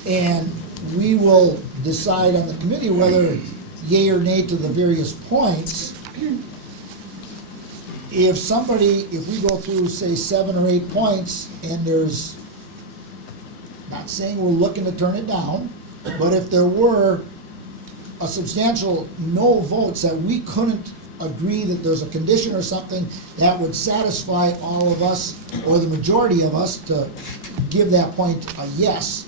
And we will decide on the committee whether yea or nay to the various points. If we go through, say, 7 or 8 points, and there's, not saying we're looking to turn it down, but if there were a substantial no votes that we couldn't agree that there's a condition or something that would satisfy all of us, or the majority of us, to give that point a yes,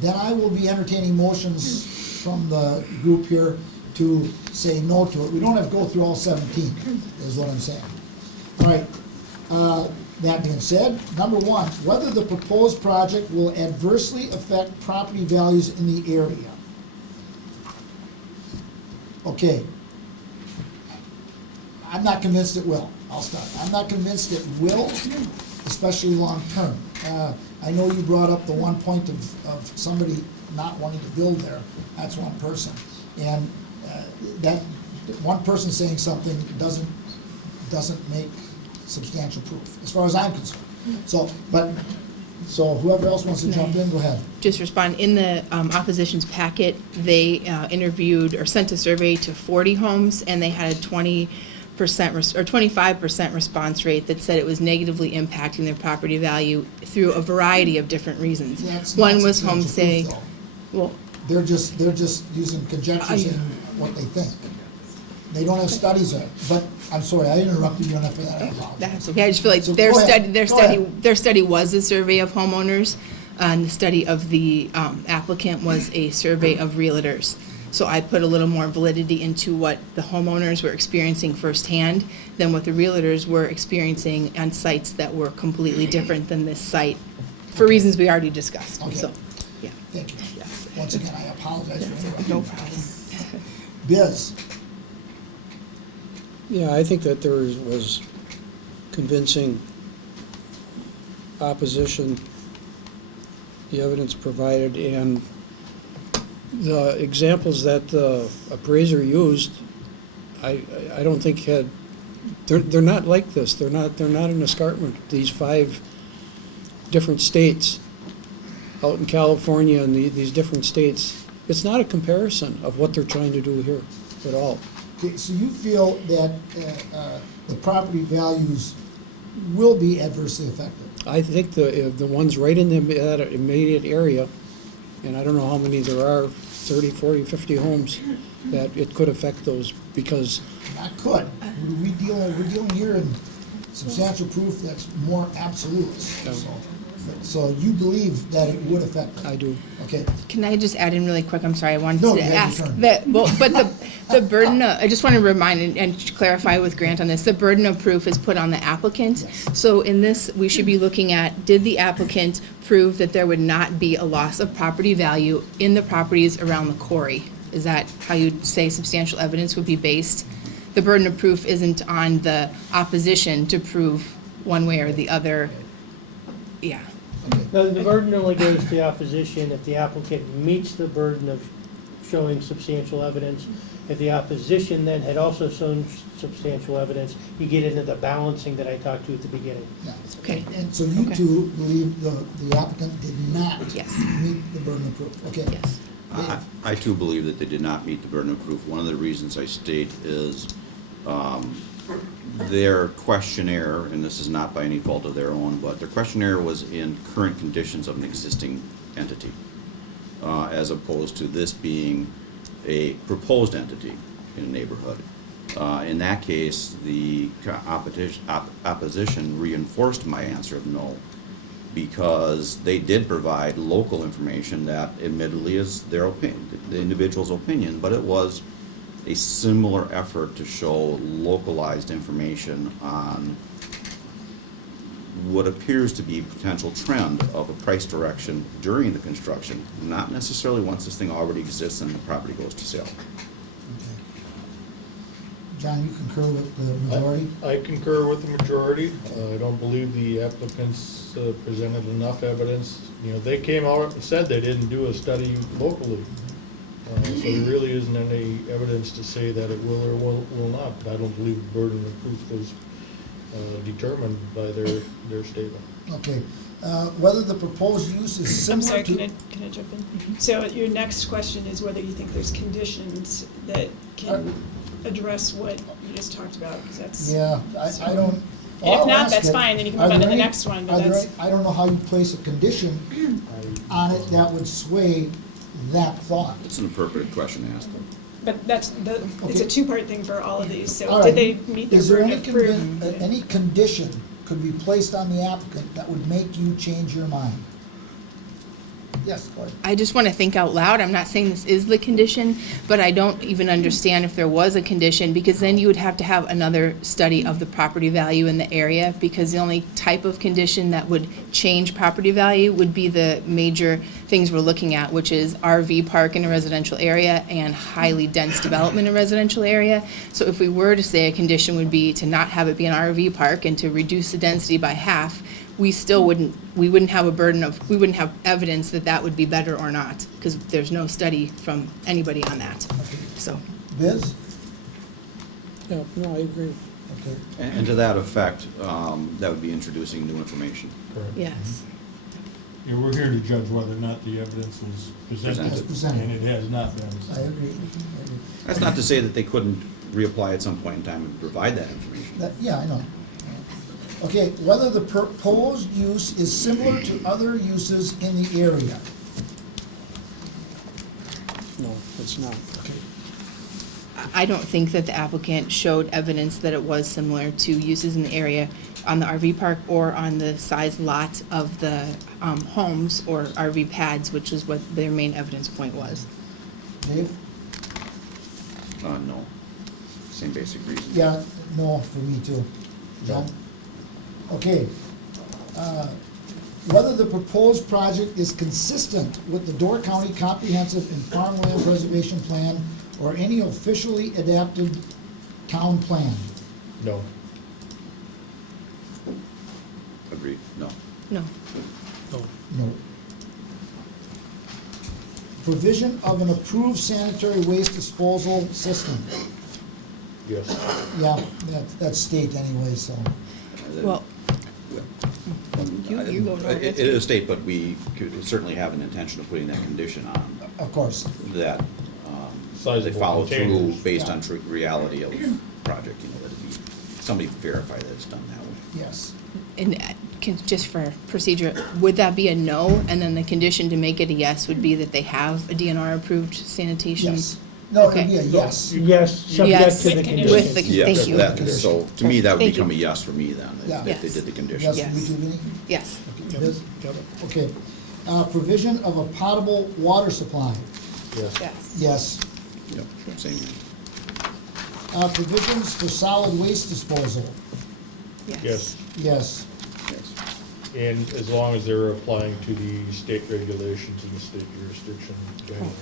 then I will be entertaining motions from the group here to say no to it. We don't have to go through all 17, is what I'm saying. All right, that being said, number 1, whether the proposed project will adversely affect property values in the area. Okay. I'm not convinced it will. I'll start. I'm not convinced it will, especially long-term. I know you brought up the one point of somebody not wanting to build there. That's one person. And that one person saying something doesn't make substantial proof, as far as I'm concerned. So whoever else wants to jump in, go ahead. Just respond. In the opposition's packet, they interviewed or sent a survey to 40 homes, and they had a 20% or 25% response rate that said it was negatively impacting their property value through a variety of different reasons. That's One not was home substantial say, proof, well, though. They're just using conjectures and what they think. They don't have studies on it. But, I'm sorry, I interrupted you enough for that. I apologize. that's okay. I just feel like So their go ahead. study, Go ahead. their study was a survey of homeowners, and the study of the applicant was a survey of realtors. So I put a little more validity into what the homeowners were experiencing firsthand than what the realtors were experiencing on sites that were completely different than this site, for reasons we already discussed. Okay. So, yeah. Thank you. Yes. Once again, I apologize for interrupting. No problem. Biz? Yeah, I think that there was convincing opposition, the evidence provided, and the examples that the appraiser used, I don't think they're not like this. They're not an escarpment. These 5 different states out in California and these different states, it's not a comparison of what they're trying to do here at all. Okay, so you feel that the property values will be adversely affected? I think the ones right in that immediate area, and I don't know how many there are, 30, 40, 50 homes, that it could affect those, because Not could. We're dealing here in substantial proof that's more absolute. So you believe that it would affect it? I do. Okay. Can I just add in really quick? I'm sorry, I wanted No, to you have your ask turn. that, well, but the burden of, I just want to remind and clarify with Grant on this, the burden of proof is put on the applicant. So in this, we should be looking at, did the applicant prove that there would not be a loss of property value in the properties around the quarry? Is that how you'd say substantial evidence would be based? The burden of proof isn't on the opposition to prove one way or the other. Yeah. No, the burden only goes to the opposition if the applicant meets the burden of showing substantial evidence. If the opposition then had also shown substantial evidence, you get into the balancing that I talked to at the beginning. Yeah. Okay. And so you Okay. two believe the applicant did not Yes. meet the burden of proof? Okay. Yes. I too believe that they did not meet the burden of proof. One of the reasons I state is their questionnaire, and this is not by any fault of their own, but their questionnaire was in current conditions of an existing entity, as opposed to this being a proposed entity in a neighborhood. In that case, the opposition reinforced my answer of no, because they did provide local information that admittedly is their opinion, the individual's opinion, but it was a similar effort to show localized information on what appears to be potential trend of a price direction during the construction, not necessarily once this thing already exists and the property goes to sale. John, you concur with the majority? I concur with the majority. I don't believe the applicants presented enough evidence. You know, they came out and said they didn't do a study locally. So there really isn't any evidence to say that it will or will not. But I don't believe the burden of proof was determined by their statement. Okay. Whether the proposed use is I'm similar sorry, to... can I jump in? So your next question is whether you think there's conditions that can address what you just talked about, because that's. Yeah, I don't... And I'll if not, ask that's it. fine, then you can Are move on to there the any- next one, but are there that's. any- I don't know how you place a condition on it that would sway that thought. It's an appropriate question to ask them. But that's, it's a Okay. two-part thing for all of these, All so right. did they meet their Is there burden any of proof? any condition could be placed on the applicant that would make you change your mind? Yes, go ahead. I just want to think out loud. I'm not saying this is the condition, but I don't even understand if there was a condition, because then you would have to have another study of the property value in the area, because the only type of condition that would change property value would be the major things we're looking at, which is RV park in a residential area and highly dense development in a residential area. So if we were to say a condition would be to not have it be an RV park and to reduce the density by half, we wouldn't have a burden of, we wouldn't have evidence that that would be better or not, because there's no study from anybody on that, so. Biz? Yeah, no, I agree. Okay. And to that effect, that would be introducing new information. Correct. Yes. Yeah, we're here to judge whether or not the evidence was presented, Presented. and it has not been. I agree. That's not to say that they couldn't reapply at some point in time and provide that information. Yeah, I know. Okay, whether the proposed use is similar to other uses in the area. No, it's not. I don't think that the applicant showed evidence that it was similar to uses in the area on the RV park or on the size lot of the homes or RV pads, which is what their main evidence point was. Dave? No. Same basic reason. Yeah, no, for me too. John? Okay. Whether the proposed project is consistent with the Door County Comprehensive and Farmland Preservation Plan or any officially adapted town plan. No. Agreed, no. No. No. Provision of an approved sanitary waste disposal system. Yes. Yeah, that's state anyway, so. Well, you go, no, It that's is a state, but we could certainly have an intention of putting that condition on, Of course. that they Sizable follow through containers. based on true reality of the project, you know, that it be, somebody verify that it's done that way. Yes. and just for procedure, would that be a no? And then the condition to make it a yes would be that they have a DNR approved sanitation? Yes. No, it'd Okay. be a yes. Yes, subject Yes. to the With conditions. With the- Yes, Thank you. that- So, to me, that would Thank become a you. yes for me then, Yeah. if they did the condition. Yes, we Yes. do, Vinnie? Yes. Okay, Liz? Okay. Provision of a potable water supply. Yes. Yes. Yes. Yep, same. Provisions for solid waste disposal. Yes. Yes. Yes. And as long as they're applying to the state regulations and the state jurisdiction guidelines.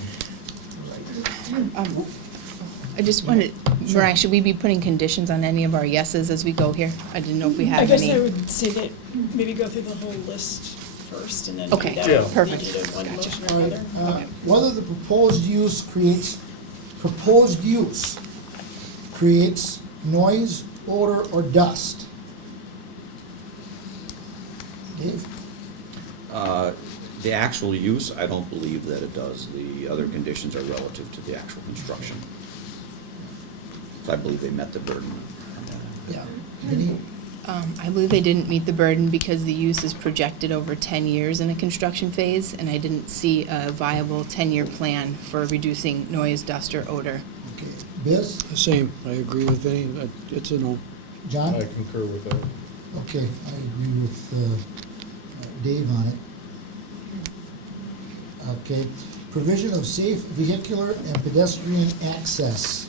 I just wanted, Mariah, should we be putting conditions on any of our yeses as we go here? I didn't know if we I have guess any. I would say that maybe go through the whole list first, and then Okay, read that Yeah. out perfect. maybe in one Gotcha. motion or All right, another. whether the proposed use creates noise, odor, or dust. Dave? The actual use, I don't believe that it does. The other conditions are relative to the actual construction. So I believe they met the burden. Yeah. Vinnie? I believe they didn't meet the burden because the use is projected over 10 years in a construction phase, and I didn't see a viable 10-year plan for reducing noise, dust, or odor. Okay. Biz? Same, I agree with Vinnie, it's a no. John? I concur with that. Okay, I agree with Dave on it. Okay, provision of safe vehicular and pedestrian access.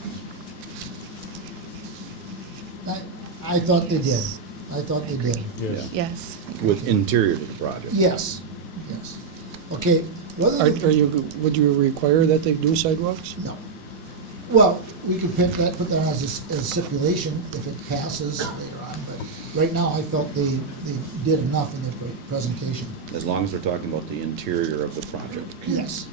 I thought they did. I thought they did. Yes. Yes. With interior to the project. Yes, yes. Okay, whether. Are you, would you require that they do sidewalks? No. Well, we could put that as a stipulation if it passes later on, but right now I felt they did enough in their presentation. As long as they're talking about the interior of the project. Yes.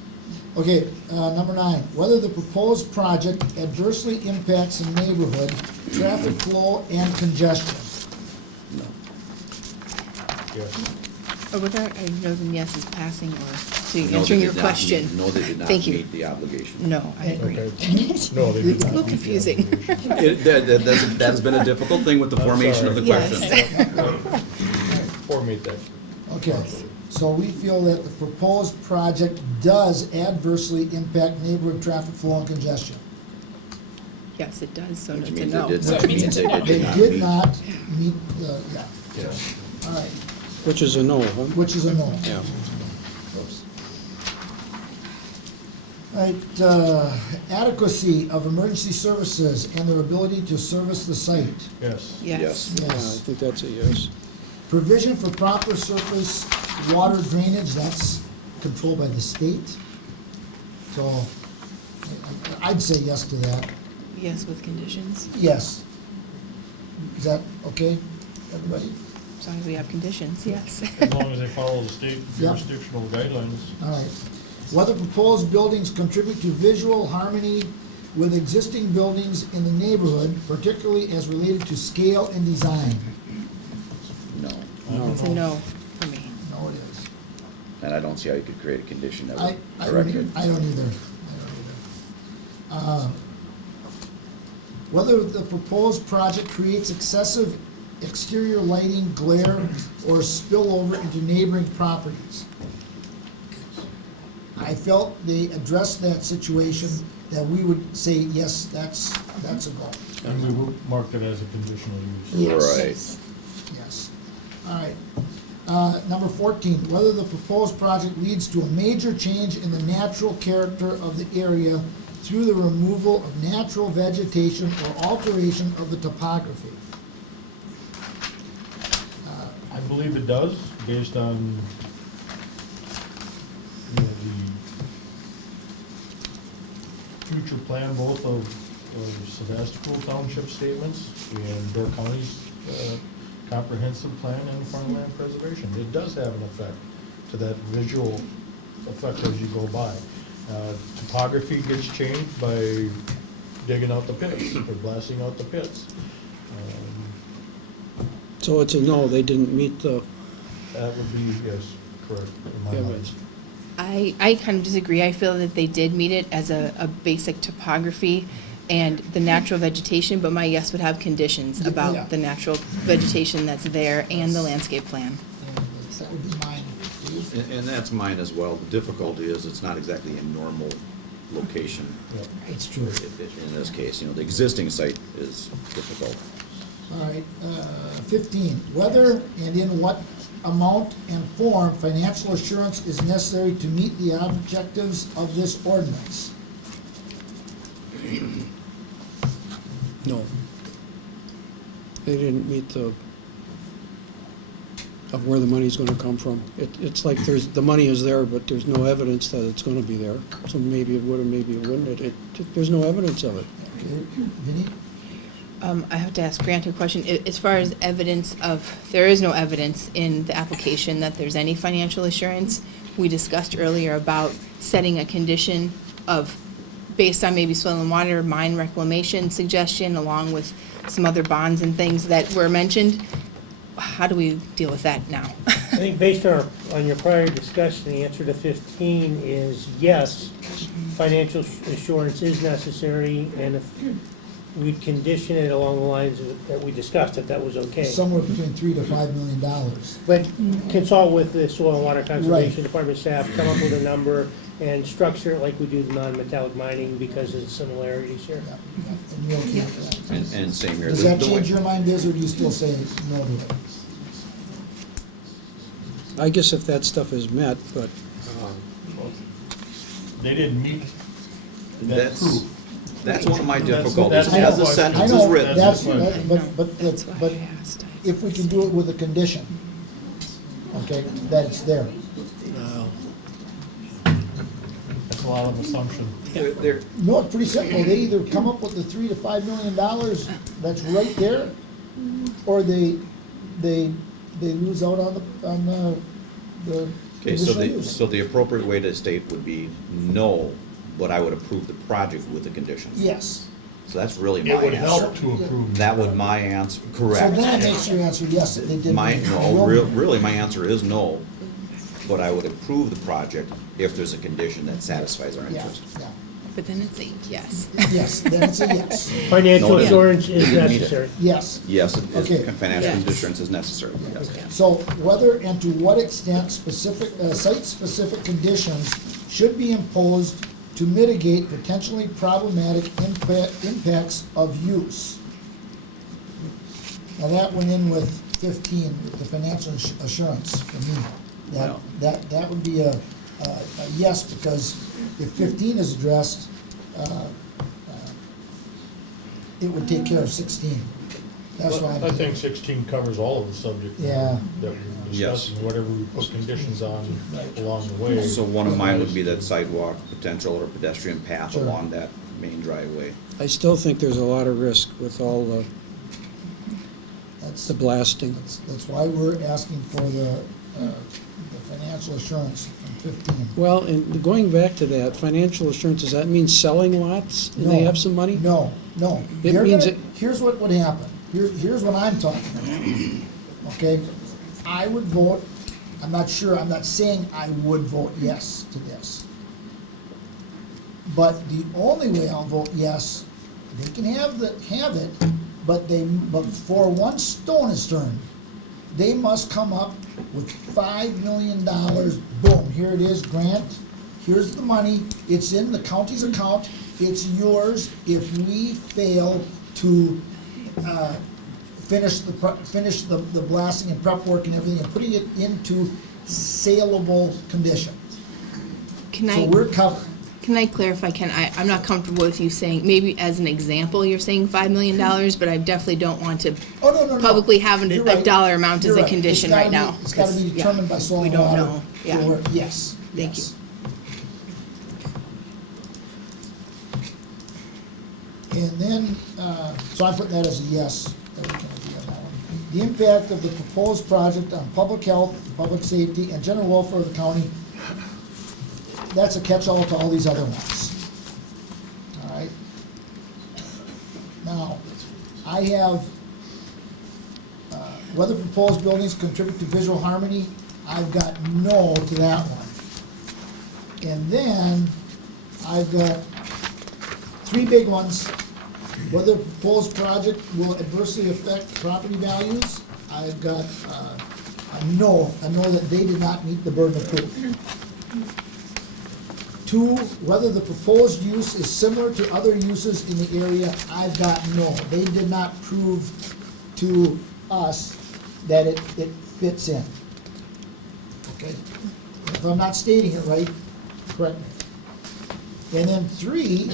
Okay, number 9, whether the proposed project adversely impacts the neighborhood, traffic flow, and congestion. No. Yes. Or whether, I know them yes is passing, or, so you're No, they answering your did not meet- question. No, they did not Thank you. meet the obligation. No, I agree. Okay. No, they did It's a not little meet the confusing. obligation. That has been a difficult thing with the I'm formation of the sorry. question. Formate that. Okay, so we feel that the proposed project does adversely impact neighborhood traffic flow and congestion. Yes, it does, so Which it's a means no. it did So not it means meet, it's a they no. did They not did meet. not meet the, yeah, Yes. all right, Which is a no, huh? which is a no. Yeah. All right, adequacy of emergency services and their ability to service the site. Yes. Yes. Yeah, I Yes. think that's a yes. Provision for proper surface water drainage, that's controlled by the state. So I'd say yes to that. Yes, with conditions. Yes. Is that okay, everybody? As long as we have conditions, yes. As long as they follow the state Yeah. jurisdictional guidelines. All right. Whether proposed buildings contribute to visual harmony with existing buildings in the neighborhood, particularly as related to scale and design. No. I don't It's a know. no for me. No, it is. And I don't see how you could create a condition that I would don't correct either. it. I don't either. Whether the proposed project creates excessive exterior lighting, glare, or spillover into neighboring properties. I felt they addressed that situation, that we would say, yes, that's a go. And we marked it as a conditional use. Yes. Right. Yes. All right. Number 14, whether the proposed project leads to a major change in the natural character of the area through the removal of natural vegetation or alteration of the topography. I believe it does, based on, you know, the future plan both of Sebastopol Township statements and Door County's comprehensive plan and farmland preservation. It does have an effect to that visual effect as you go by. Topography gets changed by digging out the pits or blasting out the pits. So it's a no, they didn't meet the, That would be, yes, correct, in my yeah, mind. but I kind of disagree. I feel that they did meet it as a basic topography and the natural vegetation, but my yes would have conditions Yeah. about the natural vegetation that's there and the landscape plan. And that would be mine. Steve? And that's mine as well. The difficulty is it's not exactly a normal location Yep. It's true. in this case. You know, the existing site is difficult. All right, 15, whether and in what amount and form financial assurance is necessary to meet the objectives of this ordinance. no. They didn't meet the, of where the money's gonna come from. It's like the money is there, but there's no evidence that it's gonna be there. So maybe it would or maybe it wouldn't. There's no evidence of it. Okay, Vinnie? I have to ask Grant a question. As far as evidence of, there is no evidence in the application that there's any financial assurance. We discussed earlier about setting a condition of, based on maybe soil and water, mine reclamation suggestion, along with some other bonds and things that were mentioned. How do we deal with that now? I think based on your prior discussion, the answer to 15 is yes, financial assurance is necessary, and if we'd condition it along the lines that we discussed, that was okay. Somewhere between $3 to $5 million. But consult with the Soil and Water Conservation Right. Department staff, come up with a number, and structure it like we do the non-metallic mining because of the similarities here. Yeah, yeah. And you're okay with that? And same here. Does The- that the way- change your mind, Biz, or do you still say no to it? I guess if that stuff is met, but, They didn't meet that That's, proof. that's one of my That's- difficulties, that's- as the I sentence know, is written. that's, That's but, That's why but I asked. if we can do it with a condition, okay, that it's there. That's a lot of assumption. There- No, it's pretty simple. They either come up with the $3 to $5 million that's right there, or they lose out on the Okay, so conditional the, use. so the appropriate way to state would be no, but I would approve the project with the conditions. Yes. So that's really my It would answer. help to approve. That would my answer, So correct. then it makes your answer yes, they did. My, no, really, my answer is no, but I would approve the project if there's a condition that satisfies our Yeah, interest. yeah. But then it's a yes. Yes, then it's a yes. Financial No, it assurance is didn't meet it. necessary. Yes. Yes, Okay. financial Yes. assurance is necessary, yes. So whether and to what extent specific, site-specific conditions should be imposed to mitigate potentially problematic impacts of use. Now that went in with 15, the financial assurance for me. Well. That would be a yes, because if 15 is addressed, it would take care of 16. That's why. I think 16 covers all of the subject Yeah. that we're Yes. discussing, whatever we put conditions on along the way. So one of mine would be that sidewalk potential or pedestrian path Sure. along that main driveway. I still think there's a lot of risk with all That's- the blasting. That's why we're asking for the financial assurance from 15. Well, and going back to that, financial assurance, does that mean selling lots and they No. have some money? No, no. It They're means gonna- it- Here's what would happen. Here's what I'm talking about. Okay? I would vote, I'm not sure, I'm not saying I would vote yes to this. But the only way I'll vote yes, they can have it, but before one stone is turned, they must come up with $5 million. Boom, here it is, grant. Here's the money. It's in the county's account. It's yours if we fail to finish the blasting and prep work and everything and putting it into saleable condition. Can So we're covered. Can I clarify, Ken? I'm not comfortable with you saying, maybe as an example, you're saying $5 million, but I definitely don't want to Oh, no. publicly have You're a right. dollar amount as You're a right. condition It's gotta right be- now. It's gotta be 'cause, yeah, determined by soil we and don't water. know. Yeah. Yes, Thank yes. And then, so I'm putting that as a yes, that we can agree on that one. The impact of the proposed project on public health, public safety, and general welfare of the county, that's a catch-all to all these other ones. All right? Now, I have, whether proposed buildings contribute to visual harmony, I've got no to that one. And then, I've got three big ones. Whether proposed project will adversely affect property values, I've got a no that they did not meet the burden of proof. 2, whether the proposed use is similar to other uses in the area, I've got no. They did not prove to us that it fits in. Okay? If I'm not stating it right, correct me. And then 3,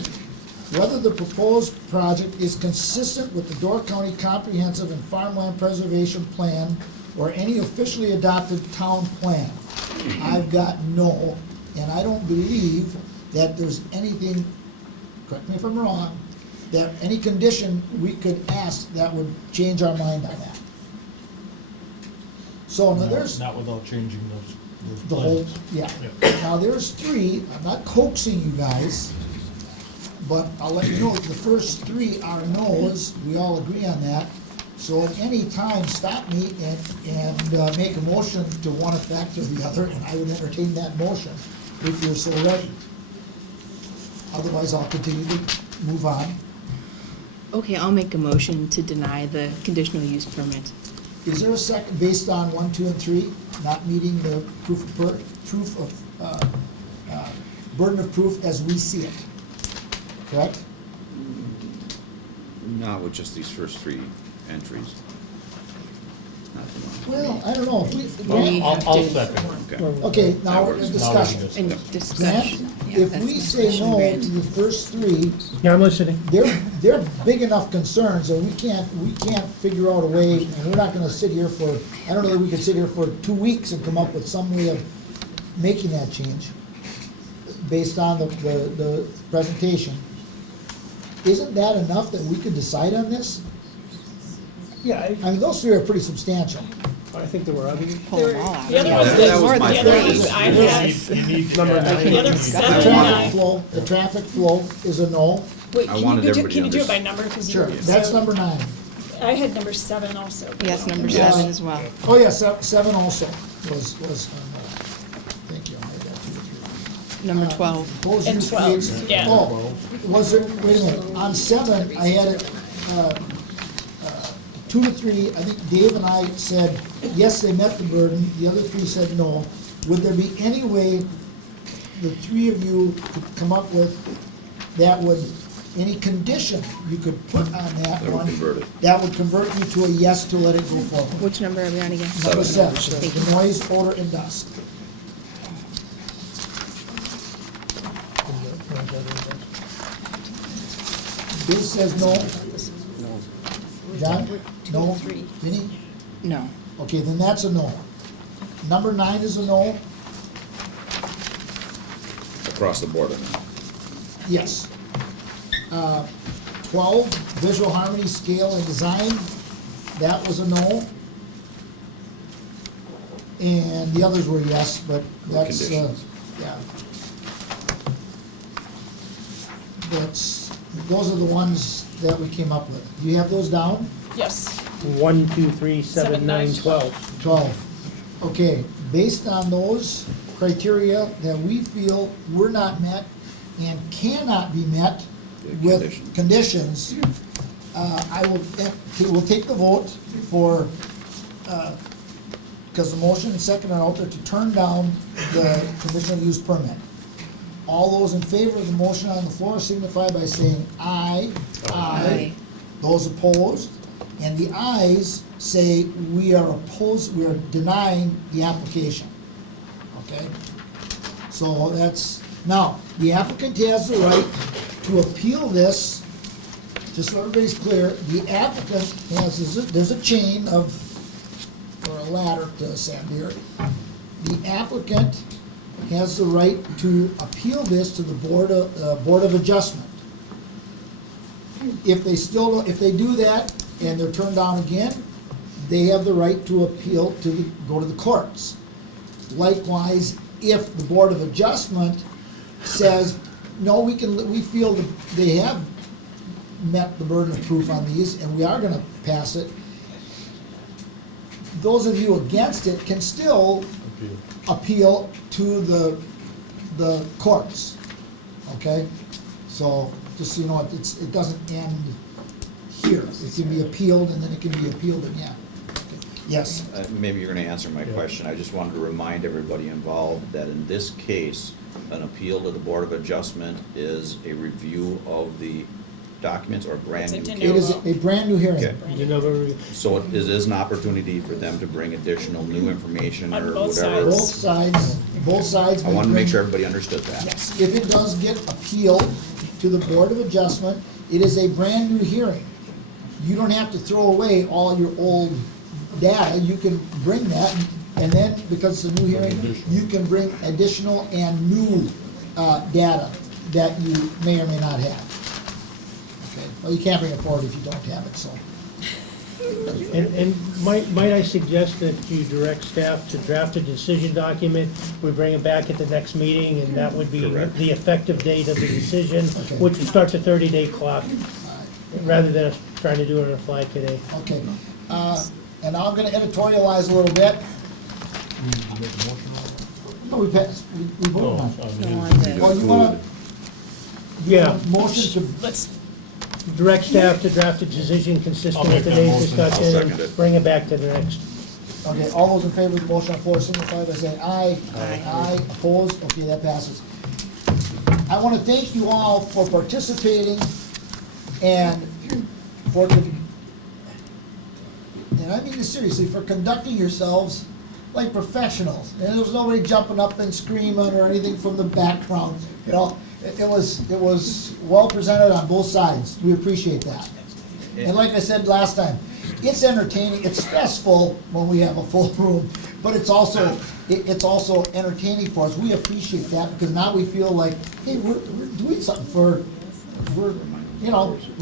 whether the proposed project is consistent with the Door County Comprehensive and Farmland Preservation Plan or any officially adopted town plan. I've got no, and I don't believe that there's anything, correct me if I'm wrong, that any condition we could ask that would change our mind on that. So now there's Not without changing those the whole, plans. yeah. Now there's three, I'm not coaxing you guys, but I'll let you know, the first three are no's, we all agree on that. So at any time, stop me and make a motion to one effect or the other, and I would entertain that motion if you're so ready. Otherwise, I'll continue to move on. Okay, I'll make a motion to deny the conditional use permit. Is there a second, based on 1, 2, and 3, not meeting the burden of proof as we see it? Correct? Not with just these first three entries. Not the one. Well, I don't know, if we, We Grant, have I'll to- second. Okay. okay, now we're in Now discussion. In Grant, discussion. Yeah, if that's we my say question, no Grant. to the first three, Yeah, I'm listening. they're big enough concerns that we can't figure out a way, and we're not gonna sit here for, I don't know that we could sit here for 2 weeks and come up with some way of making that change based on the presentation. Isn't that enough that we could decide on this? Yeah, I mean, those three are pretty substantial. I think there were others. Pull them all out. The other Yeah, ones, that was the my other point. ones I You had, need Number to- nine. the other The seven and traffic nine. flow, the traffic flow is a no. Wait, I can wanted you everybody can you do to it by number? 'Cause you Sure, were- that's so number 9. I had number 7 also. Yes, number Yes. 7 as well. Oh, yeah, 7 also was, thank you, I had that too. Number 12. Proposed And use 12, creates- yeah. Oh, was it, wait a minute, on 7, I had it, 2 to 3, I think Dave and I said, yes, they met the burden, the other 3 said no. Would there be any way the 3 of you could come up with that would, any condition you could put on that That would one? convert it. That would convert you to a yes to let it go forward. Which number are we on again? Number 7, Thank you. the noise, odor, and dust. Bill says no. John? No? Vinnie? No. Okay, then that's a no. Number 9 is a no? Across the board, I mean. Yes. 12, visual harmony, scale, and design, that was a no. And the others were yes, but that's, Conditions. yeah. Those are the ones that we came up with. Do you have those down? Yes. 1, 2, 3, 7, 9, 12. 12. Okay, based on those criteria that we feel were not met and cannot be met with conditions, we'll take the vote for, because the motion and second are out there to turn down the conditional use permit. All those in favor of the motion on the floor signify by saying aye. Aye. Those opposed, and the ayes say we are opposed, we are denying the application. Okay? So that's, now, the applicant has the right to appeal this, just so everybody's clear, the applicant there's a chain of, or a ladder to ascend here. The applicant has the right to appeal this to the Board of Adjustment. If they do that and they're turned down again, they have the right to appeal go to the courts. Likewise, if the Board of Adjustment says, no, we feel that they have met the burden of proof on these and we are gonna pass it, those of you against it can still appeal to the courts, okay? So, just so you know, it doesn't end here. It can be appealed and then it can be appealed again. Okay. Yes, Maybe you're gonna answer my question. I just wanted to remind everybody involved that in this case, an appeal to the Board of Adjustment is a review of the documents or brand It's new a case. it is a brand new hearing. Okay. You never, So it is an opportunity for them to bring additional new information On or both whatever. Both sides. I wanted to make sure everybody understood that. Yes, if it does get appealed to the Board of Adjustment, it is a brand new hearing. You don't have to throw away all your old data, you can bring that, and then, because it's a new hearing, you can bring additional and new, data that you may or may not have. Okay. Well, you can't bring it forward if you don't have it, so. And might I suggest that you direct staff to draft a decision document, we bring it back at the next meeting, and that would be Correct. the effective date of the decision, Okay. which would start the 30-day clock, rather than us trying to do it on the fly today. Okay, and I'm gonna editorialize a little bit. No, we passed, we voted on it. No, on the- Well, you wanna, Yeah, motion to, Let's, direct staff to draft a decision consistent I'll with make that today's motion. discussion, I'll second and it. bring it back to the next. okay, all those in favor of the motion on the floor signify by saying aye. Aye. Aye, opposed, okay, that passes. I wanna thank you all for participating and for, and I mean this seriously, for conducting yourselves like professionals. And there was nobody jumping up and screaming or anything from the background, you know? It was well presented on both sides. We appreciate that. And like I said last time, it's entertaining, it's stressful when we have a full room, but it's also entertaining for us. We appreciate that because now we feel like, hey, we're doing something we're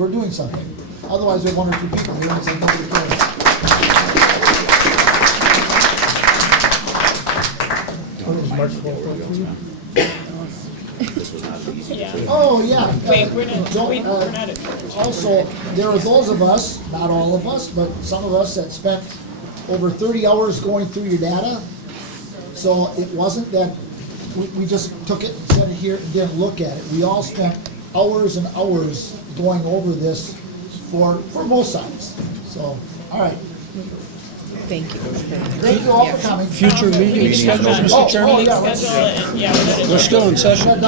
doing something. Otherwise, we have one or two people here and say, nobody cares. What is March 4th? This was not an easy yeah. decision. Oh, yeah. Wait, we're Don't, not, we're not at. Also, there are those of us, not all of us, but some of us that spent over 30 hours going through your data. So it wasn't that we just took it and set it here and didn't look at it. We all spent hours and hours going over this for both sides. So, all right. Thank you. Thank you all for coming. Future meeting schedule, Oh, Mr. Chairman? yeah, right. Schedule it, yeah, we're not We're still in session? Yep,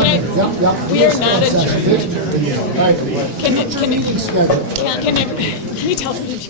yep. We are not All right. Can you tell me? Can you tell me?